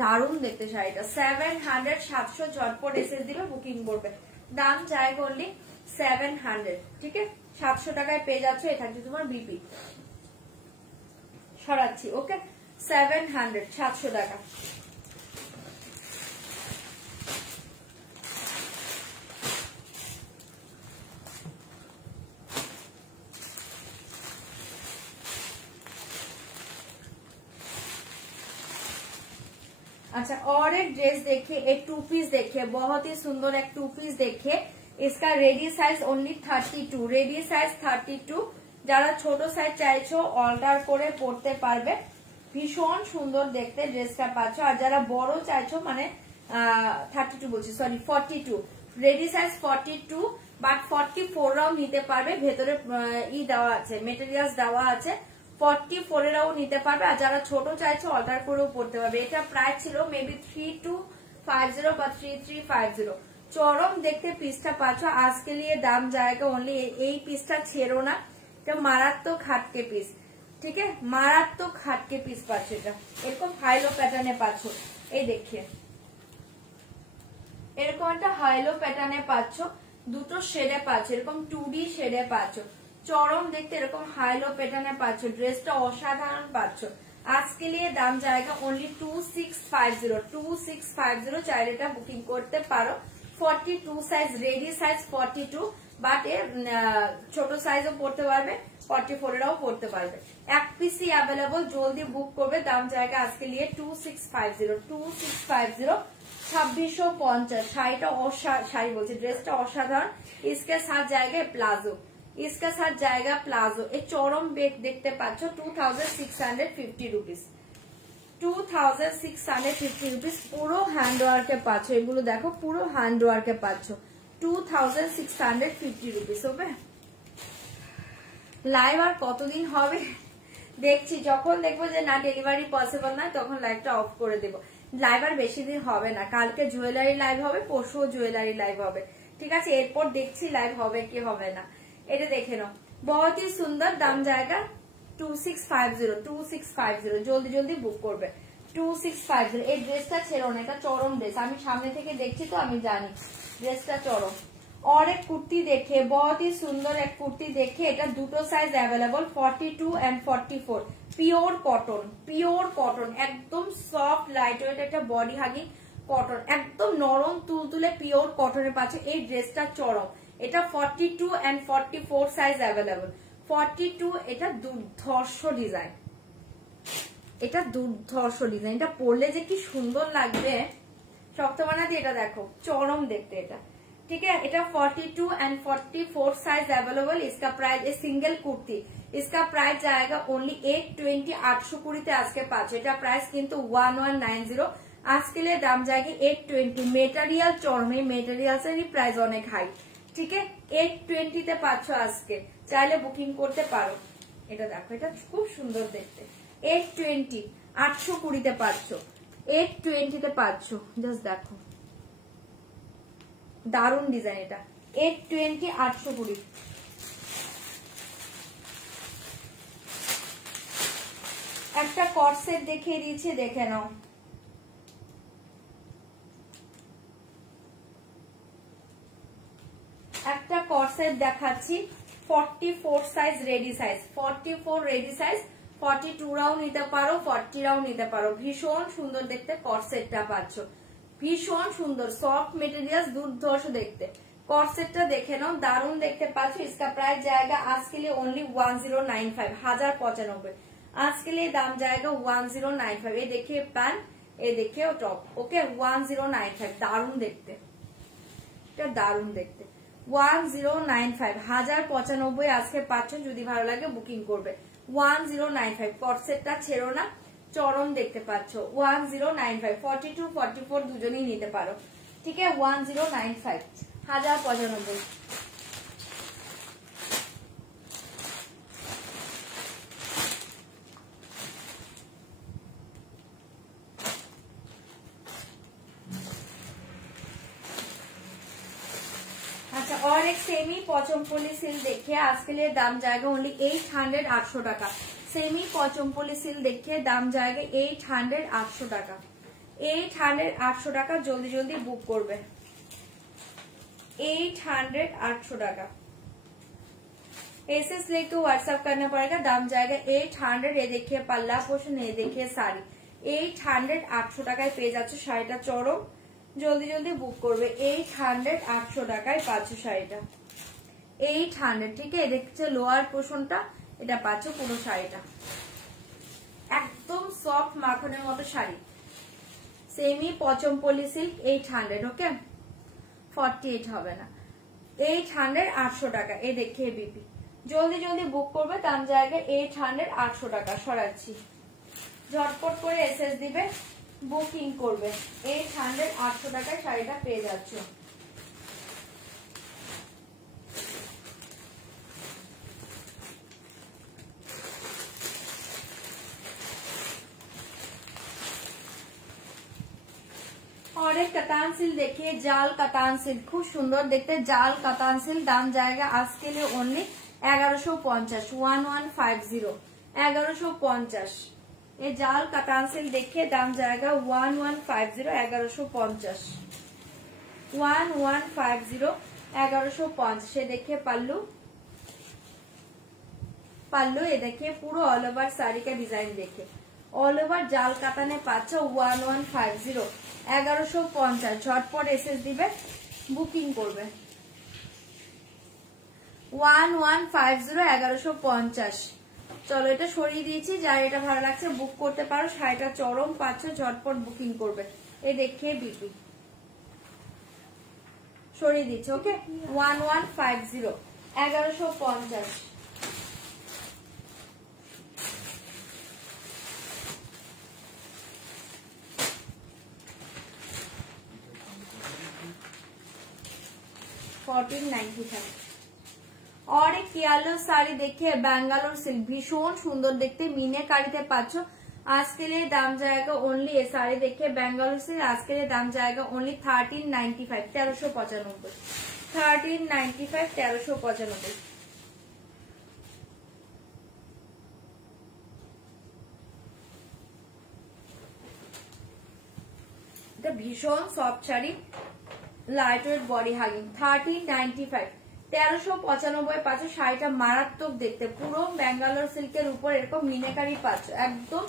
দারুণ দেখতে শাড়িটা। 700, 700। ঝটপট এসএস দিবে, বুকিং করবে। দাম जाएगा ओनली 700, ঠিক আছে। 700 টাকায় পেয়ে যাচ্ছ। এটা থাকছে তোমার বিপি, সরাচ্ছি। ওকে 700, 700 টাকা। अच्छा और एक ड्रेस देखिए, एक 2 पीस देखिए, बहुत ही सुंदर एक 2 पीस देखिए। इसका ready size only 32, ready size 32। যারা ছোট সাইজ চাইছো অর্ডার করে পড়তে পারবে। ভীষণ সুন্দর দেখতে ড্রেসটা পাচ্ছ। আর যারা বড় চাইছো মানে 32 বলছি, সরি 42, রেডি সাইজ 42 বাট 44 রাও নিতে পারবে, ভেতরে দেওয়া আছে, মেটেরিয়ালস দেওয়া আছে, 44 এরাও নিতে পারবে। আর যারা ছোট চাইছে অর্ডার করেও পড়তে পারবে। এটা প্রাইস ছিল মেবি 3250 বা 3350। চরম দেখতে পিসটা পাচ্ছ, আজকে লিয়ে দাম জায়গা অনলি। এই পিসটা ছেড়ো না, এটা মারাত্মক হাটকে পিস, ঠিক আছে, মারাত্মক হাটকে পিস পাচ্ছ। এটা এরকম হাইলো প্যাটার্নে পাচ্ছ, এই দেখিয়ে এরকম একটা হাইলো প্যাটার্নে পাচ্ছ, দুটো শেডে পাচ্ছ, এরকম 2D শেডে পাচ্ছ, চরম দেখতে এরকম হাইলো প্যাটার্নে পাচ্ছ। ড্রেসটা অসাধারণ পাচ্ছ। আজকে লিয়ে দাম জায়গা অনলি 2650। চাইলে এটা বুকিং করতে পারো। 42 সাইজ, রেডি সাইজ 42, বাট ছোট সাইজও পড়তে পারবে, 44 এরাও পড়তে পারবে। এক পিসই অ্যাভেলেবল, জলদি বুক করবে। দাম জায়গা আজকে লিয়ে 2650। 2650। শাড়ি বলছি, ড্রেসটা অসাধারণ। इसके साथ जाएगा प्लाजो, इसके साथ जाएगा प्लाजो। এই চরম বেগ দেখতে পাচ্ছ 2650 রুপিস। 2650 রুপিস পুরো হ্যান্ড ওয়ার্কে পাচ্ছ। এগুলো দেখো পুরো হ্যান্ড ওয়ার্কে পাচ্ছ, 2650 রুপিস। ওকে, লাইভ আর কতদিন হবে দেখছি, যখন দেখবো যে না ডেলিভারি পসিবল নয় তখন লাইভটা অফ করে দেবো। লাইভ আর বেশি দিন হবে না, কালকে জুয়েলারি লাইভ হবে, পরশু জুয়েলারি লাইভ হবে, ঠিক আছে। এরপর দেখছি লাইভ হবে কি হবে না। এটা দেখে নাও, বহুত হি সুন্দর। দাম জায়গা 2650। জলদি জলদি বুক করবে। 2650। এই ড্রেসটা ছেড়ো না, এটা চরম ড্রেস। আমি সামনে থেকে দেখছি তো আমি জানি ড্রেসটা চরম। और एक कुर्ती देखे, बहुत ही सुंदर एक कुर्ती देखे। এটা দুটো size available, 42 and 44। Pure cotton, একদম সফট লাইট ওয়েট একটা বডি হাগিং কটন, একদম নরম তুলতুলে পিওর কটনের পাচ্ছে। এই ড্রেসটা চরম। এটা 42 and 44 সাইজ অ্যাভেলেবল। 42 এটা দুর্ধর্ষ ডিজাইন, এটা দুর্ধর্ষ ডিজাইন। এটা পরলে যে কি সুন্দর লাগবে, শক্ত বানাতে। এটা দেখো চরম দেখতে এটা, ठीक है। এটা 42 and 44 साइज अवेलेबल। इसका प्राइस, ये सिंगल कुर्ती, इसका प्राइस जाएगा ओनली 820। 820 आज के पाँच। এটা प्राइस किंतु 1190। आज के लिए दाम जाएगी 820। मेटेरियल चरम, मेटेरियल से प्राइस অনেক হাই, ঠিক है। 820 তে পাচ্ছ আজকে, চাইলে বুকিং করতে পারো। এটা দেখো, এটা খুব সুন্দর দেখতে। 820, 820 তে পাচ্ছ, 820 তে পাচ্ছ। জাস্ট দেখো দারুন ডিজাইন। এটা 820, 820। একটা কর্সেট দেখিয়ে দিয়েছি, দেখে নাও। একটা কর্সেট দেখাচ্ছি, 44 size ready size, 44 ready size, 42 রাও নিতে পারো, 40 রাও নিতে পারো। ভীষণ সুন্দর দেখতে কর্সেটটা পাচ্ছ, ভীষণ সুন্দর সফট মেটেরিয়াল, দুর্ধর্ষ দেখতে। কর্সেটটা দেখে নাও, দারুণ দেখতে পাচ্ছ। इसका प्राइस जाएगा आज के लिए ओनली 1095, 1095। आज के लिए दाम जाएगा 1095। ये देखिए पैंट, ये देखिए टॉप, ओके 1095। दारुण देखते, এটা দারুণ দেখতে। 1095, 1095 আজকে পাচ্ছেন। যদি ভালো লাগে বুকিং করবে। 1095 কর্সেটটা ছেড়ো না, চরম দেখতে পাচ্ছ। 1095, 42, 44 দুজনেই নিতে পারো, ঠিক আছে। 1095, 1095। अच्छा, और एक सेमी पचमपल्ली सिल्क देखिए, आज के लिए दाम जाएगा ओनली 800, 800 টাকা। सेमी पचमपल्ली सिल्क देखिए, दाम जाएगा 800, 800 টাকা। 800, 800 টাকা। जल्दी जल्दी बुक করবে। 800, 800 টাকা। एसएस लेके व्हाट्सएप करना पड़ेगा। दाम जाएगा 800। ये देखिए पल्ला पोर्शन, ये देखिए साड़ी। 800, 800 টাকায় পেয়ে যাচ্ছ শাড়িটা চরম। জলদি জলদি বুক করবে। 800, 800 টাকায় পাচ্ছ শাড়িটা। 800, ঠিক আছে। দেখছো লোয়ার পোর্শনটা, এটা পাচ্ছ পুরো শাড়িটা, একদম সফট মাখনের মতো শাড়ি। সেমি পচমপল্লি সিল্ক 800, ওকে 48 হবে না। 800, 800 টাকা। এ দেখিয়ে বিপি, জলদি জলদি বুক করবে। দাম জায়গা 800, 800 টাকা। সরাচ্ছি, ঝটপট করে এসএস দিবে, বুকিং করবে। 800, 800 টাকায় শাড়িটা পেয়ে যাচ্ছ। और एक कतान सिल्क देखिए, जाल कतान सिल्क, खूब सुंदर देखते जाल कतान सिल्क। दाम जाएगा आज के लिए ओनली 1150, 1150, 1150। ये जाल कतान सिल्क देखिए, दाम जाएगा 1150, 1150, 1150, 1150। ये देखिए पल्लू, पल्लू ये देखिए पूरा ऑल ओवर साड़ी का डिजाइन देखिए, ऑल ओवर জাল কাতানে পাচ্ছ 1150, 1150। ঝটপট এসএস দিবে, বুকিং করবে 1150, 1150। চলো এটা সরিয়ে দিয়েছি, যার এটা ভালো লাগছে বুক করতে পারো, শাড়িটা চরম পাচ্ছ, ঝটপট বুকিং করবে। এই দেখিয়ে বিপি সরিয়ে দিচ্ছি, ওকে 1150, 1150। और एक येलो साड़ी देखिए, बैंगलोर सिल्क, भीषण सुंदर देखते, मीनाकारीते पाচ্ছ। आज के लिए दाम जाएगा ओनली, ये साड़ी देखिए बैंगलोर सिल्क, आज के लिए दाम जाएगा ओनली 1395, 1395, 1395, 1395। এটা ভীষণ soft sari, light weight body hugging, 1395, 1395 পাচ্ছ। শাড়িটা মারাত্মক দেখতে, পুরো ব্যাঙ্গালোর সিল্কের উপর এরকম মিনাকারি পাচ্ছ, একদম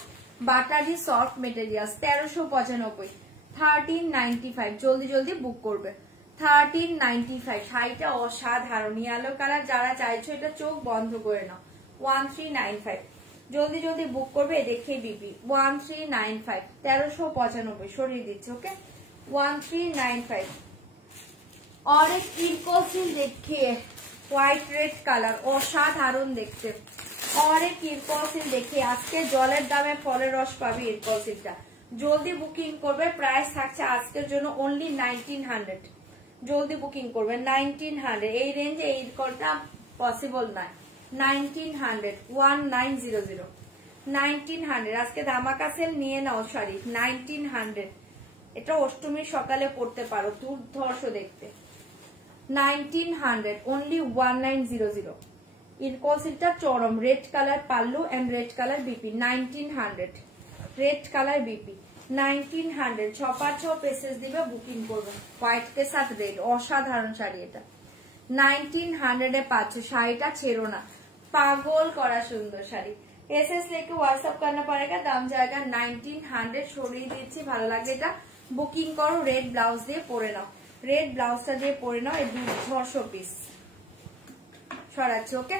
বাটারি সফট মেটেরিয়াল, 1395, 1395। জলদি জলদি বুক করবে, 1395। শাড়িটা অসাধারণ, ইয়েলো কালার, যারা চাইছো এটা চোখ বন্ধ করে নাও, 1395। জলদি জলদি বুক করবে, দেখে বিপি 1395, 1395 সরিয়ে দিচ্ছি, ওকে 1395। और एक इरकल सिल्क देखिए, হোয়াইট রেড কালার, অসাধারণ দেখতে। और एक इरकल सिल्क देखिए, আজকে জলের দামে ফলের রস পাবে ইরকল সিল্কটা। জলদি বুকিং করবে, প্রাইস থাকছে আজকের জন্য অনলি 1900। জলদি বুকিং করবে 1900, এই রেঞ্জে এই ইরকলটা পসিবল নয়। 1900, 1900, 1900। আজকে ধামাকা সেল নিয়ে নাও শাড়ি 1900। এটা অষ্টমীর সকালে পড়তে পারো, দুর্ধর্ষ দেখতে। 1900, only 1900। ইরকল সিল্কটা চরম, red colour pallu and red colour BP, 1900, red colour BP 1900। 6x6 pieces দিবে, বুকিং করবে। হোয়াইট কে সাথ রেড, অসাধারণ শাড়ি এটা, 1900 এ পাচ্ছ। শাড়িটা ছেড়ো না, পাগল করা সুন্দর শাড়ি। এসএস लेके व्हाट्सएप करना पड़ेगा, दाम जाएगा 1900। সরিয়ে দিচ্ছি, ভালো লাগে এটা, বুকিং করো। রেড ব্লাউজ দিয়ে পরে নাও, রেড ব্লাউজটা দিয়ে পরে নাও। এই 200 পিস সরাচ্ছি, ওকে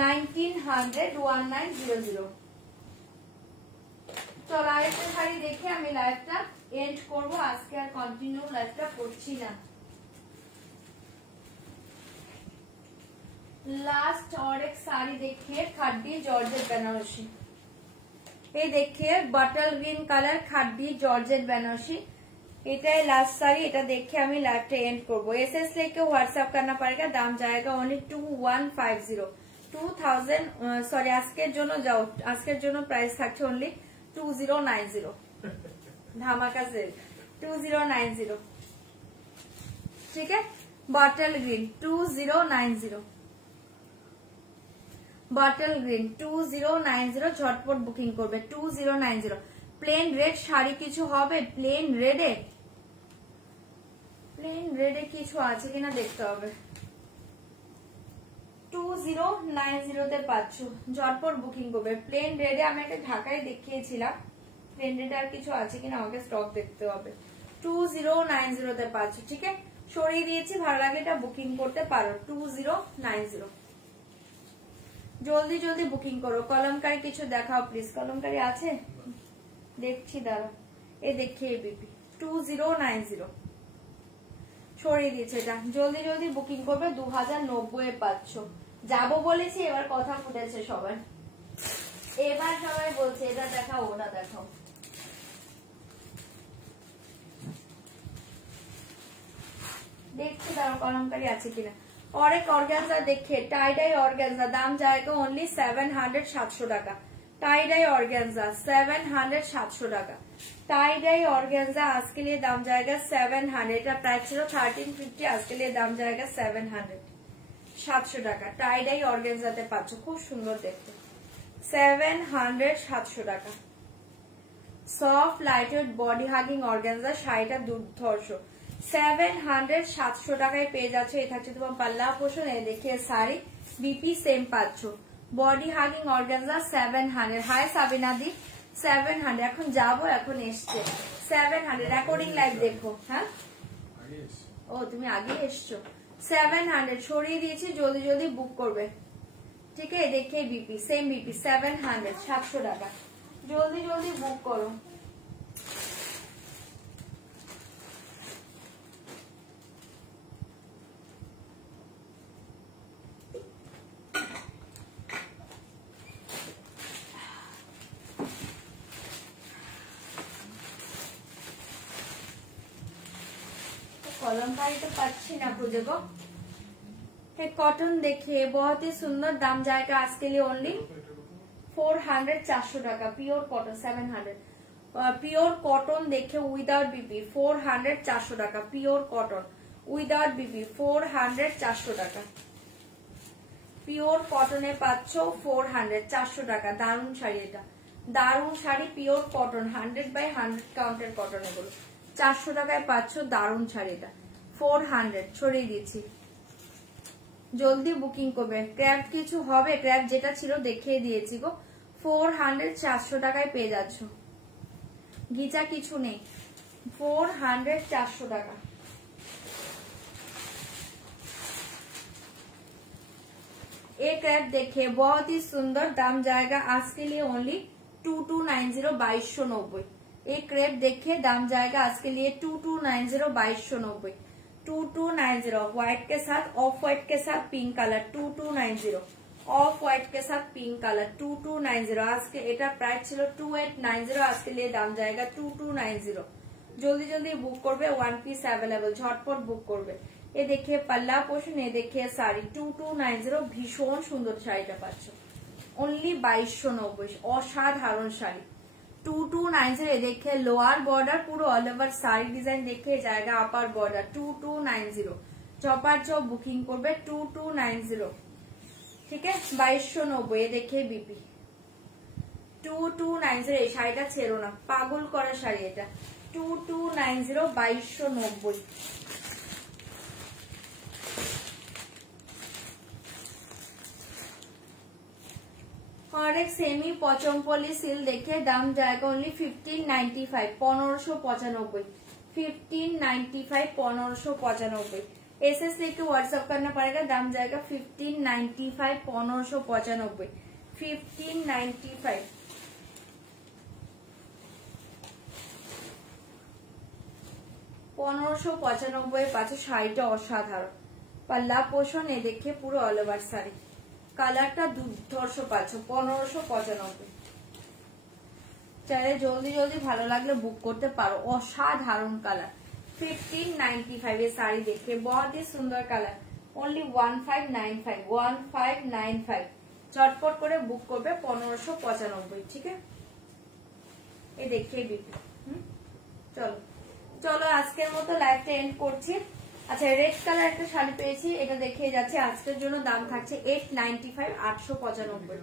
1900, 1900। চলো আরেকটা শাড়ি দেখে আমি লাইভটা এন্ড করবো, আজকে আর কন্টিনিউ লাইভটা করছি না। लास्ट और एक साड़ी देखिए, खादी जॉर्जेट बनारसी। ये देखिए बटल green colour, khadi georgette Banarasi. এটাই লাস্ট শাড়ি, এটা দেখে আমি লাইভটা এন্ড করবো। এসএস लेके व्हाट्सएप करना पड़ेगा, दाम जाएगा ओनली 2150, 2000। সরি আজকের জন্য যাও, আজকের জন্য প্রাইস থাকছে ওনলি 2090, ধামাকা সেল 2090, ঠিক আছে। Bottle green 2090, bottle green 2090। ঝটপট বুকিং করবে 2090। প্লেন রেড শাড়ি কিছু হবে, প্লেন রেডে, প্লেন রেডে কিছু আছে কিনা দেখতে হবে। 2090 তে পাচ্ছ, ঝটপট বুকিং করবে। প্লেন রেডে আমি একটা ঢাকায় দেখিয়েছিলাম, প্লেন রেডে আর কিছু আছে কিনা আমাকে স্টক দেখতে হবে। 2090 তে পাচ্ছ, ঠিক আছে। সরিয়ে দিয়েছি, ভালো লাগে এটা বুকিং করতে পারো 2090। জলদি জলদি বুকিং করো। কলমকারি কিছু দেখাও প্লিজ, কলমকারি আছে দেখছি, দাঁড়াও। এই দেখিয়ে বিপি 2090 সরিয়ে দিয়েছে এটা, জলদি জলদি বুকিং করবে। 2090 এ পাচ্ছ। যাবো বলেছি, এবার কথা ফুটেছে সবার, এবার সবাই বলছে এটা দেখাও ওটা দেখাও। দেখছি দাঁড়াও কলমকারি আছে কিনা। और एक ऑर्गेन्जा देखिए, टाई डाई ऑर्गेन्जा, दाम जाएगा ओनली 700, 700 টাকা। टाई डाई ऑर्गेन्जा 700 700 টাকা। टाई डाई ऑर्गेन्जा आज के लिए दाम जाएगा 700, এটা প্রাইস ছিল 1350, आज के लिए দাম जाएगा 700 700 টাকা। টাই ডাই অর্গানজাতে পাচ্ছ, খুব সুন্দর দেখতে, 700 700 টাকা। Soft lighted body hugging organza, শাড়িটা দুর্ধর্ষ, 700 700 টাকায় পেয়ে যাচ্ছে। এটা হচ্ছে তোমার পাল্লা পোষণ, দেখিয়ে শাড়ি বিপি সেম পাচ্ছ। Body hugging organza 700। Hi Sabina দি 700। এখন যাবো, এখন এসছে 700। রেকর্ডিং লাইভ দেখো। হ্যাঁ ও তুমি আগে এসছো। 700 ছড়িয়ে দিয়েছি, জলদি জলদি বুক করবে, ঠিক আছে। দেখে বিপি সেম বিপি 700 700 টাকা, জলদি জলদি বুক করো। कलमकारी तो पाচ্ছি না খুঁজে গো। कॉटन देखिए बहुत ही सुंदर, दाम जाएगा आज के लिए ओनली 400 400 টাকা। Pure cotton 700। পিওর কটন দেখে উইদাউট বিপি 400 400 টাকা। পিওর কটন উইদাউট বিপি 400 400 টাকা। পিওর কটনে পাচ্ছ 400 400 টাকা। দারুন শাড়ি, এটা দারুন শাড়ি, পিওর কটন 100/100 কাউন্টের কটন, এগুলো 400 টাকায় পাচ্ছ। দারুন শাড়িটা 400 ছড়িয়ে দিচ্ছি, জলদি বুকিং করবে। ক্র্যাব কিছু হবে, ক্র্যাব যেটা ছিল দেখিয়ে দিয়েছি গো। 400 400 টাকায় পেয়ে যাচ্ছ, গিচা কিছু নেই। 400 400 টাকা। एक क्रैप देखिए बहुत ही सुंदर, दाम जाएगा आज के लिए ओनली 2290 2290। एक क्रेप देखिए दाम जाएगा आज के लिए 2290 2290। 2290 व्हाइट के साथ ऑफ व्हाइट के साथ पिंक कलर 2290 ऑफ व्हाइट के साथ पिंक कलर 2290। आज के एटा प्राइस ছিল 2890, आज के लिए दाम जाएगा 2290। जल्दी जल्दी बुक करबे, वन पीस अवेलेबल, झटपट बुक करबे। ये देखिए पल्ला पोषण, ये देखिए साड़ी 2290, ভীষণ সুন্দর শাড়িটা পাচ্ছ ओनली 2290। অসাধারণ শাড়ি 2290। देखिए लोअर बॉर्डर पूरा ऑल ओवर साड़ी डिजाइन देखिए जाएगा अपर बॉर्डर 2290। चौपार चौप बुकिंग करबे 2290, ठीक है 2290। ये देखिए बीपी 2290। এই শাড়িটা ছেড়ো না, পাগল করা শাড়ি এটা 2290 2290। और एक सेमी पचमपल्ली सिल देखिए दाम जाएगा ओनली 1595 1595 1595 1595। एसएस लेके व्हाट्सएप करना पड़ेगा, दाम जाएगा 1595 1595 1595। পনেরোশো পঁচানব্বই পাচ্ছে। শাড়িটা অসাধারণ, পাল্লা পোষণ, এ দেখে পুরো অল ওভার শাড়ি, কালারটা দুর্ধর্ষ পাচ্ছ 1595। চাইলে জলদি জলদি ভালো লাগলে বুক করতে পারো, অসাধারণ কালার 1595। ये साड़ी देखिए बहुत ही सुंदर कलर, ओनली 1595 1595। চটপট করে বুক করবে 1595, ঠিক আছে। ये देखिए बीपी। চলো চলো আজকের মতো লাইভটা এন্ড করছি। আচ্ছা রেড কালার একটা শাড়ি পেয়েছি, এটা দেখিয়ে যাচ্ছে। আজকের জন্য দাম থাকছে 895 895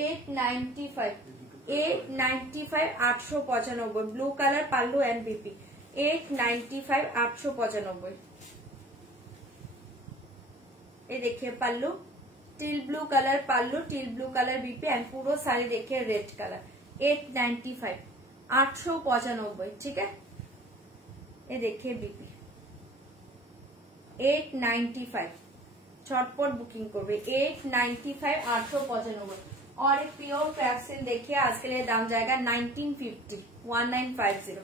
895 895 895। Blue colour pallu and BP 895 895। ये देखिए pallu teal blue colour, pallu teal blue colour BP and पूरा साड़ी देखिए रेड कलर 895 895, ठीक है। ये देखिए बीपी 895। झटपट बुकिंग करबे 895 895। और एक प्योर क्रैप सिल्क देखिए आज के लिए दाम जाएगा 1950 1950।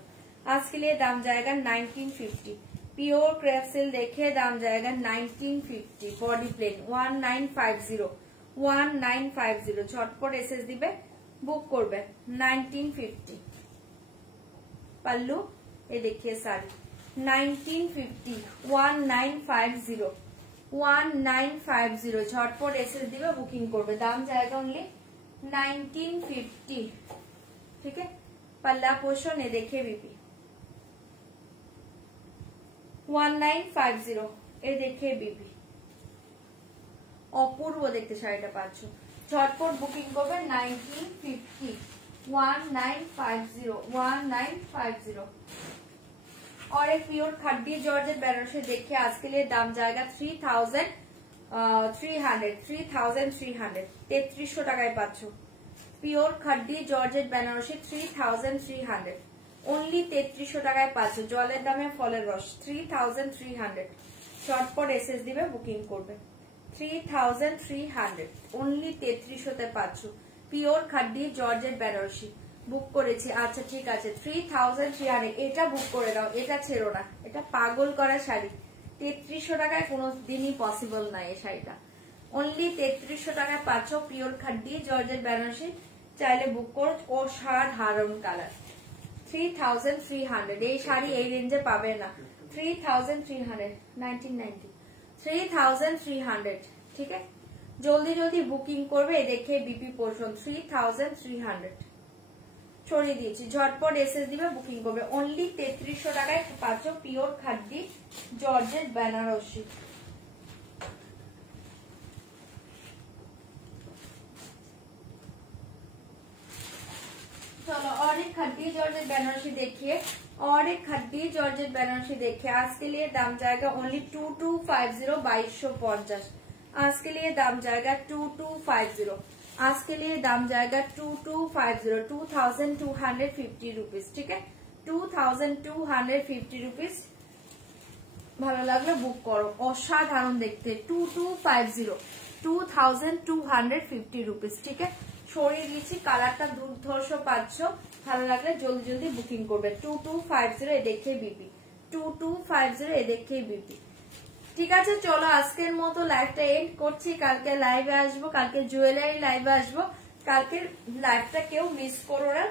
आज के लिए दाम जाएगा 1950। प्योर क्रैप सिल्क देखिए दाम जाएगा 1950। Body plain 1950 1950। झटपट एसएस दिबे बुक करबे 1950। पल्लू ये देखिए साड़ी 1950 1950 1950। झटपट एसएस दिबे बुकिंग करबे, दाम जाएगा ओनली 1950, ठीक है। पल्ला पोर्शन, ये देखिए बीपी 1950, ये देखिए बीपी অপূর্ব দেখতে শাড়িটা পাচ্ছ। ঝটপট বুকিং করবেন 1950 1950 1950। और एक प्योर खड्डी जॉर्जेट बेनारसी देखिए, आज के लिए दाम जाएगा 3300 3300 টাকায় পাচ্ছ। পিওর খাড্ডি জর্জেট বেনারসি 3300 অনলি 3300 টাকায় পাচ্ছ। জলের দামে ফলের রস 3300। চটপট এসএস দিবে, বুকিং করবে 3300 অনলি 3300 তে পাচ্ছ। পিওর খাড্ডি জর্জেট বেনারসি বুক করেছি। আচ্ছা ঠিক আছে, 3300 এটা বুক করে দাও, এটা ছেড়ো না, এটা পাগল করা শাড়ি। 3300 টাকায় কোনো দিনই পসিবল না এই শাড়িটা। অনলি 3300 টাকায় পাচ্ছ পিওর খাড্ডি জর্জেট বেনারসি। চাইলে বুক করো, অসাধারণ কালার। 3300 এই শাড়ি এই রেঞ্জে পাবে না। 3300 1990 3300, ঠিক আছে। জলদি জলদি বুকিং করবে, দেখে বিপি পোর্শন 3300 ছড়িয়ে দিয়েছি। ঝটপট এসএস দিবে, বুকিং করবে। অনলি 3300 টাকায় পাচ্ছ পিওর খাড্ডি জর্জেট বেনারসি। चलो और एक खड्डी जॉर्जेट बनारसी देखिए, और एक खड्डी जॉर्जेट बनारसी देखिए। आज के लिए दाम जाएगा ओनली 2250 2250। आज के लिए दाम जाएगा 2250। आज के लिए दाम जाएगा 2250 2250 रुपीज, ठीक है। 2250 रुपीज। ভালো লাগলে বুক করো, অসাধারণ দেখতে। 2250 2250 রুপিস, ঠিক আছে। সরিয়ে দিয়েছি, কালারটা দুর্ধর্ষ পাচ্ছ। ভালো লাগলে জলদি জলদি বুকিং করবে। 2250 এ দেখে বিপি 2250 এ দেখে বিপি, ঠিক আছে। চলো আজকের মতো লাইভটা এন্ড করছি। কালকে লাইভে আসবো, কালকে জুয়েলারি লাইভে আসবো। কালকে লাইভটা কেউ মিস করো না,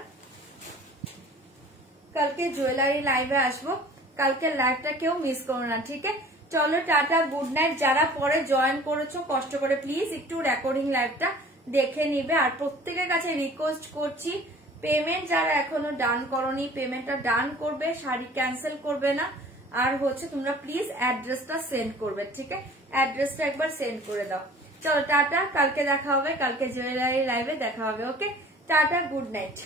কালকে জুয়েলারি লাইভে আসবো। কালকে লাইভটা কেউ মিস করো না, ঠিক আছে। চলো টাটা, গুড নাইট। যারা পরে জয়েন করেছো কষ্ট করে প্লিজ একটু রেকর্ডিং লাইভটা দেখে নিবে। আর প্রত্যেকের কাছে রিকোয়েস্ট করছি, পেমেন্ট যারা এখনো ডান করনি পেমেন্টটা ডান করবে, শাড়ি ক্যান্সেল করবে না। আর হচ্ছে তোমরা প্লিজ অ্যাড্রেসটা সেন্ড করবে, ঠিক আছে। অ্যাড্রেসটা একবার সেন্ড করে দাও। চলো টাটা, কালকে দেখা হবে, কালকে জুয়েলারি লাইভে দেখা হবে। ওকে টাটা, গুড নাইট।